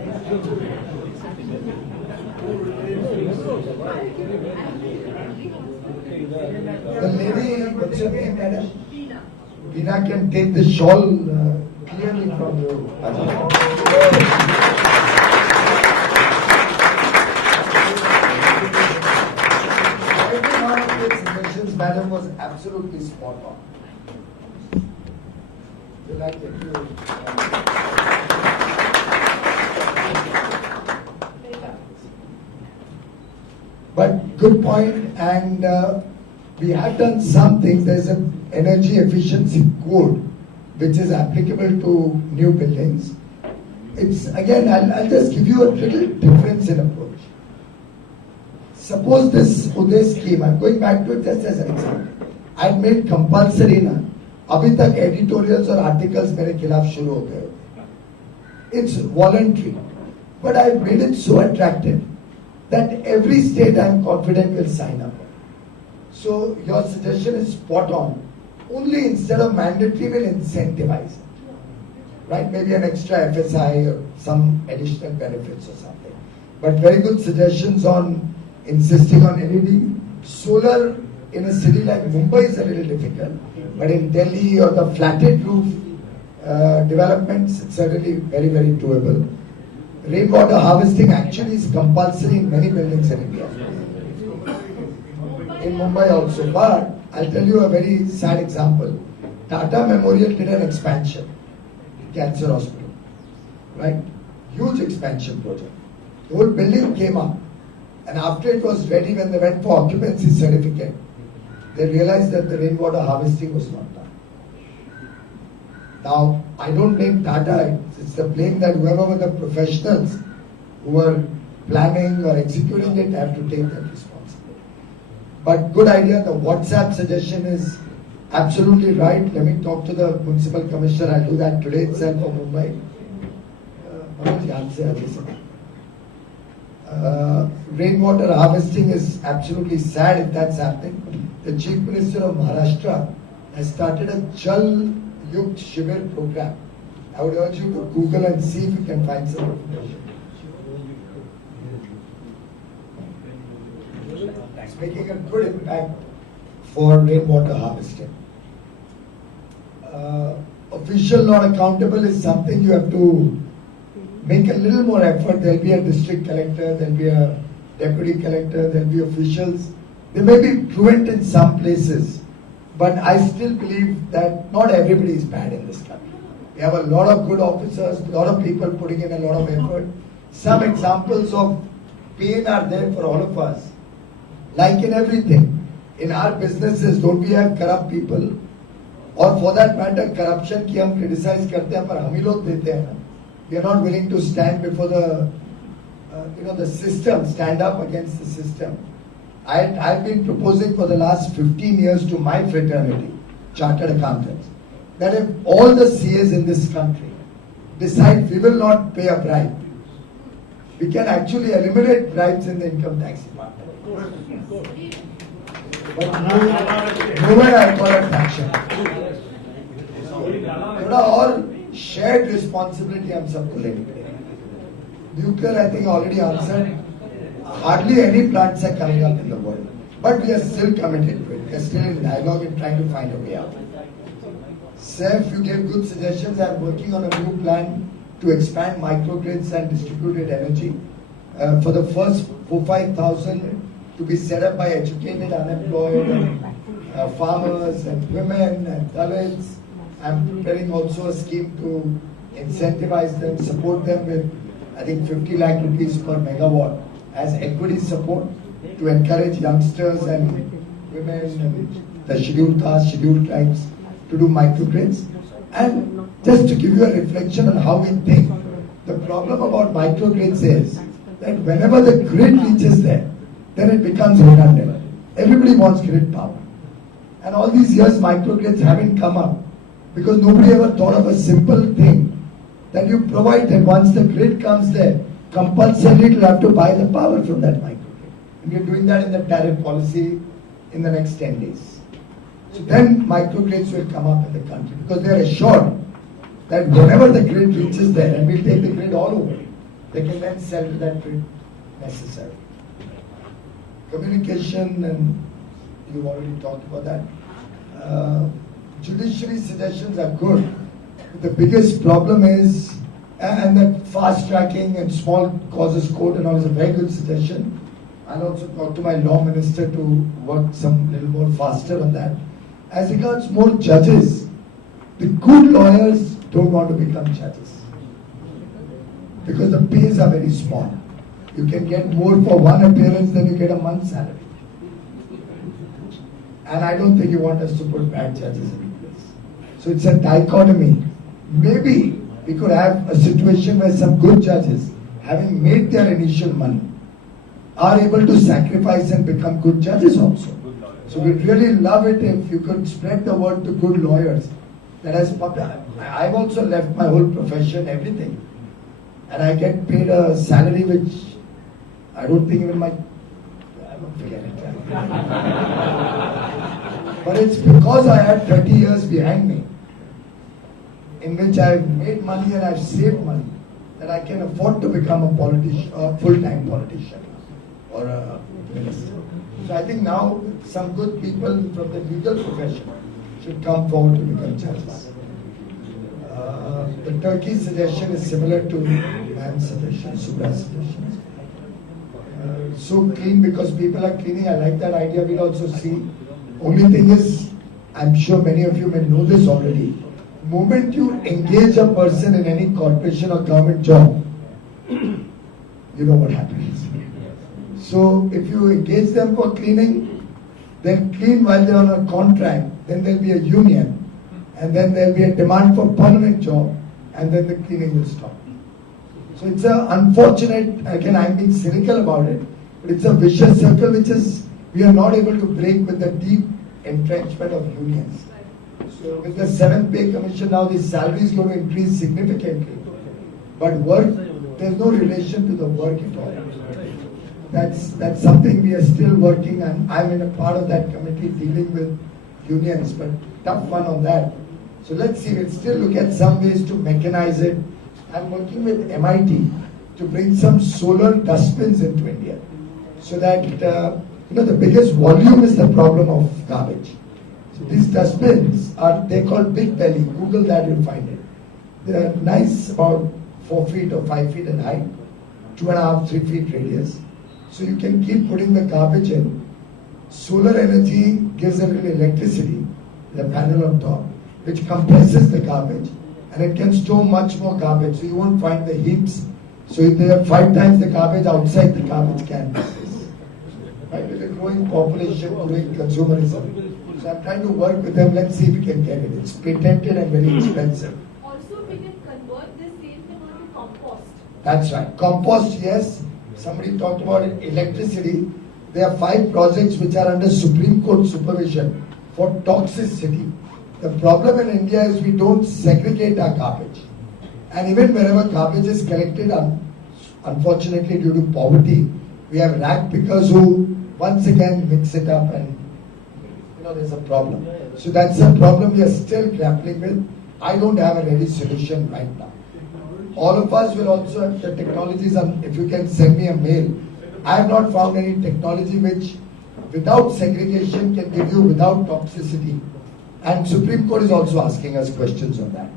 The lady, what's your name, madam? Veena can take the shawl clearly from you. Every one of your suggestions, madam, was absolutely spot on. Will I take you? But good point, and we have done some things. There is an energy efficiency code which is applicable to new buildings. It's again, I'll just give you a little difference in approach. Suppose this Uday scheme, I'm going back to it just as an example. I made compulsory ना, अभी तक editorials और articles मेरे खिलाफ शुरू हो गए. It's voluntary, but I've made it so attractive that every state I'm confident will sign up. So your suggestion is spot on. Only instead of mandatory, will incentivize it. Right? Maybe an extra FSI or some additional benefits or something. But very good suggestions on insisting on LED. Solar in a city like Mumbai is a little difficult. But in Delhi or the flatted roof developments, it's certainly very, very doable. Rainwater harvesting actually is compulsory in many buildings in India. In Mumbai also. But I'll tell you a very sad example. Tata Memorial did an expansion. Cancer hospital. Right? Huge expansion project. The whole building came up. And after it was ready, when they went for occupancy certificate, they realized that the rainwater harvesting was not done. Now, I don't blame Tata. It's the blame that whoever were the professionals who were planning or executing it have to take that responsibility. But good idea. The WhatsApp suggestion is absolutely right. Let me talk to the municipal commissioner. I'll do that today itself for Mumbai. Rainwater harvesting is absolutely sad if that's happening. The Chief Minister of Maharashtra has started a Jal Yukt Shivir program. I would urge you to Google and see if you can find some information. It's making a good impact for rainwater harvesting. Official not accountable is something you have to make a little more effort. There'll be a district collector, there'll be a deputy collector, there'll be officials. They may be truant in some places, but I still believe that not everybody is bad in this country. We have a lot of good officers, a lot of people putting in a lot of effort. Some examples of pain are there for all of us. Like in everything. In our businesses, don't we have corrupt people? Or for that matter, corruption ki hum criticize karte hain, par hum hi log dete hain. We are not willing to stand before the, the system, stand up against the system. I've been proposing for the last 15 years to my fraternity, chartered accountants, that if all the CAs in this country decide we will not pay a bribe, we can actually eliminate bribes in the income tax department. But nowhere I call it action. और shared responsibility हम सबको लेनी पड़ेगी. Nuclear I think already answered. Hardly any plants are coming up in the world, but we are still committed to it. We are still in dialogue and trying to find a way out. Seth, you gave good suggestions. I am working on a new plan to expand microgrids and distributed energy. For the first 4,000-5,000 to be set up by educated, unemployed, and farmers and women and Dalits. I'm preparing also a scheme to incentivize them, support them with, I think, 50 lakh rupees per megawatt as equity support to encourage youngsters and women and the scheduled castes, scheduled tribes to do microgrids. And just to give you a reflection on how we think, the problem about microgrids is that whenever the grid reaches there, then it becomes redundant. Everybody wants grid power. And all these years microgrids haven't come up because nobody ever thought of a simple thing that you provide them once the grid comes there, compulsorily you'll have to buy the power from that microgrid. And we're doing that in the tariff policy in the next 10 days. So then microgrids will come up in the country because they're assured that whenever the grid reaches there, and we'll take the grid all over, they can then sell to that grid necessary. Communication, and you've already talked about that. judiciary suggestions are good. The biggest problem is, and that fast tracking and small causes court and all is a very good suggestion. I'll also talk to my law minister to work some little more faster on that. As regards more judges, the good lawyers don't want to become judges because the pays are very small. You can get more for one appearance than you get a month's salary. And I don't think you want us to put bad judges in place. So it's a dichotomy. Maybe we could have a situation where some good judges, having made their initial money, are able to sacrifice and become good judges also. So we'd really love it if you could spread the word to good lawyers. That as I've also left my whole profession, everything. And I get paid a salary which I don't think even I don't forget it. But it's because I had 30 years behind me in which I've made money and I've saved money that I can afford to become a politician, a full-time politician or a minister. So I think now some good people from the legal profession should come forward to become judges. The Turkey suggestion is similar to man's suggestion, Subra's suggestions. So clean because people are cleaning. I like that idea. We'll also see. Only thing is, I'm sure many of you may know this already. Moment you engage a person in any corporation or government job, you know what happens. So if you engage them for cleaning, they'll clean while they're on a contract, then there'll be a union, and then there'll be a demand for permanent job, and then the cleaning will stop. So it's an unfortunate, again I'm being cynical about it, but it's a vicious circle which is, we are not able to break with the deep entrenchment of unions. So with the 7th pay commission now, the salary is going to increase significantly. But work, there's no relation to the work at all. That's something we are still working on. I'm in a part of that committee dealing with unions, but tough one on that. So let's see, we'll still look at some ways to mechanize it. I'm working with MIT to bring some solar dustbins into India so that, the biggest volume is the problem of garbage. So these dustbins they're called Big Belly. Google that, you'll find it. They're nice, about 4 feet or 5 feet in height, 2.5, 3 feet radius. So you can keep putting the garbage in. Solar energy gives a little electricity, the panel on top, which compresses the garbage, and it can store much more garbage. So you won't find the heaps. So if they have 5 times the garbage outside the garbage can. Right? With a growing population, growing consumerism. So I'm trying to work with them. Let's see if we can get it. It's patented and very expensive. Also, we can convert this waste into compost. That's right. Compost, yes. Somebody talked about electricity. There are 5 projects which are under Supreme Court supervision for toxicity. The problem in India is we don't segregate our garbage. And even wherever garbage is collected, unfortunately due to poverty, we have rag pickers who once again mix it up and there's a problem. So that's a problem we are still grappling with. I don't have a ready solution right now. All of us will also have the technologies, and if you can send me a mail. I have not found any technology which without segregation can give you without toxicity. And Supreme Court is also asking us questions on that.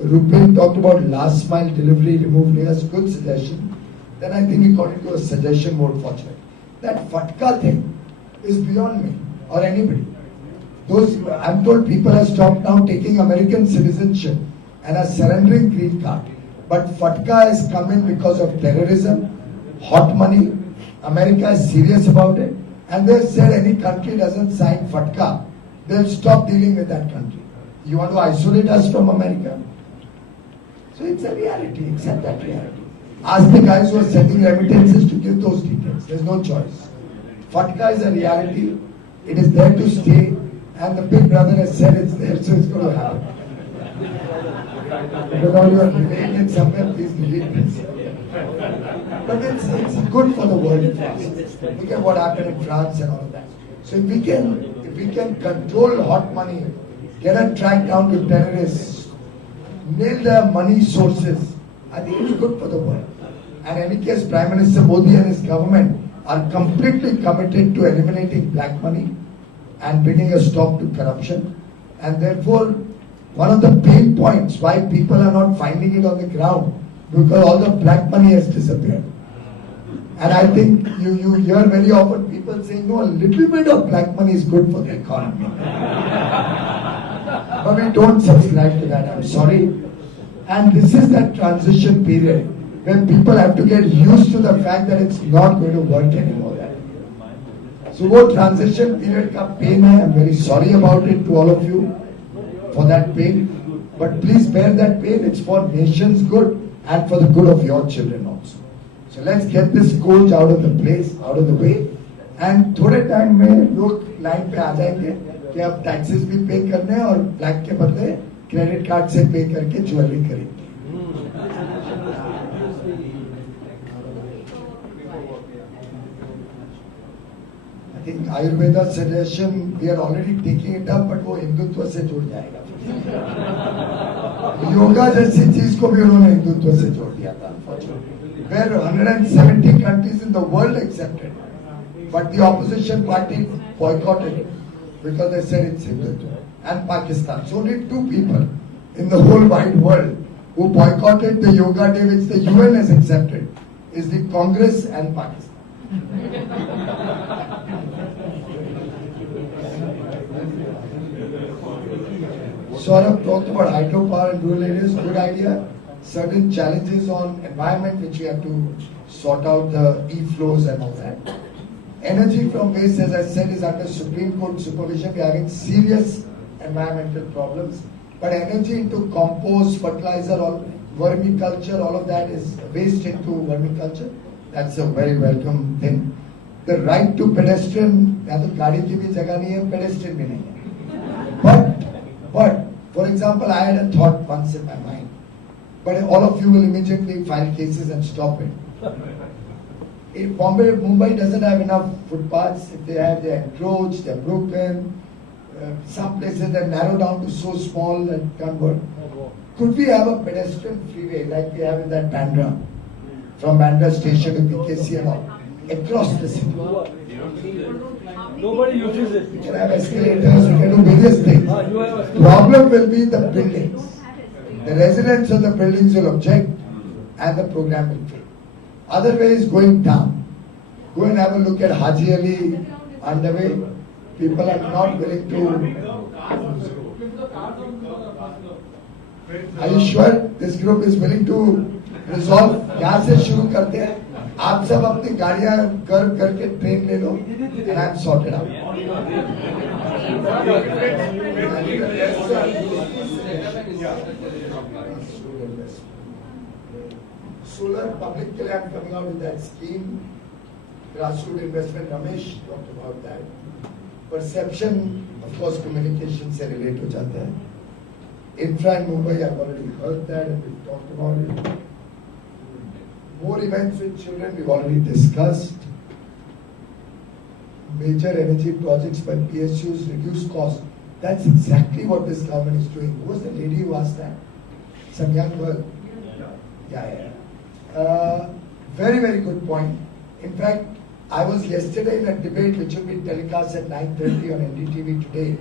Rupin talked about last mile delivery, remove layers, good suggestion. Then I think we got into a suggestion more fortunate. That Fatka thing is beyond me or anybody. I'm told people have stopped now taking American citizenship and are surrendering green card. But Fatka has come in because of terrorism, hot money. America is serious about it. And they've said any country doesn't sign Fatka, they'll stop dealing with that country. You want to isolate us from America? So it's a reality, accept that reality. Ask the guys who are sending remittances to give those details. There's no choice. Fatka is a reality. It is there to stay. And the big brother has said it's there, so it's going to happen. Because all you are delaying it somewhere, please delete this. But it's good for the world. Look at what happened in France and all of that. So if we can control hot money, get a track down to terrorists, nail their money sources, I think it's good for the world. And in any case, Prime Minister Modi and his government are completely committed to eliminating black money and bringing a stop to corruption. And therefore, one of the pain points why people are not finding it on the ground, because all the black money has disappeared. And I think you hear very often people saying, no, a little bit of black money is good for the economy. But we don't subscribe to that, I'm sorry. And this is that transition period when people have to get used to the fact that it's not going to work anymore. So वो transition period का pain है, I'm very sorry about it to all of you for that pain. But please bear that pain, it's for nation's good and for the good of your children also. So let's get this scourge out of the place, out of the way. And थोड़े time में लोग line पे आ जाएंगे कि अब taxes भी पे करने हैं और ब्लैक के बदले क्रेडिट कार्ड से पे करके ज्वेलरी खरीदनी. I think Ayurveda suggestion, we are already taking it up, but वो हिंदुत्व से जुड़ जाएगा. योगा जैसी चीज को भी उन्होंने हिंदुत्व से जोड़ दिया था. Where 170 countries in the world accepted, but the opposition party boycotted it because they said it's Hindutva. And Pakistan. So only two people in the whole wide world who boycotted the Yoga Day, which the UN has accepted, is the Congress and Pakistan. Saurabh talked about hydropower in rural areas, good idea. Certain challenges on environment which we have to sort out, the e-flows and all that. Energy from waste, as I said, is under Supreme Court supervision. We are having serious environmental problems. But energy into compost, fertilizer, all vermiculture, all of that is waste into vermiculture. That's a very welcome thing. The right to pedestrian, या तो गाड़ी की भी जगह नहीं है, pedestrian भी नहीं है. But, for example, I had a thought once in my mind. But all of you will immediately file cases and stop it. If Mumbai doesn't have enough footpaths, if they have, they're encroached, they're broken. Some places they're narrowed down to so small that can't work. Could we have a pedestrian freeway like we have in that Bandra, from Bandra station to BKC and all, across the city? Nobody uses it. You can have escalators, you can do various things. Problem will be the buildings. The residents of the buildings will object and the program will fail. Other way is going down. Go and have a look at Haji Ali underway. People are not willing to. Are you sure this group is willing to resolve? यहाँ से शुरू करते हैं. आप सब अपनी गाड़ियाँ curve करके ट्रेन ले लो and I'm sorted out. Solar public के लिए I'm coming out with that scheme. Grassroots investment, Ramesh talked about that. Perception, of course, communication से relate हो जाता है. Infra in Mumbai, I've already heard that and we've talked about it. More events with children, we've already discussed. Major energy projects by PSUs, reduce cost. That's exactly what this government is doing. Who was the lady who asked that? Some young girl. Yeah. Very, very good point. In fact, I was yesterday in a debate which will be telecast at 9:30 on NDTV today,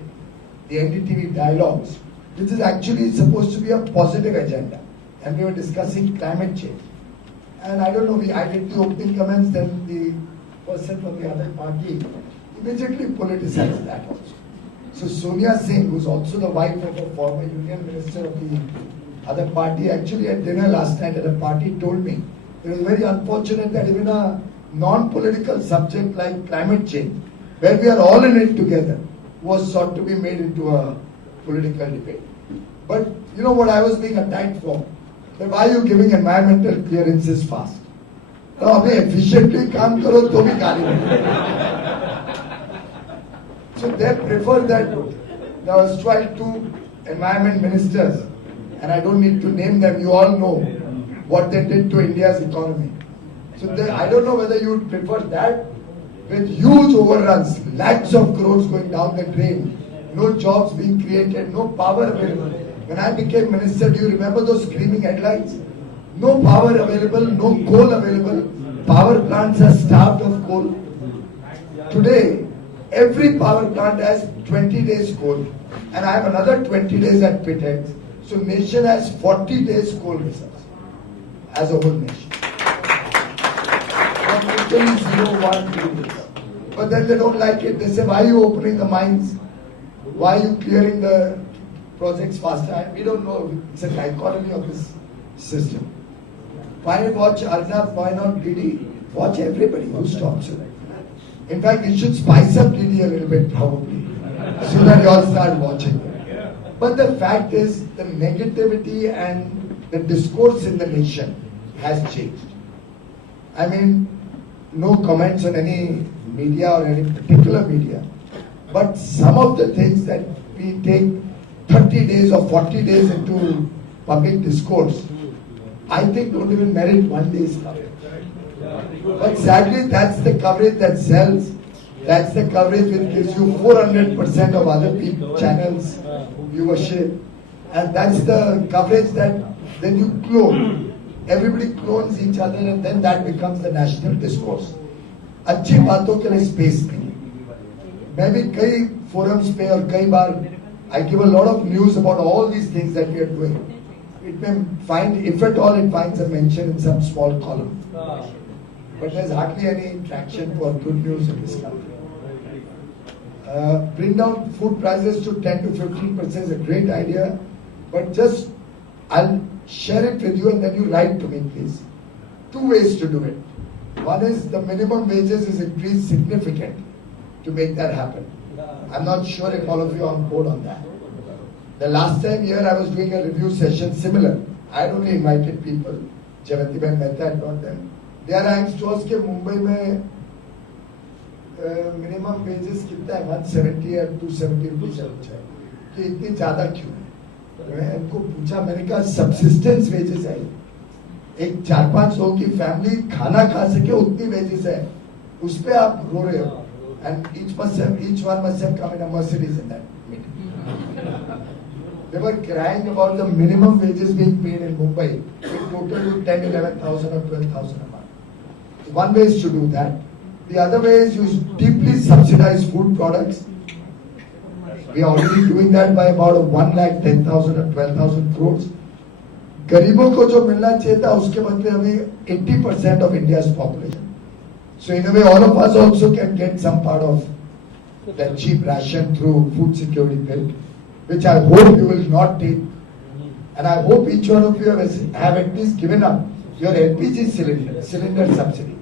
the NDTV Dialogues, which is actually supposed to be a positive agenda. And we were discussing climate change. And I don't know, I did the opening comments, then the person from the other party immediately politicized that also. So Sonia Singh, who's also the wife of a former union minister of the other party, actually at dinner last night at a party told me it was very unfortunate that even a non-political subject like climate change, where we are all in it together, was sought to be made into a political debate. But you know what I was being attacked for? That why are you giving environmental clearances fast? तो अभी efficiently काम करो तो भी गाली मिलेगी. So they prefer that the erstwhile two environment ministers, and I don't need to name them, you all know what they did to India's economy. So I don't know whether you would prefer that with huge overruns, lakhs of crores going down the drain, no jobs being created, no power available. When I became minister, do you remember those screaming headlines? No power available, no coal available, power plants are starved of coal. Today, Every power plant has 20 days coal, and I have another 20 days at Pithead. So nation has 40 days coal reserves as a whole nation. Literally 0, 1, 2. But then they don't like it. They say, why are you opening the mines? Why are you clearing the projects faster? And we don't know. It's a dichotomy of this system. Why watch Arnab? Why not DD? Watch everybody who stops you. In fact, we should spice up DD a little bit probably, so that you all start watching. But the fact is, the negativity and the discourse in the nation has changed. I mean, no comments on any media or any particular media, but some of the things that we take 30 days or 40 days into public discourse, I think don't even merit 1 day's coverage. But sadly, that's the coverage that sells. That's the coverage which gives you 400% of other people channels viewership, and that's the coverage that then you clone. Everybody clones each other, and then that becomes the national discourse. अच्छी बातों के लिए space नहीं. मैं भी कई forums पे और कई बार I give a lot of news about all these things that we are doing. It may find, if at all, it finds a mention in some small column. But there's hardly any traction for good news in this country. Bring down food prices to 10 to 15% is a great idea, but just I'll share it with you and then you write to me, please. 2 ways to do it. One is the minimum wages is increased significant to make that happen. I'm not sure if all of you are on board on that. The last time here I was doing a review session similar. I only invited people. Jayanti Ben Mehta had brought them. There I am stores ke Mumbai mein minimum wages कितना है 170 or 270 rupees है कि इतनी ज़्यादा क्यों है? मैं उनको पूछा, मैंने कहा सबसिस्टेंस वेजेस है, एक 4-5 लोगों की फैमिली खाना खा सके उतनी वेजेस है, उस पे आप रो रहे हो. And each one must have come in a Mercedes in that meeting. They were crying about the minimum wages being paid in Mumbai, in total 10, 11,000 or 12,000 a month. One way is to do that. The other way is you deeply subsidize food products. We are already doing that by about 1,10,000 or 12,000 crores. गरीबों को जो मिलना चाहिए था उसके बदले हमें 80% of India's population. So in a way, all of us also can get some part of that cheap ration through food security bill, which I hope you will not take. And I hope each one of you have at least given up your LPG cylinder subsidy.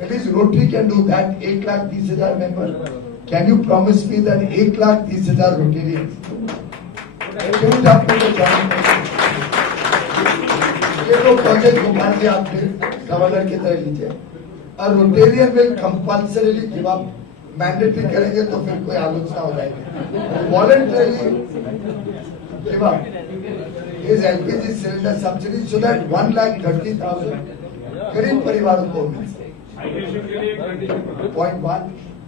At least Rotary can do that. 1,30,000 member. Can you promise me that 1,30,000 Rotarians? Give it up to the joint. ये तो project निकाल दिया आपने governor की तरह लीजिए. A Rotarian will compulsorily give up. Mandatory करेंगे तो फिर कोई आलोचना हो जाएगी. Voluntarily give up his LPG cylinder subsidy so that 1,30,000 गरीब परिवारों को मिल सके. Point 1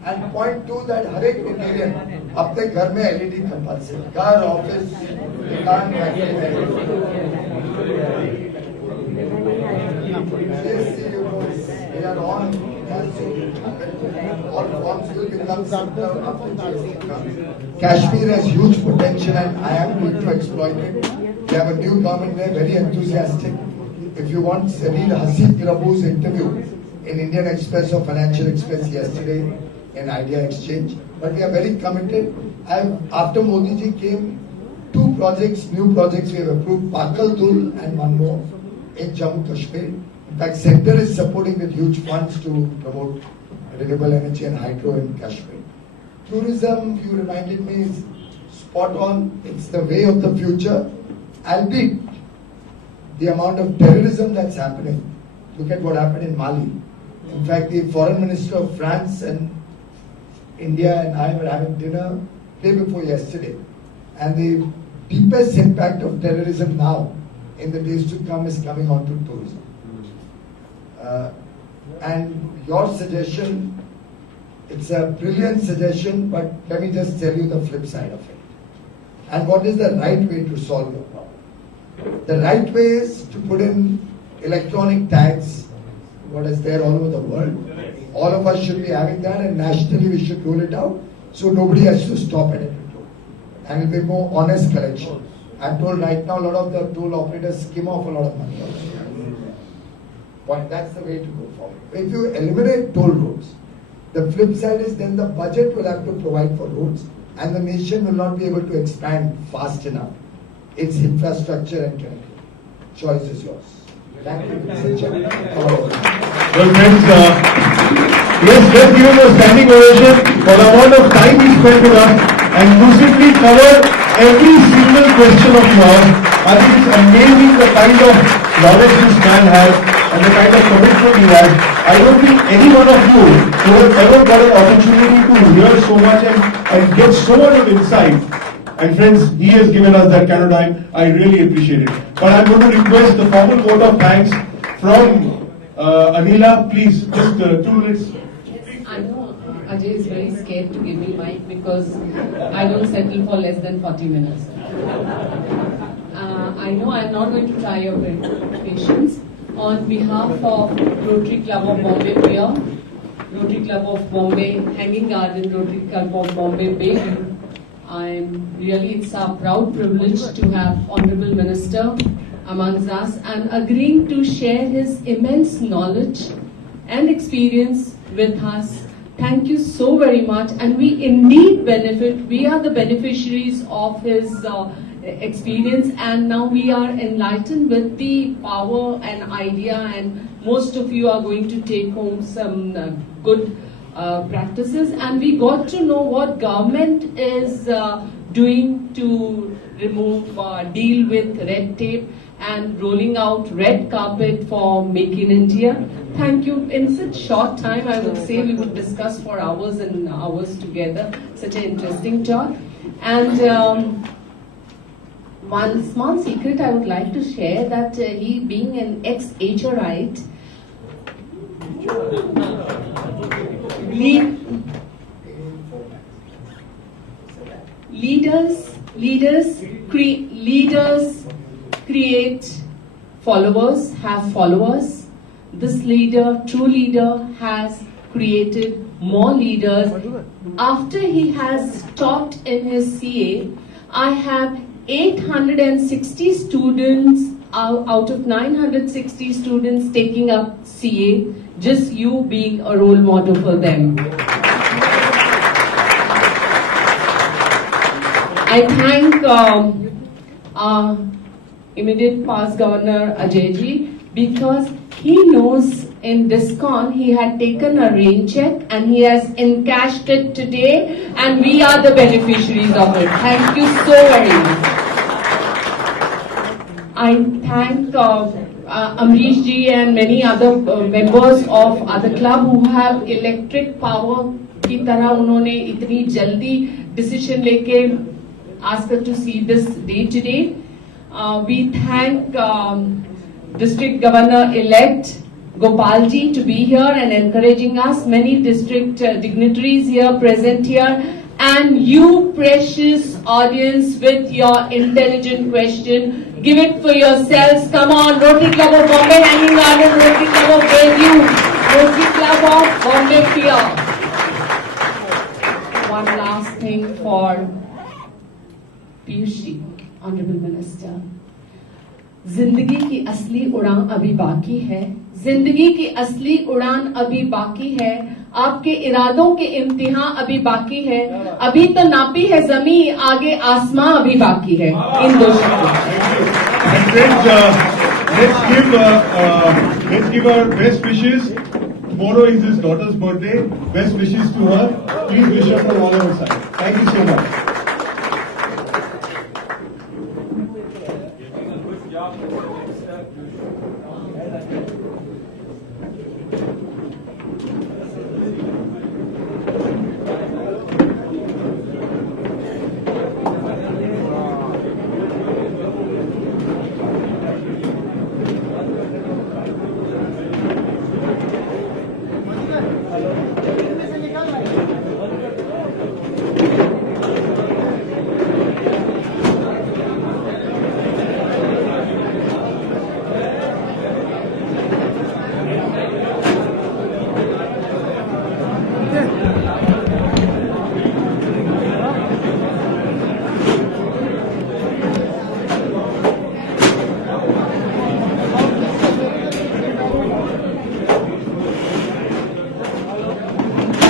and point 2 that हर एक Rotarian अपने घर में LED compulsory. घर, office, दुकान, we are on. All forms will become simpler after GST comes. Kashmir has huge potential and I am going to exploit it. We have a new government there, very enthusiastic. If you want, read Hasib Grabu's interview in Indian Express or Financial Express yesterday in Idea Exchange. But we are very committed. After Modi ji came, 2 projects, new projects we have approved, Pakal Dul and one more in Jammu Kashmir. In fact, Center is supporting with huge funds to promote renewable energy and hydro in Kashmir. Tourism, you reminded me, is spot on. It's the way of the future. Albeit the amount of terrorism that's happening. Look at what happened in Mali. In fact, the foreign minister of France and India and I were having dinner day before yesterday. And the deepest impact of terrorism now in the days to come is coming on to tourism. And your suggestion, it's a brilliant suggestion, but let me just tell you the flip side of it. And what is the right way to solve your problem? The right way is to put in electronic tags, what is there all over the world, All of us should be having that, and nationally we should roll it out, so nobody has to stop at every toll. And it'll be more honest collection. I'm told right now a lot of the toll operators skim off a lot of money. Point. That's the way to go forward. If you eliminate toll roads, the flip side is then the budget will have to provide for roads, and the nation will not be able to expand fast enough. Its infrastructure and connectivity. Choice is yours. Thank you, Mr. Chairman. Well, friends, let's give him a standing ovation for the amount of time he spent with us and lucidly covered every single question of yours. I think it's amazing the kind of knowledge this man has and the kind of commitment he has. I don't think any one of you who have ever got an opportunity to hear so much and get so much of insight. And friends, he has given us that kind of time. I really appreciate it. But I'm going to request the formal vote of thanks from Anila. Please, just 2 minutes. I know Ajay is very scared to give me mic because I don't settle for less than 40 minutes. I know I'm not going to try your patience. On behalf of Rotary Club of Bombay Pier, Rotary Club of Bombay Hanging Garden, Rotary Club of Bombay Bayview, it's our proud privilege to have Honorable Minister amongst us and agreeing to share his immense knowledge and experience with us. Thank you so very much, and we indeed benefit. We are the beneficiaries of his experience, and now we are enlightened with the power and idea, and most of you are going to take home some good practices, and we got to know what government is doing to deal with red tape and rolling out red carpet for Make in India. Thank you. In such short time, I would say we would discuss for hours and hours together. Such an interesting talk. And one small secret I would like to share, that he being an ex-HRite, leaders create followers, have followers. This leader, true leader, has created more leaders. After he has taught in his CA, I have 860 students out of 960 students taking up CA, just you being a role model for them. I thank our immediate past governor Ajay because he knows in DISCON he had taken a rain check and he has encashed it today, and we are the beneficiaries of it. Thank you so very much. I thank Amrish ji and many other members of other club who have electric power की तरह उन्होंने इतनी जल्दी decision लेके asked us to see this day today. We thank District Governor-elect Gopal ji to be here and encouraging us, many district dignitaries here present here, and you precious audience with your intelligent question. Give it for yourselves. Come on, Rotary Club of Bombay Hanging Garden, Rotary Club of Bayview, Rotary Club of Bombay Pier. One last thing for Piyush, Honorable Minister. जिंदगी की असली उड़ान अभी बाकी है, जिंदगी की असली उड़ान अभी बाकी है, आपके इरादों के इम्तिहान अभी बाकी है, अभी तो नापी है जमीन, आगे आसमां अभी बाकी है. इन दो And friends, let's give our best wishes. Tomorrow is his daughter's birthday. Best wishes to her. Please wish her from all our side. Thank you so much.